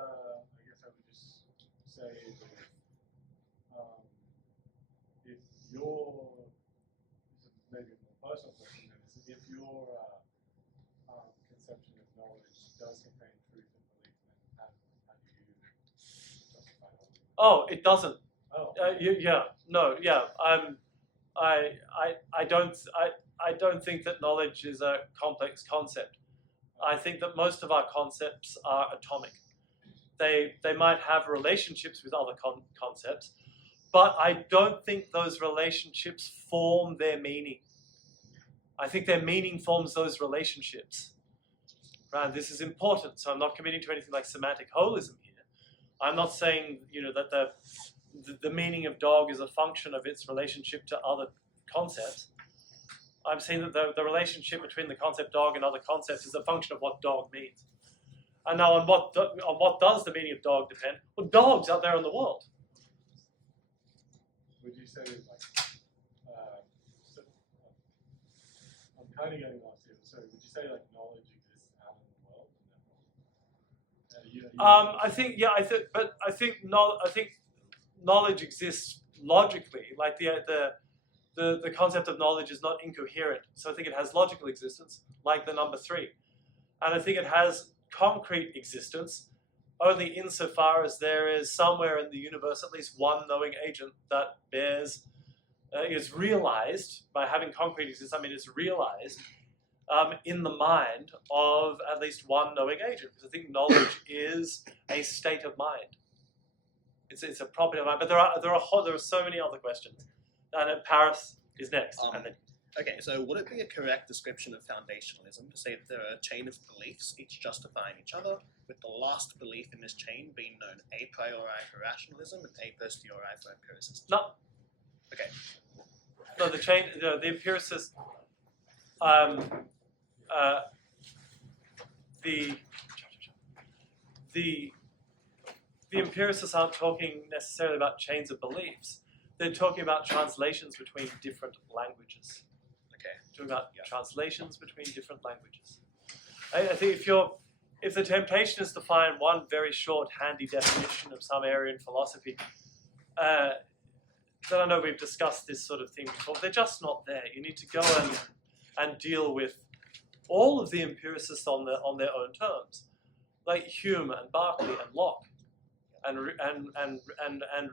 would just say that if your maybe a more personal question then is if your conception of knowledge does contain truth and belief, then how do you justify that? Oh, it doesn't. Oh. I don't think that knowledge is a complex concept. I think that most of our concepts are atomic. They might have relationships with other concepts, but I don't think those relationships form their meaning. I think their meaning forms those relationships. Right? This is important, so I'm not committing to anything like semantic holism here. I'm not saying that the meaning of dog is a function of its relationship to other concepts. I'm saying that the relationship between the concept dog and other concepts is a function of what dog means. And now on what does the meaning of dog depend? Well, dogs out there in the world. Would you say I'm kind of getting lost here. So would you say knowledge exists out in the world? I think knowledge exists logically. The concept of knowledge is not incoherent. So I think it has logical existence, like the number 3. And I think it has concrete existence only insofar as there is somewhere in the universe at least one knowing agent that is realized by having concrete existence. I mean, it's realized in the mind of at least one knowing agent. Because I think knowledge is a state of mind. It's a property of mind. But there are so many other questions. And Paris is next. Okay, so would it be a correct description of foundationalism to say that there are a chain of beliefs, each justifying each other, with the last belief in this chain being known a priori for rationalism and a posteriori for empiricism? No. Okay. No, the empiricists, the empiricists aren't talking necessarily about chains of beliefs. They're talking about translations between different languages. Okay. Talking about translations between different languages. I think if the temptation is to find one very short, handy definition of some area in philosophy, then I know we've discussed this sort of thing before. They're just not there. You need to go and deal with all of the empiricists on their own terms, like Hume and Berkeley and Locke. And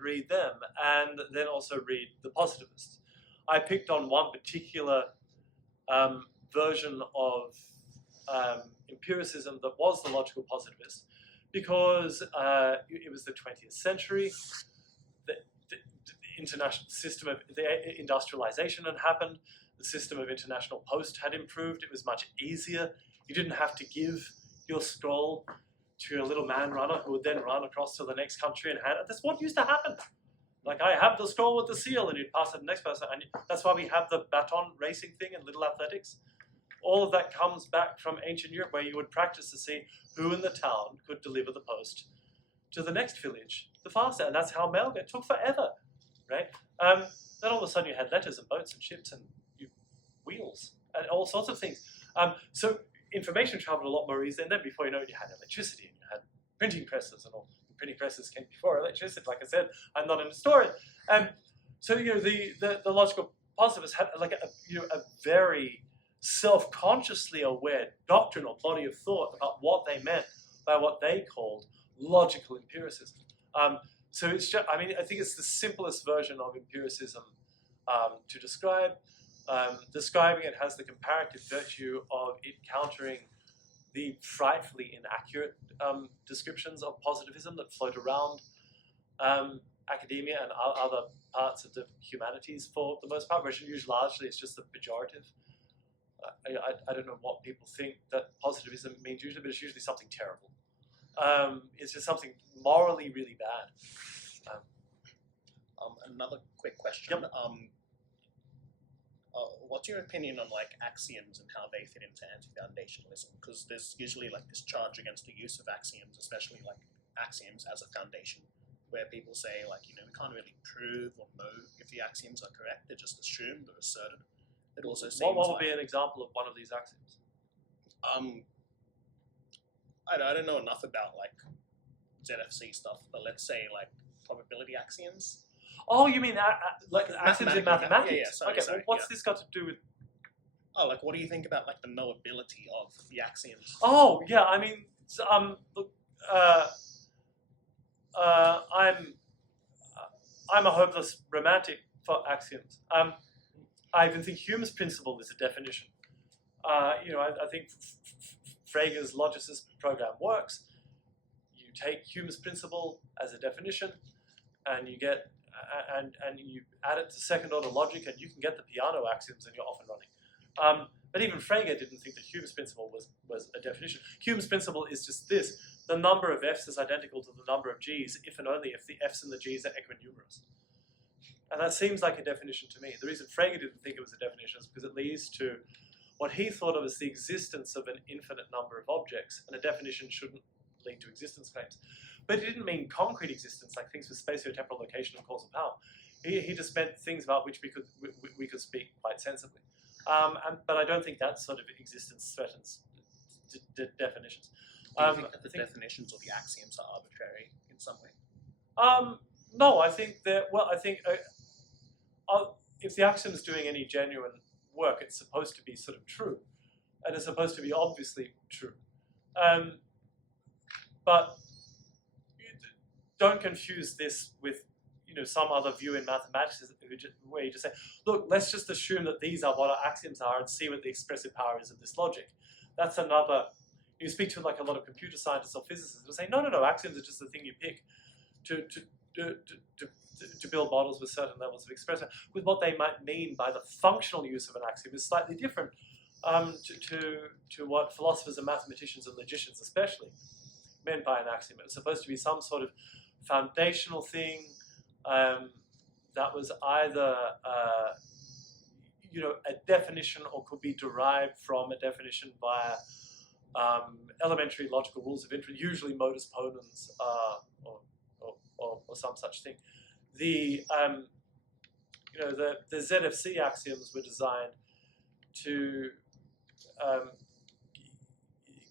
read them, and then also read the positivists. I picked on one particular version of empiricism that was the logical positivist because it was the 20th century. The international system of the industrialization had happened. The system of international post had improved. It was much easier. You didn't have to give your scroll to a little man runner who would then run across to the next country and hand it. That's what used to happen. I have the scroll with the seal, and you'd pass it to the next person. And that's why we have the baton racing thing in Little Athletics. All of that comes back from ancient Europe, where you would practice to see who in the town could deliver the post to the next village the faster. And that's how mail got. It took forever, right? Then all of a sudden you had letters and boats and ships and wheels and all sorts of things. So information traveled a lot more easily, and then before you know it, you had electricity and you had printing presses, and all printing presses came before electricity. Like I said, I'm not an historian. So the logical positivists had a very self-consciously aware doctrinal body of thought about what they meant by what they called logical empiricism. So it's just, I mean, I think it's the simplest version of empiricism to describe. Describing it has the comparative virtue of it countering the frightfully inaccurate descriptions of positivism that float around academia and other parts of the humanities for the most part, whereas usually largely it's just the pejorative. I don't know what people think that positivism means usually, but it's usually something terrible. It's just something morally really bad. Another quick question. Yep. What's your opinion on like axioms and how they fit into anti-foundationalism? Because there's usually like this charge against the use of axioms, especially like axioms as a foundation, where people say like, we can't really prove or know if the axioms are correct. They're just assumed or asserted. It also seems What would be an example of one of these axioms? I don't know enough about like ZFC stuff, but let's say like probability axioms. Oh, you mean like axioms in mathematics? Yeah, sorry, okay, sorry, well, what's this got to do with? Oh, like what do you think about like the knowability of the axioms? Oh, yeah. I mean, look, I'm a hopeless romantic for axioms. I even think Hume's principle is a definition. I think Frege's logicist program works. You take Hume's principle as a definition, and you get and you add it to second-order logic, and you can get the Peano axioms, and you're off and running. But even Frege didn't think that Hume's principle was a definition. Hume's principle is just this: the number of f's is identical to the number of g's if and only if the f's and the g's are equinumerous. And that seems like a definition to me. The reason Frege didn't think it was a definition is because it leads to what he thought of as the existence of an infinite number of objects, and a definition shouldn't lead to existence claims. But it didn't mean concrete existence, like things with spatiotemporal location and causal power. He just meant things about which we could speak quite sensibly. But I don't think that sort of existence threatens definitions. Do you think that the definitions or the axioms are arbitrary in some way? No, I think that. Well, I think if the axiom is doing any genuine work, it's supposed to be sort of true, and it's supposed to be obviously true. But don't confuse this with some other view in mathematics where you just say, look, let's just assume that these are what our axioms are and see what the expressive power is of this logic. That's another. You speak to like a lot of computer scientists or physicists who say, no, axioms are just the thing you pick to build models with certain levels of expression. With what they might mean by the functional use of an axiom is slightly different to what philosophers and mathematicians and logicians especially meant by an axiom. It was supposed to be some sort of foundational thing that was either a definition or could be derived from a definition via elementary logical rules of inference, usually modus ponens or some such thing. The ZFC axioms were designed to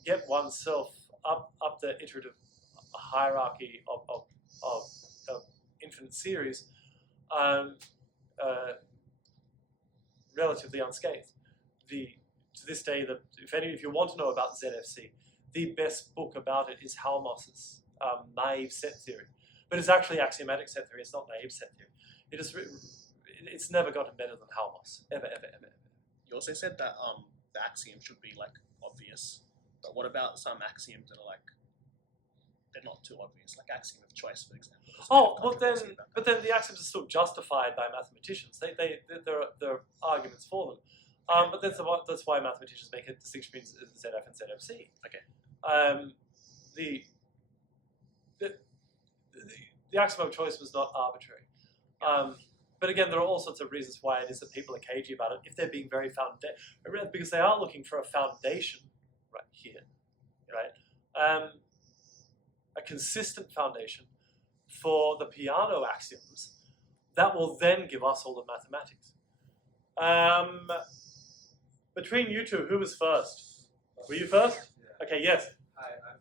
get oneself up the iterative hierarchy of infinite series relatively unscathed. To this day, if you want to know about ZFC, the best book about it is Halmos's naive set theory. But it's actually axiomatic set theory, it's not naive set theory. It's never gotten better than Halmos, ever. You also said that the axiom should be like obvious, but what about some axioms that are like, they're not too obvious, like axiom of choice, for example? But then the axioms are still justified by mathematicians. There are arguments for them. But that's why mathematicians make a distinction between ZF and ZFC. Okay. The axiom of choice was not arbitrary. But again, there are all sorts of reasons why it is that people are cagey about it. If they're being very because they are looking for a foundation right here, right? A consistent foundation for the Peano axioms that will then give us all the mathematics. Between you two, who was first? Were you first? Yeah. Okay, yes. Hi, I'm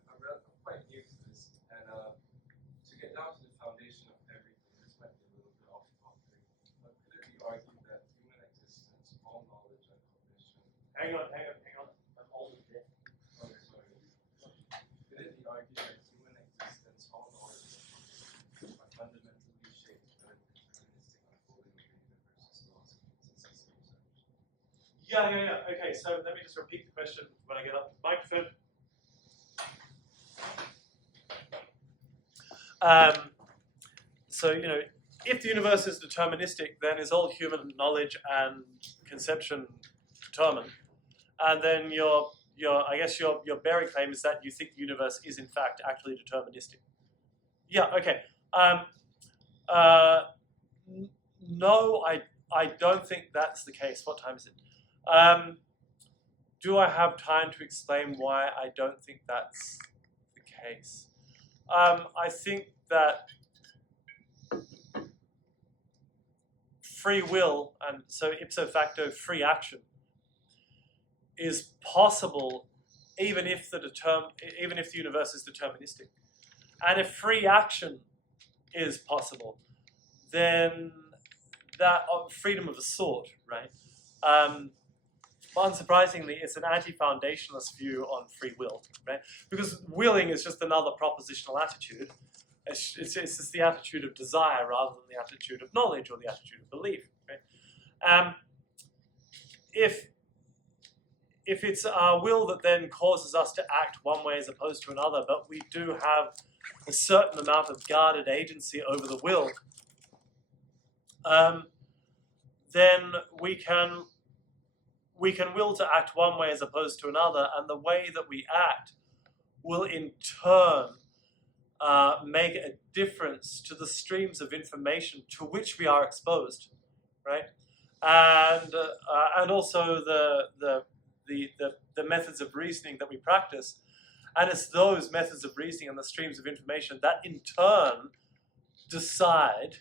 quite new to this, and to get down to the foundation of everything, this might be a little bit off topic, but could it be argued that human existence, all knowledge and cognition... Hang on. I'm holding it. Okay, sorry. Could it be argued Yeah. Okay, so let me just repeat the question when I get up to the microphone. So, if the universe is deterministic, then is all human knowledge and conception determined? And then I guess your bearing claim is that you think the universe is in fact actually deterministic. Yeah. Okay. No, I don't think that's the case. What time is it? Do I have time to explain why I don't think that's the case? I think that free will, and so ipso facto free action, is possible even if the universe is deterministic. And if free action is possible, then that freedom of a sort, right? Unsurprisingly, it's an anti-foundationalist view on free will, right? Because willing is just another propositional attitude. It's just the attitude of desire rather than the attitude of knowledge or the attitude of belief, right? If it's our will that then causes us to act one way as opposed to another, but we do have a certain amount of guarded agency over the will, then we can will to act one way as opposed to another, and the way that we act will in turn make a difference to the streams of information to which we are exposed, right? And also the methods of reasoning that we practice, and it's those methods of reasoning and the streams of information that in turn decide,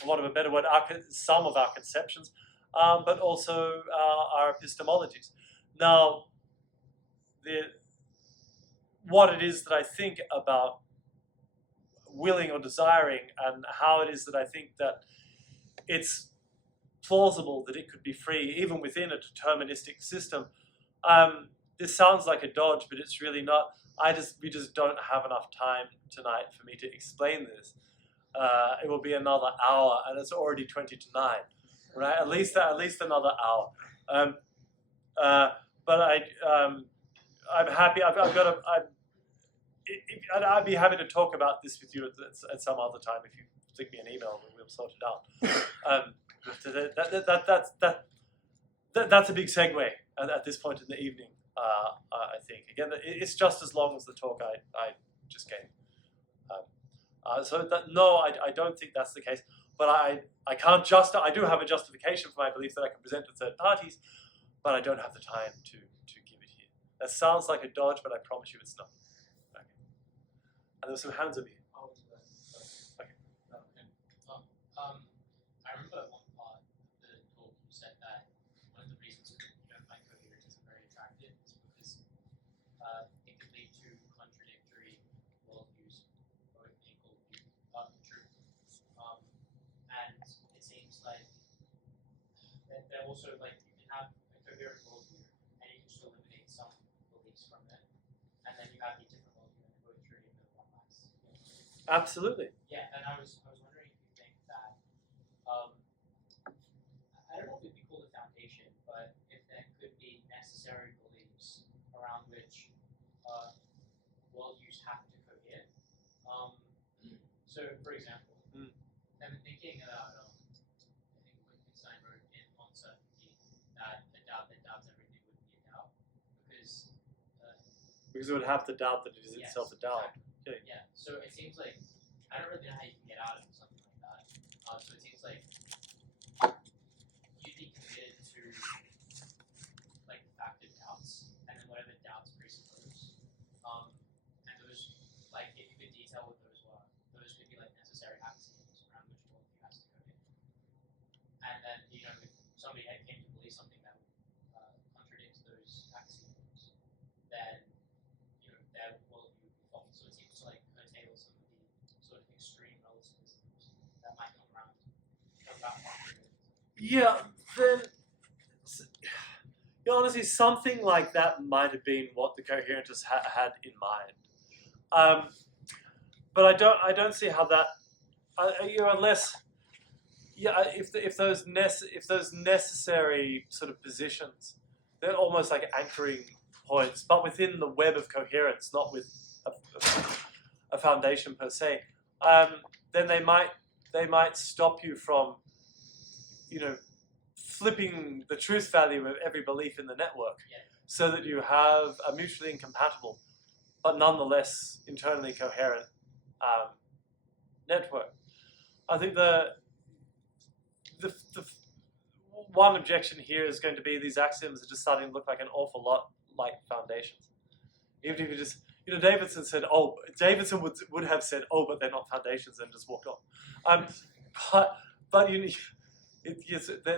for want of a better word, some of our conceptions, but also our epistemologies. Now, what it is that I think about willing or desiring, and how it is that I think that it's plausible that it could be free even within a deterministic system. This sounds like a dodge, but it's really not. We just don't have enough time tonight for me to explain this. It will be another hour, and it's already 20 to 9, right? At least another hour. But I'm happy. I'd be happy to talk about this with you at some other time if you stick me an email and we'll sort it out. That's a big segue at this point in the evening. I think again, it's just as long as the talk I just gave. No, I don't think that's the case. But I do have a justification for my belief that I can present to third parties, but I don't have the time to give it here. That sounds like a dodge, but I promise you it's not. Okay. And there's some hands over here. Okay. I remember at one part of the talk you said that one of the reasons that you don't find coherence very attractive is because it could lead to contradictory worldviews or equal truth. And it seems like they're also like you can have a coherent worldview and you can just eliminate some beliefs from it, and then you have a different worldview and go through in the one mass. Absolutely. Yeah, and I was wondering if you think that I don't know if it'd be called a foundation, but if there could be necessary beliefs around which worldviews have to cohere. So, for example, I've been thinking about I think Wittgenstein wrote in On Certainty that a doubt that doubts everything would be a doubt because it would have to doubt that it is itself a doubt. Exactly. Yeah. So it seems like I don't really know how you can get out of something like that. So it seems like you'd be committed to like the fact of doubts, and then whatever doubts presuppose. And those, like, if you could detail what those were, those could be like necessary axioms around which worldview has to go in. And then if somebody came to believe something that would contradict those axioms, then their worldview would be false. So it seems to like curtail some of the sort of extreme relativisms that might come around. Yeah, honestly, something like that might have been what the coherentists had in mind. But I don't see how that, unless Yeah, if those necessary sort of positions, they're almost like anchoring points, but within the web of coherence, not with a foundation per se. Then they might stop you from, flipping the truth value of every belief in the network, so that you have a mutually incompatible, but nonetheless internally coherent network. I think the one objection here is going to be these axioms are just starting to look like an awful lot like foundations. Even if you just, Davidson said, Davidson would have said, but they're not foundations, and just walked off. But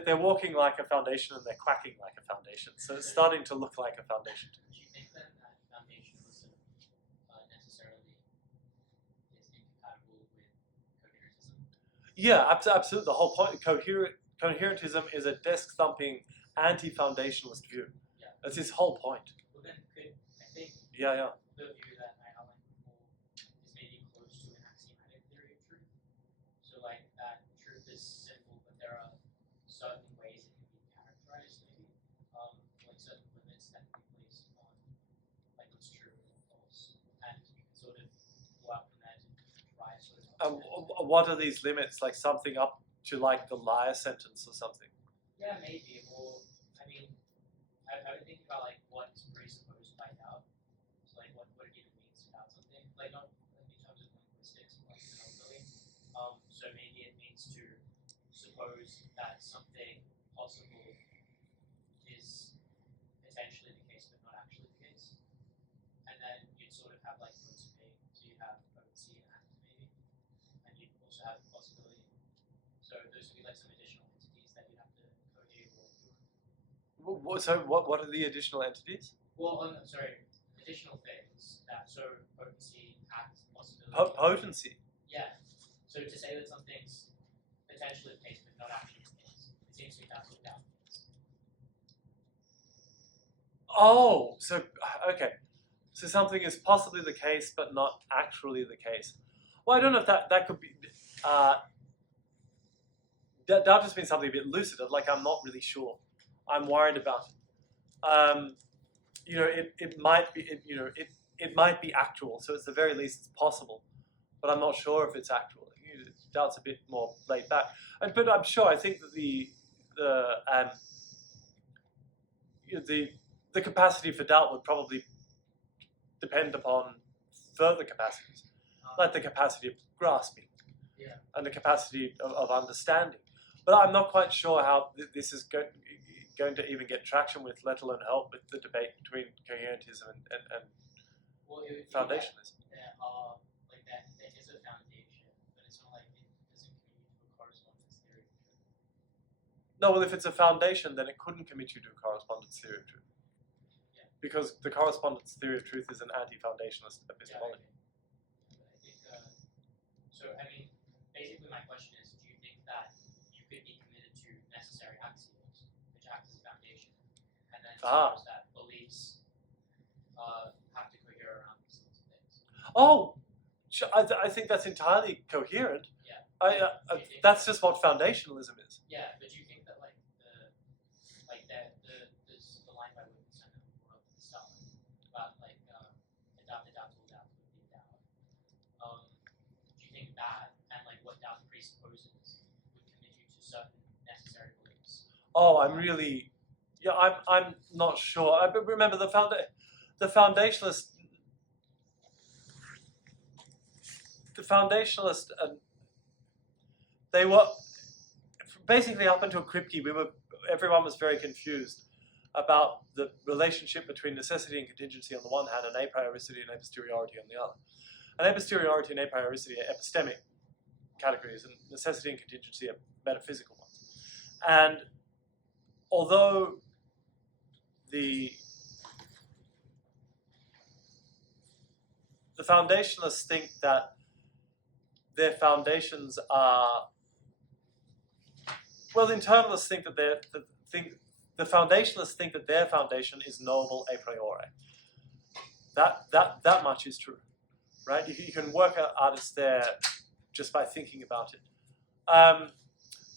they're walking like a foundation and they're quacking like a foundation. So it's starting to look like a foundation. Do you think then that foundationalism necessarily is incompatible with coherentism? Yeah, absolutely. The whole point, coherentism is a desk-thumping, anti-foundationalist view. Yeah. That's his whole point. Well, then I think Yeah. the view that I outlined before is maybe close to an axiomatic theory of truth. So like that truth is simple, but there are certain ways it can be characterized, maybe, like certain limits that can be placed on like what's true or false, and you can sort of go out from there to try sort of. What are these limits? Like something up to like the liar sentence or something? Yeah, maybe. Or I mean, I've been thinking about like what's presupposed by doubt. So like what it even means to doubt something. Like not in terms of linguistics, but ultimately. So maybe it means to suppose that something possible is potentially the case, but not actually the case. And then you'd sort of have like modes of being. So you have potency and act maybe, and you'd also have possibility. So those would be like some additional entities that you have to codate or do. So what are the additional entities? Well, sorry, additional things that so potency, act, possibility. Potency. Yeah. So to say that something's potentially the case but not actually the case, it seems to be that's what doubt means. Oh, so okay. So something is possibly the case but not actually the case. Well, I don't know if that could be. That just means something a bit lucid. Like I'm not really sure. I'm worried about it. It might be. It might be actual. So it's the very least it's possible, but I'm not sure if it's actual. Doubt's a bit more laid back. But I'm sure. I think that the capacity for doubt would probably depend upon further capacities, like the capacity of grasping, and the capacity of understanding. But I'm not quite sure how this is going to even get traction with, let alone help with the debate between coherentism and Well, it would foundationalism. there is a foundation, but it's not like it doesn't commute to a correspondence theory of truth. No, well, if it's a foundation, then it couldn't commit you to a correspondence theory of truth. Yeah. Because the correspondence theory of truth is an anti-foundationalist epistemology. I think, so I mean, basically my question is, do you think that you could be committed to necessary axioms, which act as a foundation, and then suppose that beliefs have to cohere around these sorts of things? Oh, I think that's entirely coherent. Yeah. That's just what foundationalism is. Yeah, but do you think that the line by Wittgenstein that we brought up at the start about like adaptable doubt would be doubt. Do you think that and like what doubt presupposes would commit you to certain necessary beliefs? Oh, I'm not sure. But remember the foundationalist. They were basically up until Kripke. Everyone was very confused about the relationship between necessity and contingency on the one hand, and a prioricity and a posteriority on the other. And a posteriority and a prioricity are epistemic categories, and necessity and contingency are metaphysical ones. And although the foundationalists think that their foundations are, well, the internalists think that the foundationalists think that their foundation is knowable a priori. That much is true, right? You can work out artists there just by thinking about it.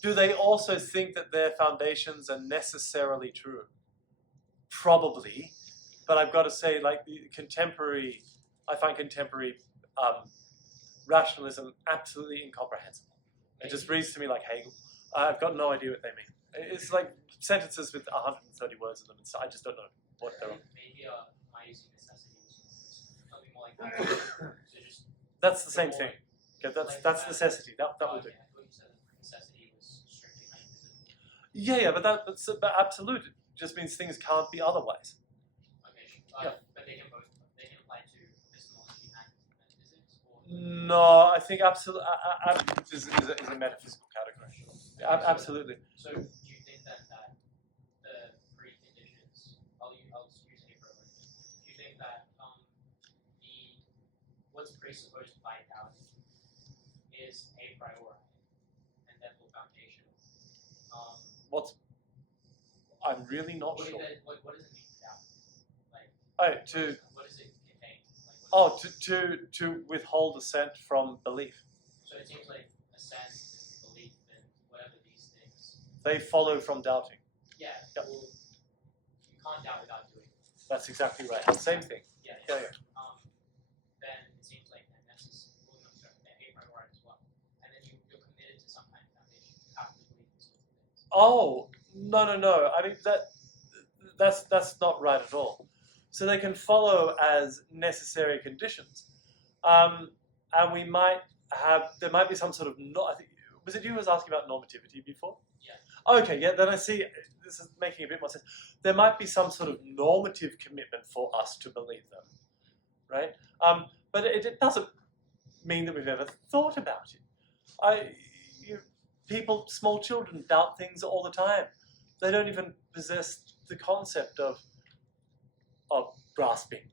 Do they also think that their foundations are necessarily true? Probably, but I've got to say, like I find contemporary rationalism absolutely incomprehensible. It just reads to me like Hegel. I've got no idea what they mean. It's like sentences with 130 words in them, and so I just don't know what they're on. Maybe my using necessity was something more like that. So just That's the same thing. Okay, that's necessity. That will do. I thought you said that necessity was strictly metaphysical. Yeah, but but absolute just means things can't be otherwise. Okay, Yeah. but they can apply to epistemology and metaphysics, or No, I think absolute is a metaphysical category. Absolutely. So do you think that the preconditions? I'll use a priori. Do you think that what's presupposed by doubting is a priori and therefore foundational? I'm really not sure. What does it mean to doubt? Like, Oh, what does it contain? Like, oh, to withhold assent from belief. So it seems like assent, belief, and whatever these things. They follow from doubting. Yeah. Yep. Well, you can't doubt without doing it. That's exactly right. Same thing. Yeah. Yeah. Then it seems like a priori as well. And then you're committed to some kind of foundation. You have to believe these sorts of things. Oh, no. I mean that's not right at all. So they can follow as necessary conditions, and there might be some sort of I think was it you who was asking about normativity before? Yeah. Okay, yeah. Then I see this is making a bit more sense. There might be some sort of normative commitment for us to believe them, right? But it doesn't mean that we've ever thought about it. Small children doubt things all the time. They don't even possess the concept of grasping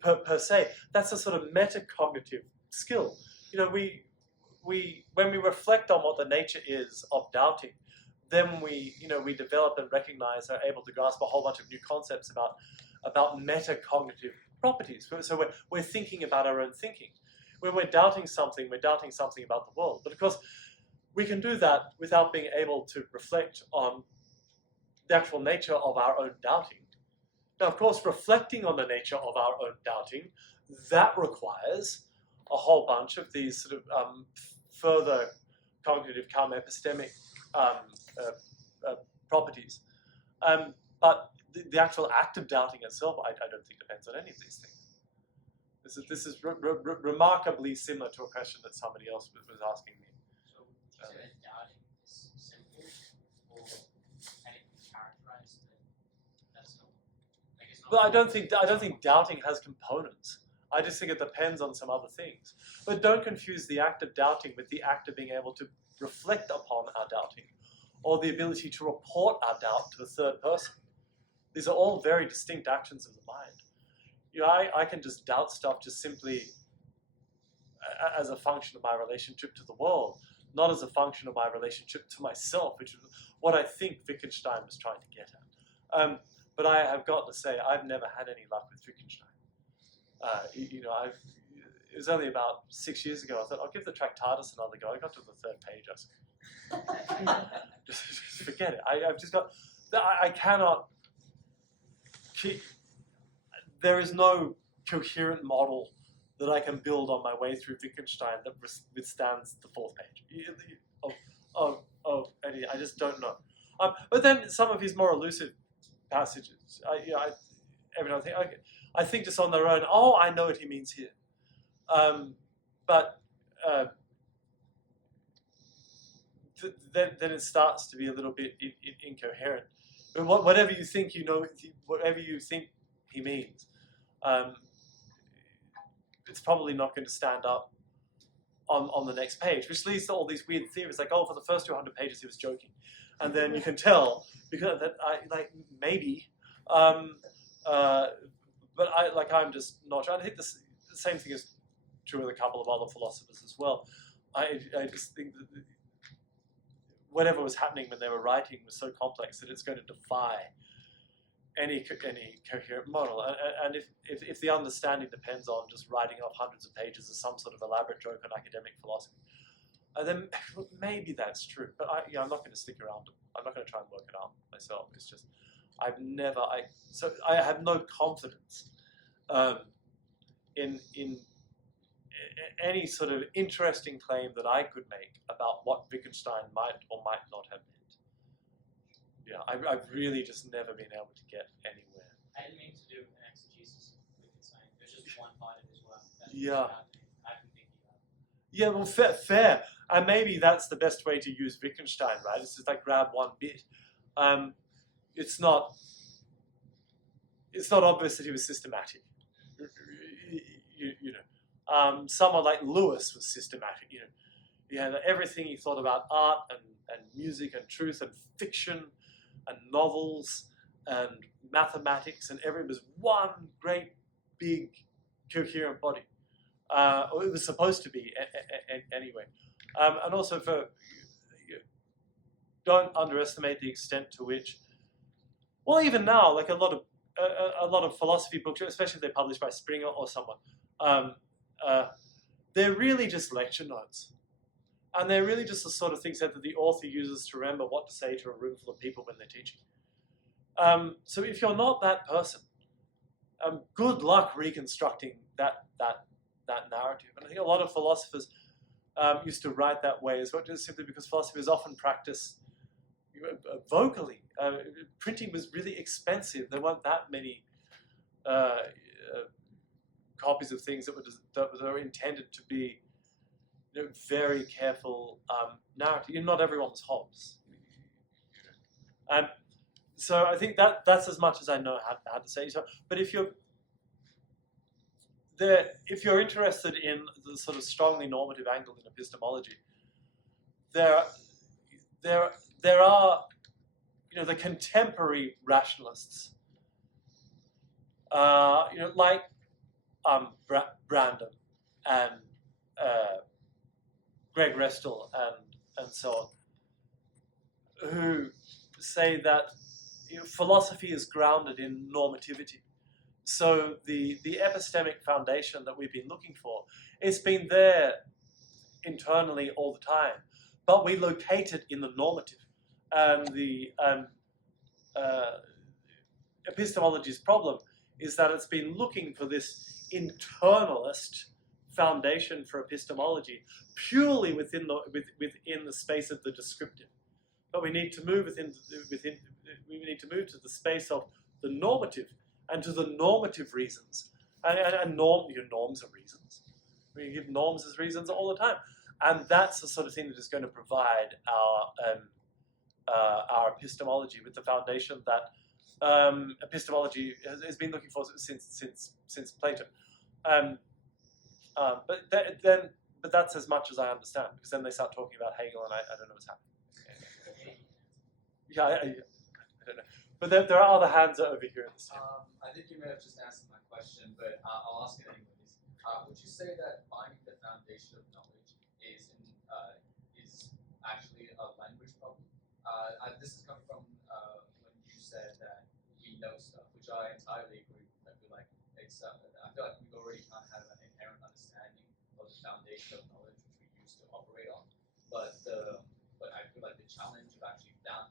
per se. That's a sort of metacognitive skill. We when we reflect on what the nature is of doubting, then we develop and recognize, are able to grasp a whole bunch of new concepts about metacognitive properties. So we're thinking about our own thinking. When we're doubting something about the world. But of course, we can do that without being able to reflect on the actual nature of our own doubting. Now, of course, reflecting on the nature of our own doubting, that requires a whole bunch of these sort of further cognitive, epistemic properties. But the actual act of doubting itself, I don't think depends on any of these things. This is remarkably similar to a question that somebody else was asking me. So would you say that doubting is simple, or can it be characterized that's not? Like it's not. Well, I don't think doubting has components. I just think it depends on some other things. But don't confuse the act of doubting with the act of being able to reflect upon our doubting, or the ability to report our doubt to a third person. These are all very distinct actions of the mind. I can just doubt stuff just simply as a function of my relationship to the world, not as a function of my relationship to myself, which is what I think Wittgenstein was trying to get at. But I have got to say, I've never had any luck with Wittgenstein. It was only about 6 years ago. I thought I'll give the Tractatus another go. I got to the third page. I said, just forget it. I've just got. I cannot keep. There is no coherent model that I can build on my way through Wittgenstein that withstands the fourth page of any. I just don't know. But then some of his more elusive passages, every time I think just on their own. Oh, I know what he means here. But then it starts to be a little bit incoherent. But whatever you think whatever you think he means, it's probably not going to stand up on the next page, which leads to all these weird theories like, oh, for the first 200 pages he was joking, and then you can tell because that maybe, but I'm just not sure. I think the same thing is true with a couple of other philosophers as well. I just think that whatever was happening when they were writing was so complex that it's going to defy any coherent model. And if the understanding depends on just writing off hundreds of pages of some sort of elaborate joke on academic philosophy, then maybe that's true. But I'm not going to stick around. I'm not going to try and work it out myself. It's just I have no confidence in any sort of interesting claim that I could make about what Wittgenstein might or might not have meant. Yeah, I've really just never been able to get anywhere. I didn't mean to do an exegesis of Wittgenstein. There's just one part of his work that I've been thinking about. Yeah, well, fair. And maybe that's the best way to use Wittgenstein, right? It's just like grab one bit. It's not obvious that he was systematic. You know, someone like Lewis was systematic. You know, he had everything he thought about art and music and truth and fiction and novels and mathematics, and it was one great big coherent body. Or it was supposed to be anyway. And also don't underestimate the extent to which, well, even now, like a lot of philosophy books, especially if they're published by Springer or someone, they're really just lecture notes. And they're really just the sort of things that the author uses to remember what to say to a room full of people when they're teaching. So if you're not that person, good luck reconstructing that narrative. And I think a lot of philosophers used to write that way as well, just simply because philosophers often practice vocally. Printing was really expensive. There weren't that many copies of things that were intended to be, you know, very careful narrative. Not everyone was Hobbes. So I think that's as much as I know how to say so. But if you're interested in the sort of strongly normative angle in epistemology, there are, you know, the contemporary rationalists, you know, like Brandon and Greg Restall and so on, who say that, you know, philosophy is grounded in normativity. So the epistemic foundation that we've been looking for, it's been there internally all the time, but we locate it in the normative. And the epistemology's problem is that it's been looking for this internalist foundation for epistemology purely within the space of the descriptive. But we need to move we need to move to the space of the normative and to the normative reasons. And norms are reasons. We give norms as reasons all the time. And that's the sort of thing that is going to provide our epistemology with the foundation that epistemology has been looking for since Plato. But that's as much as I understand, because then they start talking about Hegel, and I don't know what's happening. Yeah, I don't know. But there are other hands over here in this table. I think you may have just answered my question, but I'll ask it anyways. Would you say that finding the foundation of knowledge is actually a language problem? This is coming from when you said that we know stuff, which I entirely agree with. I feel like I feel like we already kind of have an inherent understanding of the foundation of knowledge which we use to operate on. But I feel like the challenge of actually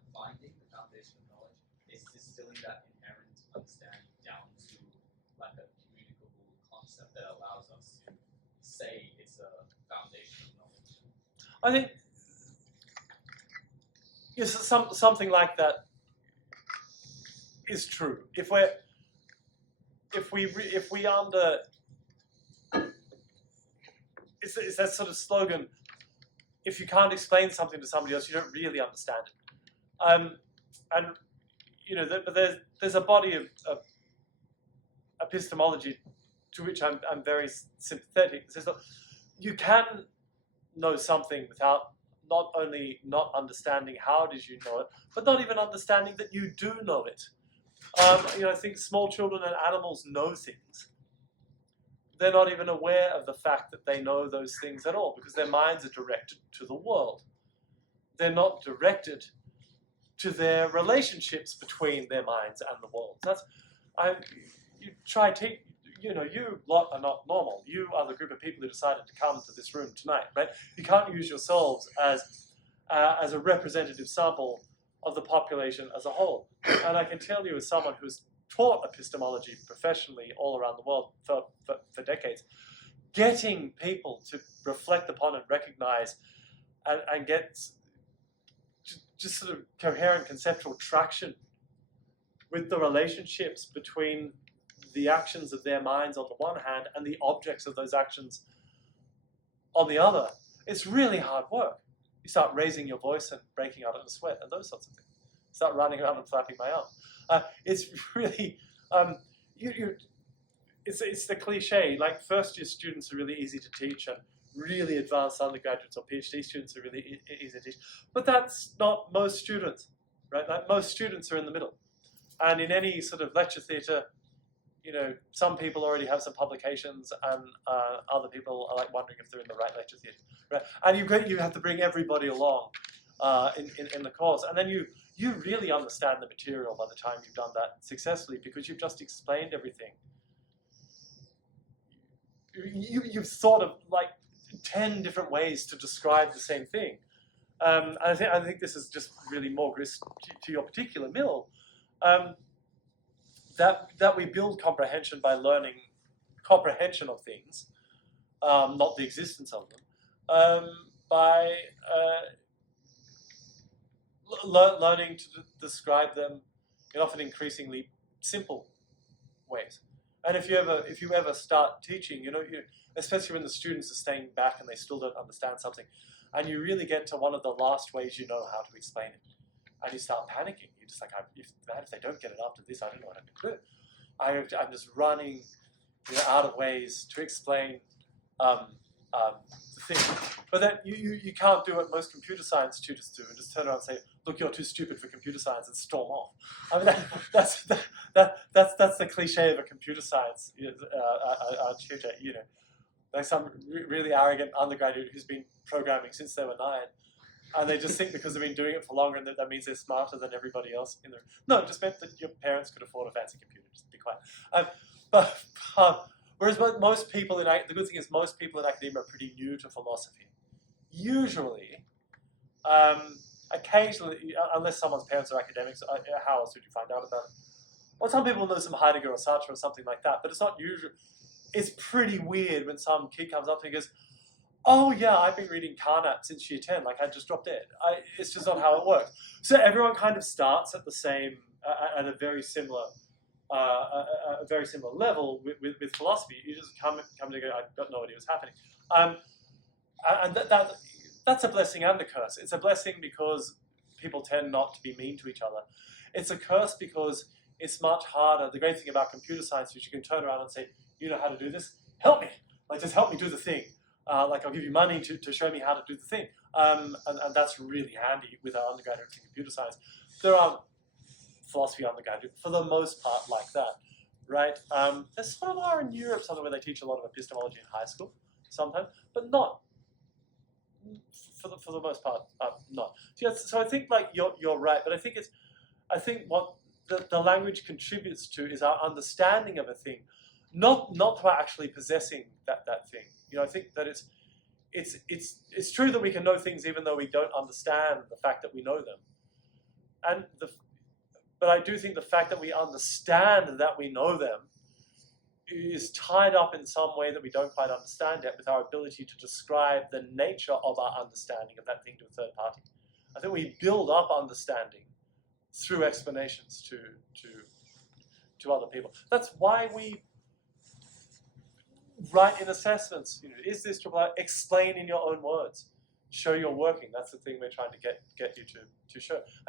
finding the foundation of knowledge is distilling that inherent understanding down to like a communicable concept that allows us to say it's a foundation of knowledge. I think yes, something like that is true. If we under it's that sort of slogan, if you can't explain something to somebody else, you don't really understand it. And you know, but there's a body of epistemology to which I'm very sympathetic. It says, look, you can know something without not only not understanding how did you know it, but not even understanding that you do know it. You know, I think small children and animals know things. They're not even aware of the fact that they know those things at all, because their minds are directed to the world. They're not directed to their relationships between their minds and the world. you know, you lot are not normal. You are the group of people who decided to come to this room tonight, right? You can't use yourselves as a representative sample of the population as a whole. And I can tell you, as someone who's taught epistemology professionally all around the world for decades, getting people to reflect upon and recognize and get just sort of coherent conceptual traction with the relationships between the actions of their minds on the one hand and the objects of those actions on the other, it's really hard work. You start raising your voice and breaking out in a sweat and those sorts of things. Start running around and flapping my arm. It's really, it's the cliche, like first year students are really easy to teach and really advanced undergraduates or PhD students are really easy to teach. But that's not most students, right? Like most students are in the middle. And in any sort of lecture theatre, you know, some people already have some publications and other people are like wondering if they're in the right lecture theatre, right? And you have to bring everybody along in the course. And then you really understand the material by the time you've done that successfully because you've just explained everything. You've thought of like 10 different ways to describe the same thing. And I think this is just really more grist to your particular mill. That we build comprehension by learning comprehension of things, not the existence of them, by learning to describe them in often increasingly simple ways. And if you ever start teaching, you know, especially when the students are staying back and they still don't understand something, and you really get to one of the last ways you know how to explain it, and you start panicking. You're just like, if they don't get it after this, I don't know what I'm going to do. I'm just running, you know, out of ways to explain the thing. But then you can't do what most computer science tutors do and just turn around and say, look, you're too stupid for computer science, and storm off. I mean, that's the cliche of a computer science tutor, you know. Like some really arrogant undergraduate who's been programming since they were 9. And they just think because they've been doing it for longer and that means they're smarter than everybody else in the room. No, it just meant that your parents could afford a fancy computer. Just be quiet. Whereas most people the good thing is most people in academia are pretty new to philosophy. Usually, occasionally, unless someone's parents are academics, how else would you find out about it? Well, some people know some Heidegger or Sartre or something like that, but it's not usual. It's pretty weird when some kid comes up to me and goes, oh yeah, I've been reading Carnap since year 10, like I just dropped dead. It's just not how it works. So everyone kind of starts at the same, at a very similar level with philosophy. You just come together, I've got no idea what's happening. And that's a blessing and a curse. It's a blessing because people tend not to be mean to each other. It's a curse because it's much harder. The great thing about computer science is you can turn around and say, you know how to do this? Help me. Like, just help me do the thing. Like, I'll give you money to show me how to do the thing. And that's really handy with our undergraduates in computer science. There are philosophy undergraduates, for the most part, like that, right? There's sort of are in Europe, something where they teach a lot of epistemology in high school, sometimes, but not. For the most part, not. So I think, like, you're right, but I think what the language contributes to is our understanding of a thing, not to actually possessing that thing. You know, I think that it's true that we can know things even though we don't understand the fact that we know them. But I do think the fact that we understand that we know them is tied up in some way that we don't quite understand yet with our ability to describe the nature of our understanding of that thing to a third party. I think we build up understanding through explanations to other people. That's why we write in assessments. You know, is this triple I? Explain in your own words. Show you're working. That's the thing we're trying to get you to show.